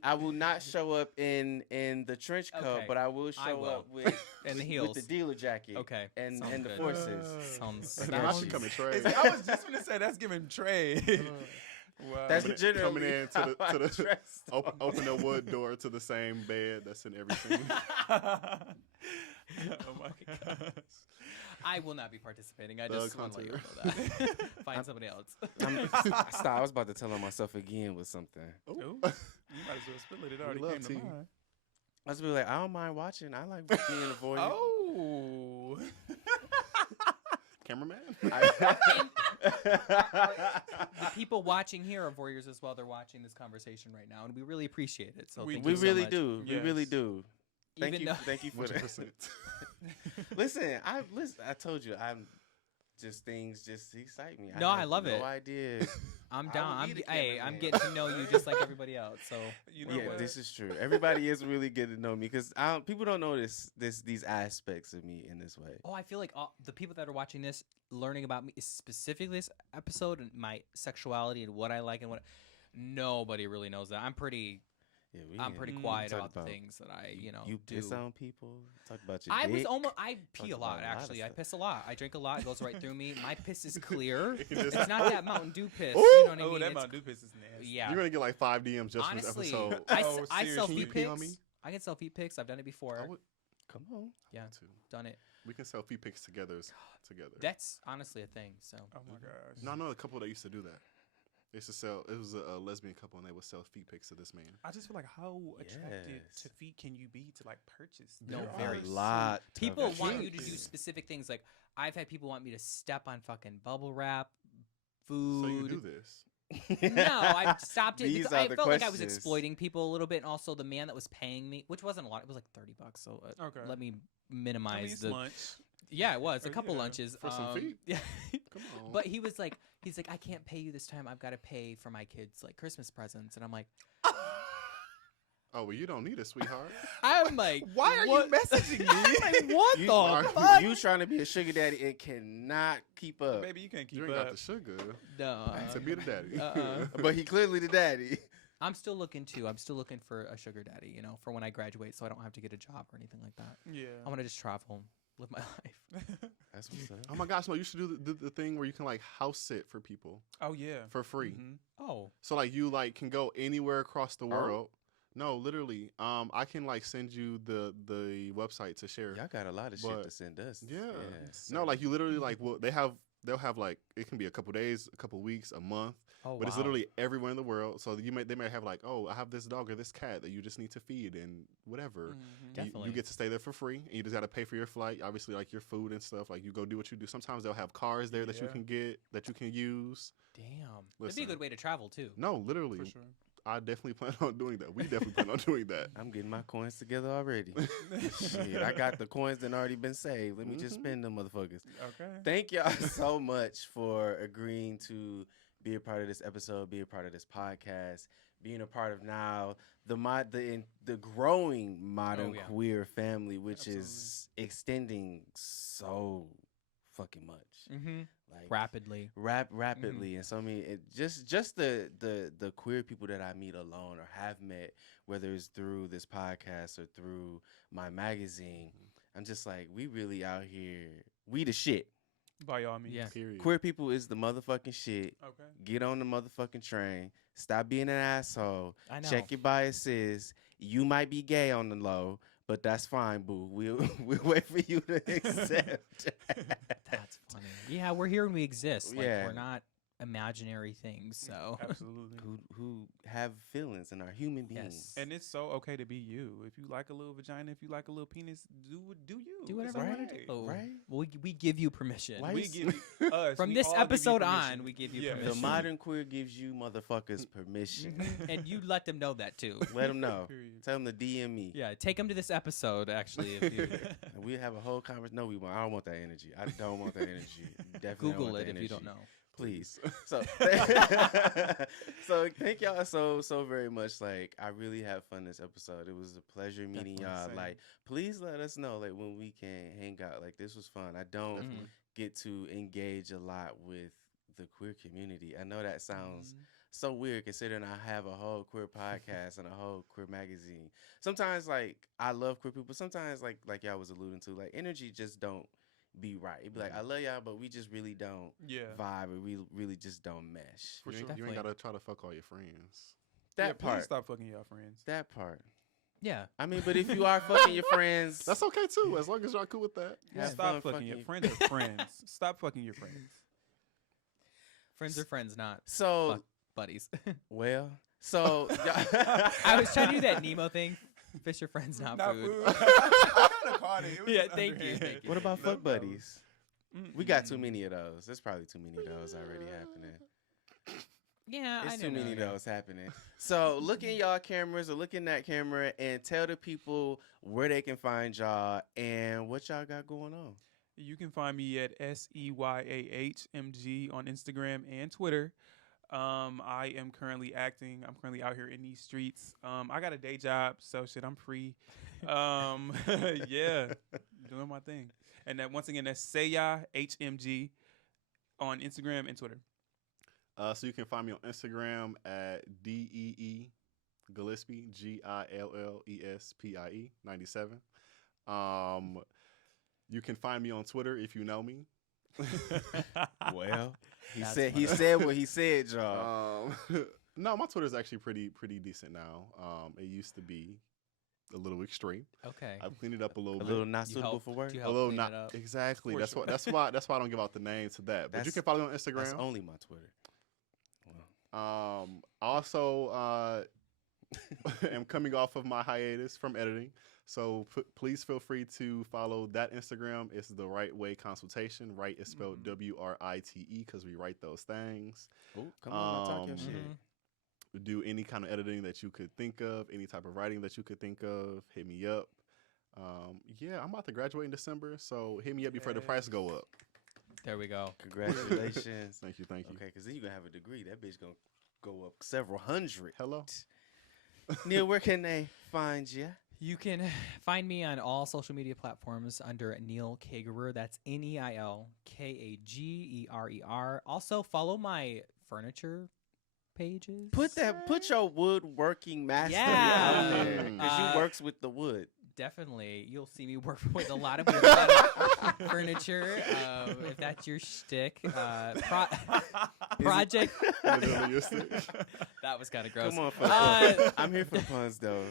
I will not show up in the trench coat, Okay. but I will I show will. up with And the with heels. the dealer jacket. Okay. And Sounds the good. forces. Sounds. I Sketchy. should come and trade. I was just gonna say that's giving trade. Wow. That's Coming generally in to how the- I to the- dress. Open the wood door to the same bed that's in every scene. Oh my gosh. I will not be participating. I Thug just want to let you hunter. know that. Find somebody else. Stop. I was about to tell on myself again with something. Ooh, you might as well spill it. It already love came to tea. mind. I was be like, I don't mind watching. I like being a voyeur. Oh. Cameraman? The people watching here are voyeurs as well. They're watching this conversation right now, and we really appreciate it. So We thank We you so really much. do. We really Yes. do. Thank Even you. though- Thank you for that. 100%. Listen, I told you, I'm just things just excite me. No, I have love no it. idea. I'm I down. will I'm be the hey, I'm cameraman. getting to know you just like everybody else. So You know Yeah, what? this is true. Everybody is really getting to know me because people don't know these aspects of me in this way. oh, I feel like the people that are watching this, learning about me, specifically this episode and my sexuality and what I like and what nobody really knows that. I'm pretty Yeah, I'm pretty Mm. quiet Talk about the about things that I you do. piss on people. Talk about your I was dick. almost. I pee a Talk lot about a lot of actually. I stuff. piss a lot. I drink a lot. It goes right through me. My piss is clear. You just- It's not that Mountain Dew piss. Ooh. You know what I Oh, mean? that It's- Mountain Dew piss is nasty. yeah. You're going to get like 5 DMs just Honestly, for this episode. I Oh, sell seriously? feet Can you pee on pics. me? I can sell feet pics. I've done it before. I would- Come on. Yeah, too. done it. We can sell feet pics together. That's honestly a thing. So Oh my gosh. No, I know a couple that used to do that. They used to sell. It was a lesbian couple, and they would sell feet pics to this man. I just feel like how attracted Yes. to feet can you be to like purchase? No, There very. are A lot. of people want you to do attractive. specific things. Like I've had people want me to step on fucking bubble wrap, food. So you do this. No, I stopped it These because are I the felt like I was questions. exploiting people a little bit, and also the man that was paying me, which wasn't a lot, it was like $30. So Okay. let me I mean, minimize it's the. lunch. Yeah, it was a couple Yeah, lunches for some feet. Yeah, Come on. but he's like, I can't pay you this time. I've got to pay for my kids like Christmas presents, and I'm like, Oh, well, you don't need it, sweetheart. I'm like, Why are what? you messaging me? I'm like, what You, the are- fuck? you trying to be a sugar daddy and cannot keep up. Baby, you can't keep You ain't got up. the sugar No, to be the daddy. But he clearly the daddy. I'm still looking too. I'm still looking for a sugar daddy, you know, for when I graduate, so I don't have to get a job or anything like that. Yeah. I want to just travel, live my life. That's what's up. Oh my gosh, no! You should do the thing where you can like house sit for people Oh yeah. for free. Mhm. Oh, So like you like can go anywhere across the Oh. world. No, literally. I can like send you the website to share. Y'all got a lot of shit But- to send us. Yeah. So- No, like you literally like well they have they'll have like it can be a couple days, a couple weeks, a month, Oh, but it's wow. literally everywhere in the world. So they may have like, oh, I have this dog or this cat that you just need to feed and whatever. Definitely. You get to stay there for free, and you just got to pay for your flight. Obviously, like your food and stuff. Like you go do what you do. Sometimes they'll have cars there that you Yeah. can get that you can use. Damn. That'd be a Listen. good way to travel too. No, literally, For sure. I definitely plan on doing that. We definitely plan on doing that. I'm getting my coins together already. Shit, I got the coins that already been saved. Let me just spend them motherfuckers. Okay. Thank y'all so much for agreeing to be a part of this episode, be a part of this podcast, being a part of now the growing modern Oh, yeah. queer family, which Absolutely. is extending so fucking much. Mm-hmm. Like Rapidly. rapidly, and so I mean, just the queer people that I meet alone or have met, whether it's through this podcast or through my magazine, I'm just like, we really out here, we the shit. By all means. Yeah. Period. Queer people is the motherfucking shit. Okay. Get on the motherfucking train. Stop being an asshole. I know. Check your biases. You might be gay on the low, but that's fine, boo. We'll wait for you to accept. That's funny. Yeah, we're here and we exist. Like, Yeah. we're not imaginary things. So Absolutely. who have feelings and are human beings. Yes. And it's so okay to be you. If you like a little vagina, if you like a little penis, do you. do It's whatever you want okay. to do. right? We give you permission. Why We you give you, us, From we this all give you episode permission. on, we give you Yeah. The permission. modern queer gives you motherfuckers permission. And you let them know that too. Let them know. Period. Tell them to DM me. Yeah, take them to this episode actually. If you And we have a whole conversation. No, we won't. I don't want that energy. I don't want that energy. Definitely don't Google want it that if you don't energy. know. Please. So, so thank y'all so very much. Like, I really had fun this episode. It was a pleasure meeting Definitely, y'all. same. Like, please let us know like when we can hang out. Like, this was fun. I don't Mhm. get to engage a lot with the queer community. I know that sounds Mhm. so weird considering I have a whole queer podcast and a whole queer magazine. Sometimes like I love queer people. Sometimes like y'all was alluding to, like energy just don't be right. It'd be like I love y'all, but we just really don't Yeah. vibe, and we really just don't mesh. For You sure. ain't, you ain't Definitely. gotta try to fuck all your friends. That Yeah, please part. stop fucking your friends. That part. Yeah. I mean, but if you are fucking your friends, That's okay too, as long as y'all cool with that. have Stop fun fucking your fucking- friends. Are friends. Stop fucking your friends. Friends are friends, not So Fuck. buddies. well, so I was trying to do that Nemo thing. Fish are friends, not, food. I kind of caught it. It was Yeah, just thank you, underhand. thank you. What about No fuck problem. buddies? We got too Mm-mm. many of those. There's probably too many of those already happening. Yeah, I It's know. too many of those happening. So look in y'all cameras or look in that camera and tell the people where they can find y'all and what y'all got going on. You can find me at SEYAHMG on Instagram and Twitter. I am currently acting. I'm currently out here in these streets. I got a day job, so shit, I'm free. Yeah, doing my thing. And that once again, that's Saya HMG on Instagram and Twitter. So you can find me on Instagram at DEE Gillespie, GILLESPIE 97. You can find me on Twitter if you know me. Well, he That's said what he said, y'all. No, my Twitter is actually pretty decent now. It used to be a little extreme. Okay. I've cleaned it up a little A bit. little not You suitable help- for work. do you A help little clean not it up? exactly. For That's sure. that's why I don't give out the name to that. But you That's- can follow me on That's Instagram. only my Twitter. Also, am coming off of my hiatus from editing. So please feel free to follow that Instagram. It's The Right Way Consultation. Right is spelled WRITE because we write those things. Oh, come on, talk your Um, shit. Mhm. We do any kind of editing that you could think of, any type of writing that you could think of. Hit me up. Yeah, I'm about to graduate in December, so hit me up before the price go up. There we go. Congratulations. Thank you, thank you. Okay, because then you're going to have a degree. That bitch going to go up several hundred. Hello. Neil, where can they find you? You can find me on all social media platforms under Neil Kagerer. That's NeilKagerer. Also, follow my furniture pages. Put your woodworking mastery Yeah. out there because you Uh, works with the wood. Definitely, you'll see me work with a lot of furniture. If that's your shtick, project. Literally, you're sick. That was kind of gross. Come on, for I'm here for puns though.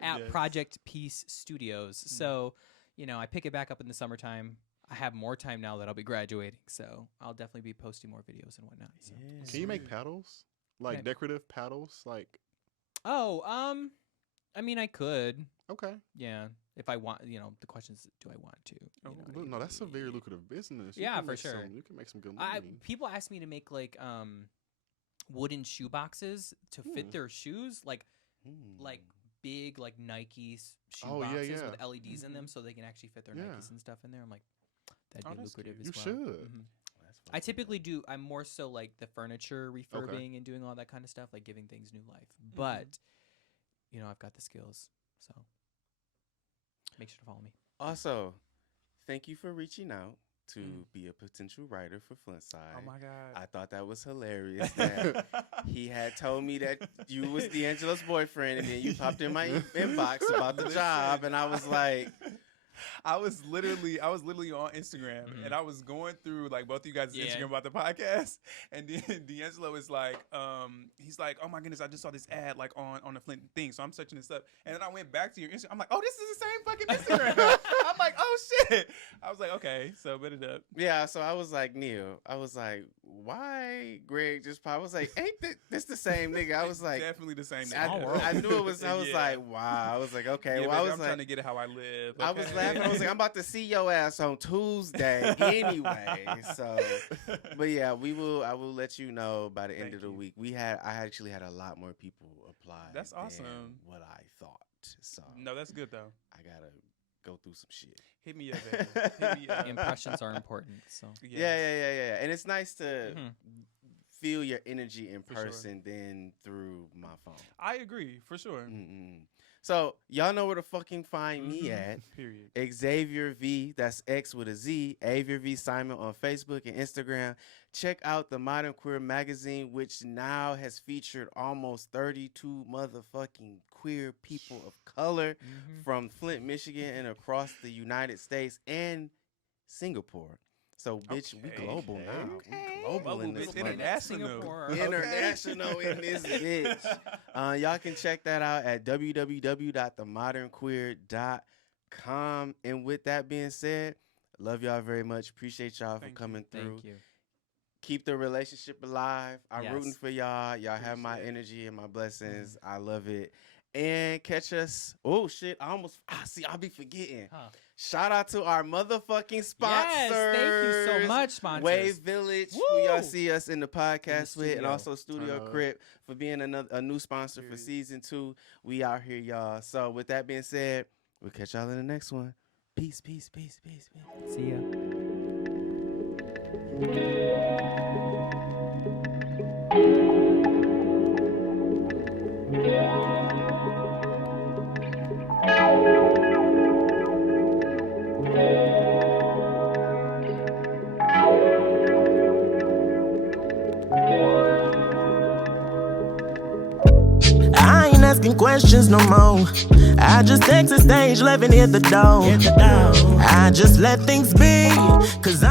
At Yes. Project Peace Studios. So, I pick it back up in the summertime. I have more time now that I'll be graduating, so I'll definitely be posting more videos and whatnot. So. Yeah. Can you make paddles? Like Yeah. decorative paddles? Like, Oh, I mean, I could. okay. Yeah, if I want, the question is, do I want to? No, that's a very lucrative business. Yeah, can for make sure. You can make some good money. People ask me to make like wooden shoe boxes to fit their shoes, like big like Nike shoe boxes with LEDs in them, so they can actually fit their Nikes and stuff in there. I'm like, that'd be lucrative as well. You should. I typically do. I'm more so like the furniture refurbing and doing all that kind of stuff, like giving things new life. But I've got the skills, so make sure to follow me. Also, thank you for reaching out to be a potential writer for Flintside. Oh my God. I thought that was hilarious that he had told me that you was D'Angelo's boyfriend, and then you popped in my inbox about the job, and I was like, I was literally on Instagram and I was going through like both of you guys' Instagram about the podcast, and then D'Angelo is like, he's like, oh my goodness, I just saw this ad like on the Flint thing, so I'm searching this up, and then I went back to your Instagram. I'm like, oh, this is the same fucking Instagram. I'm like, oh shit. I was like, okay, so bet it up. yeah. So I was like, Neil, I was like, why Greg just popped? I was like, ain't this the same nigga? I was like, definitely the same I, nigga. I knew it was. I was like, wow. I was like, okay. Yeah, well, baby, I was I'm like, trying to get it how I live. I was okay? laughing. I was like, I'm about to see your ass on Tuesday anyway. So, but yeah, I will let you know by the end Thank of the you. week. I actually had a lot more people apply. That's than awesome. What I thought. So No, that's good though. I gotta go through some shit. Hit me up, baby. Hit me up. Impressions are important, so Yeah. And it's nice to Mhm. feel your energy in For sure. person than through my phone. I agree for sure. Mm-mm. So y'all know where to fucking find me at. Period. Xzavier V, that's X with a Z, Xzavier V Simon on Facebook and Instagram. Check out the Modern Queer magazine, which now has featured almost 32 motherfucking queer people of color from Flint, Michigan, and across the United States and Singapore. So, bitch, we Okay. global now. Okay. We global in Global, this bitch, mother- international. Singapore. Okay. International in this bitch. Y'all can check that out at www.themodernqueer.com. And with that being said, love y'all very much. Appreciate y'all for Thank you. coming through. Thank you. Keep the relationship alive. I'm Yes. rooting for y'all. Y'all have my Appreciate it. energy and my blessings. I love it. And catch us. Oh shit! I'll be forgetting. Huh. Shout out to our motherfucking sponsors. Yes, thank you so much, sponsors. Wave Village, who Woo! y'all see us in the podcast with, and studio. also Studio Crip for being a new sponsor for Period. season 2. We out here, y'all. So with that being said, we'll catch y'all in the next one. Peace, peace, peace, peace, peace. See ya. I ain't asking questions no more. I just exit stage, left and hit the door. I just let things be, 'cause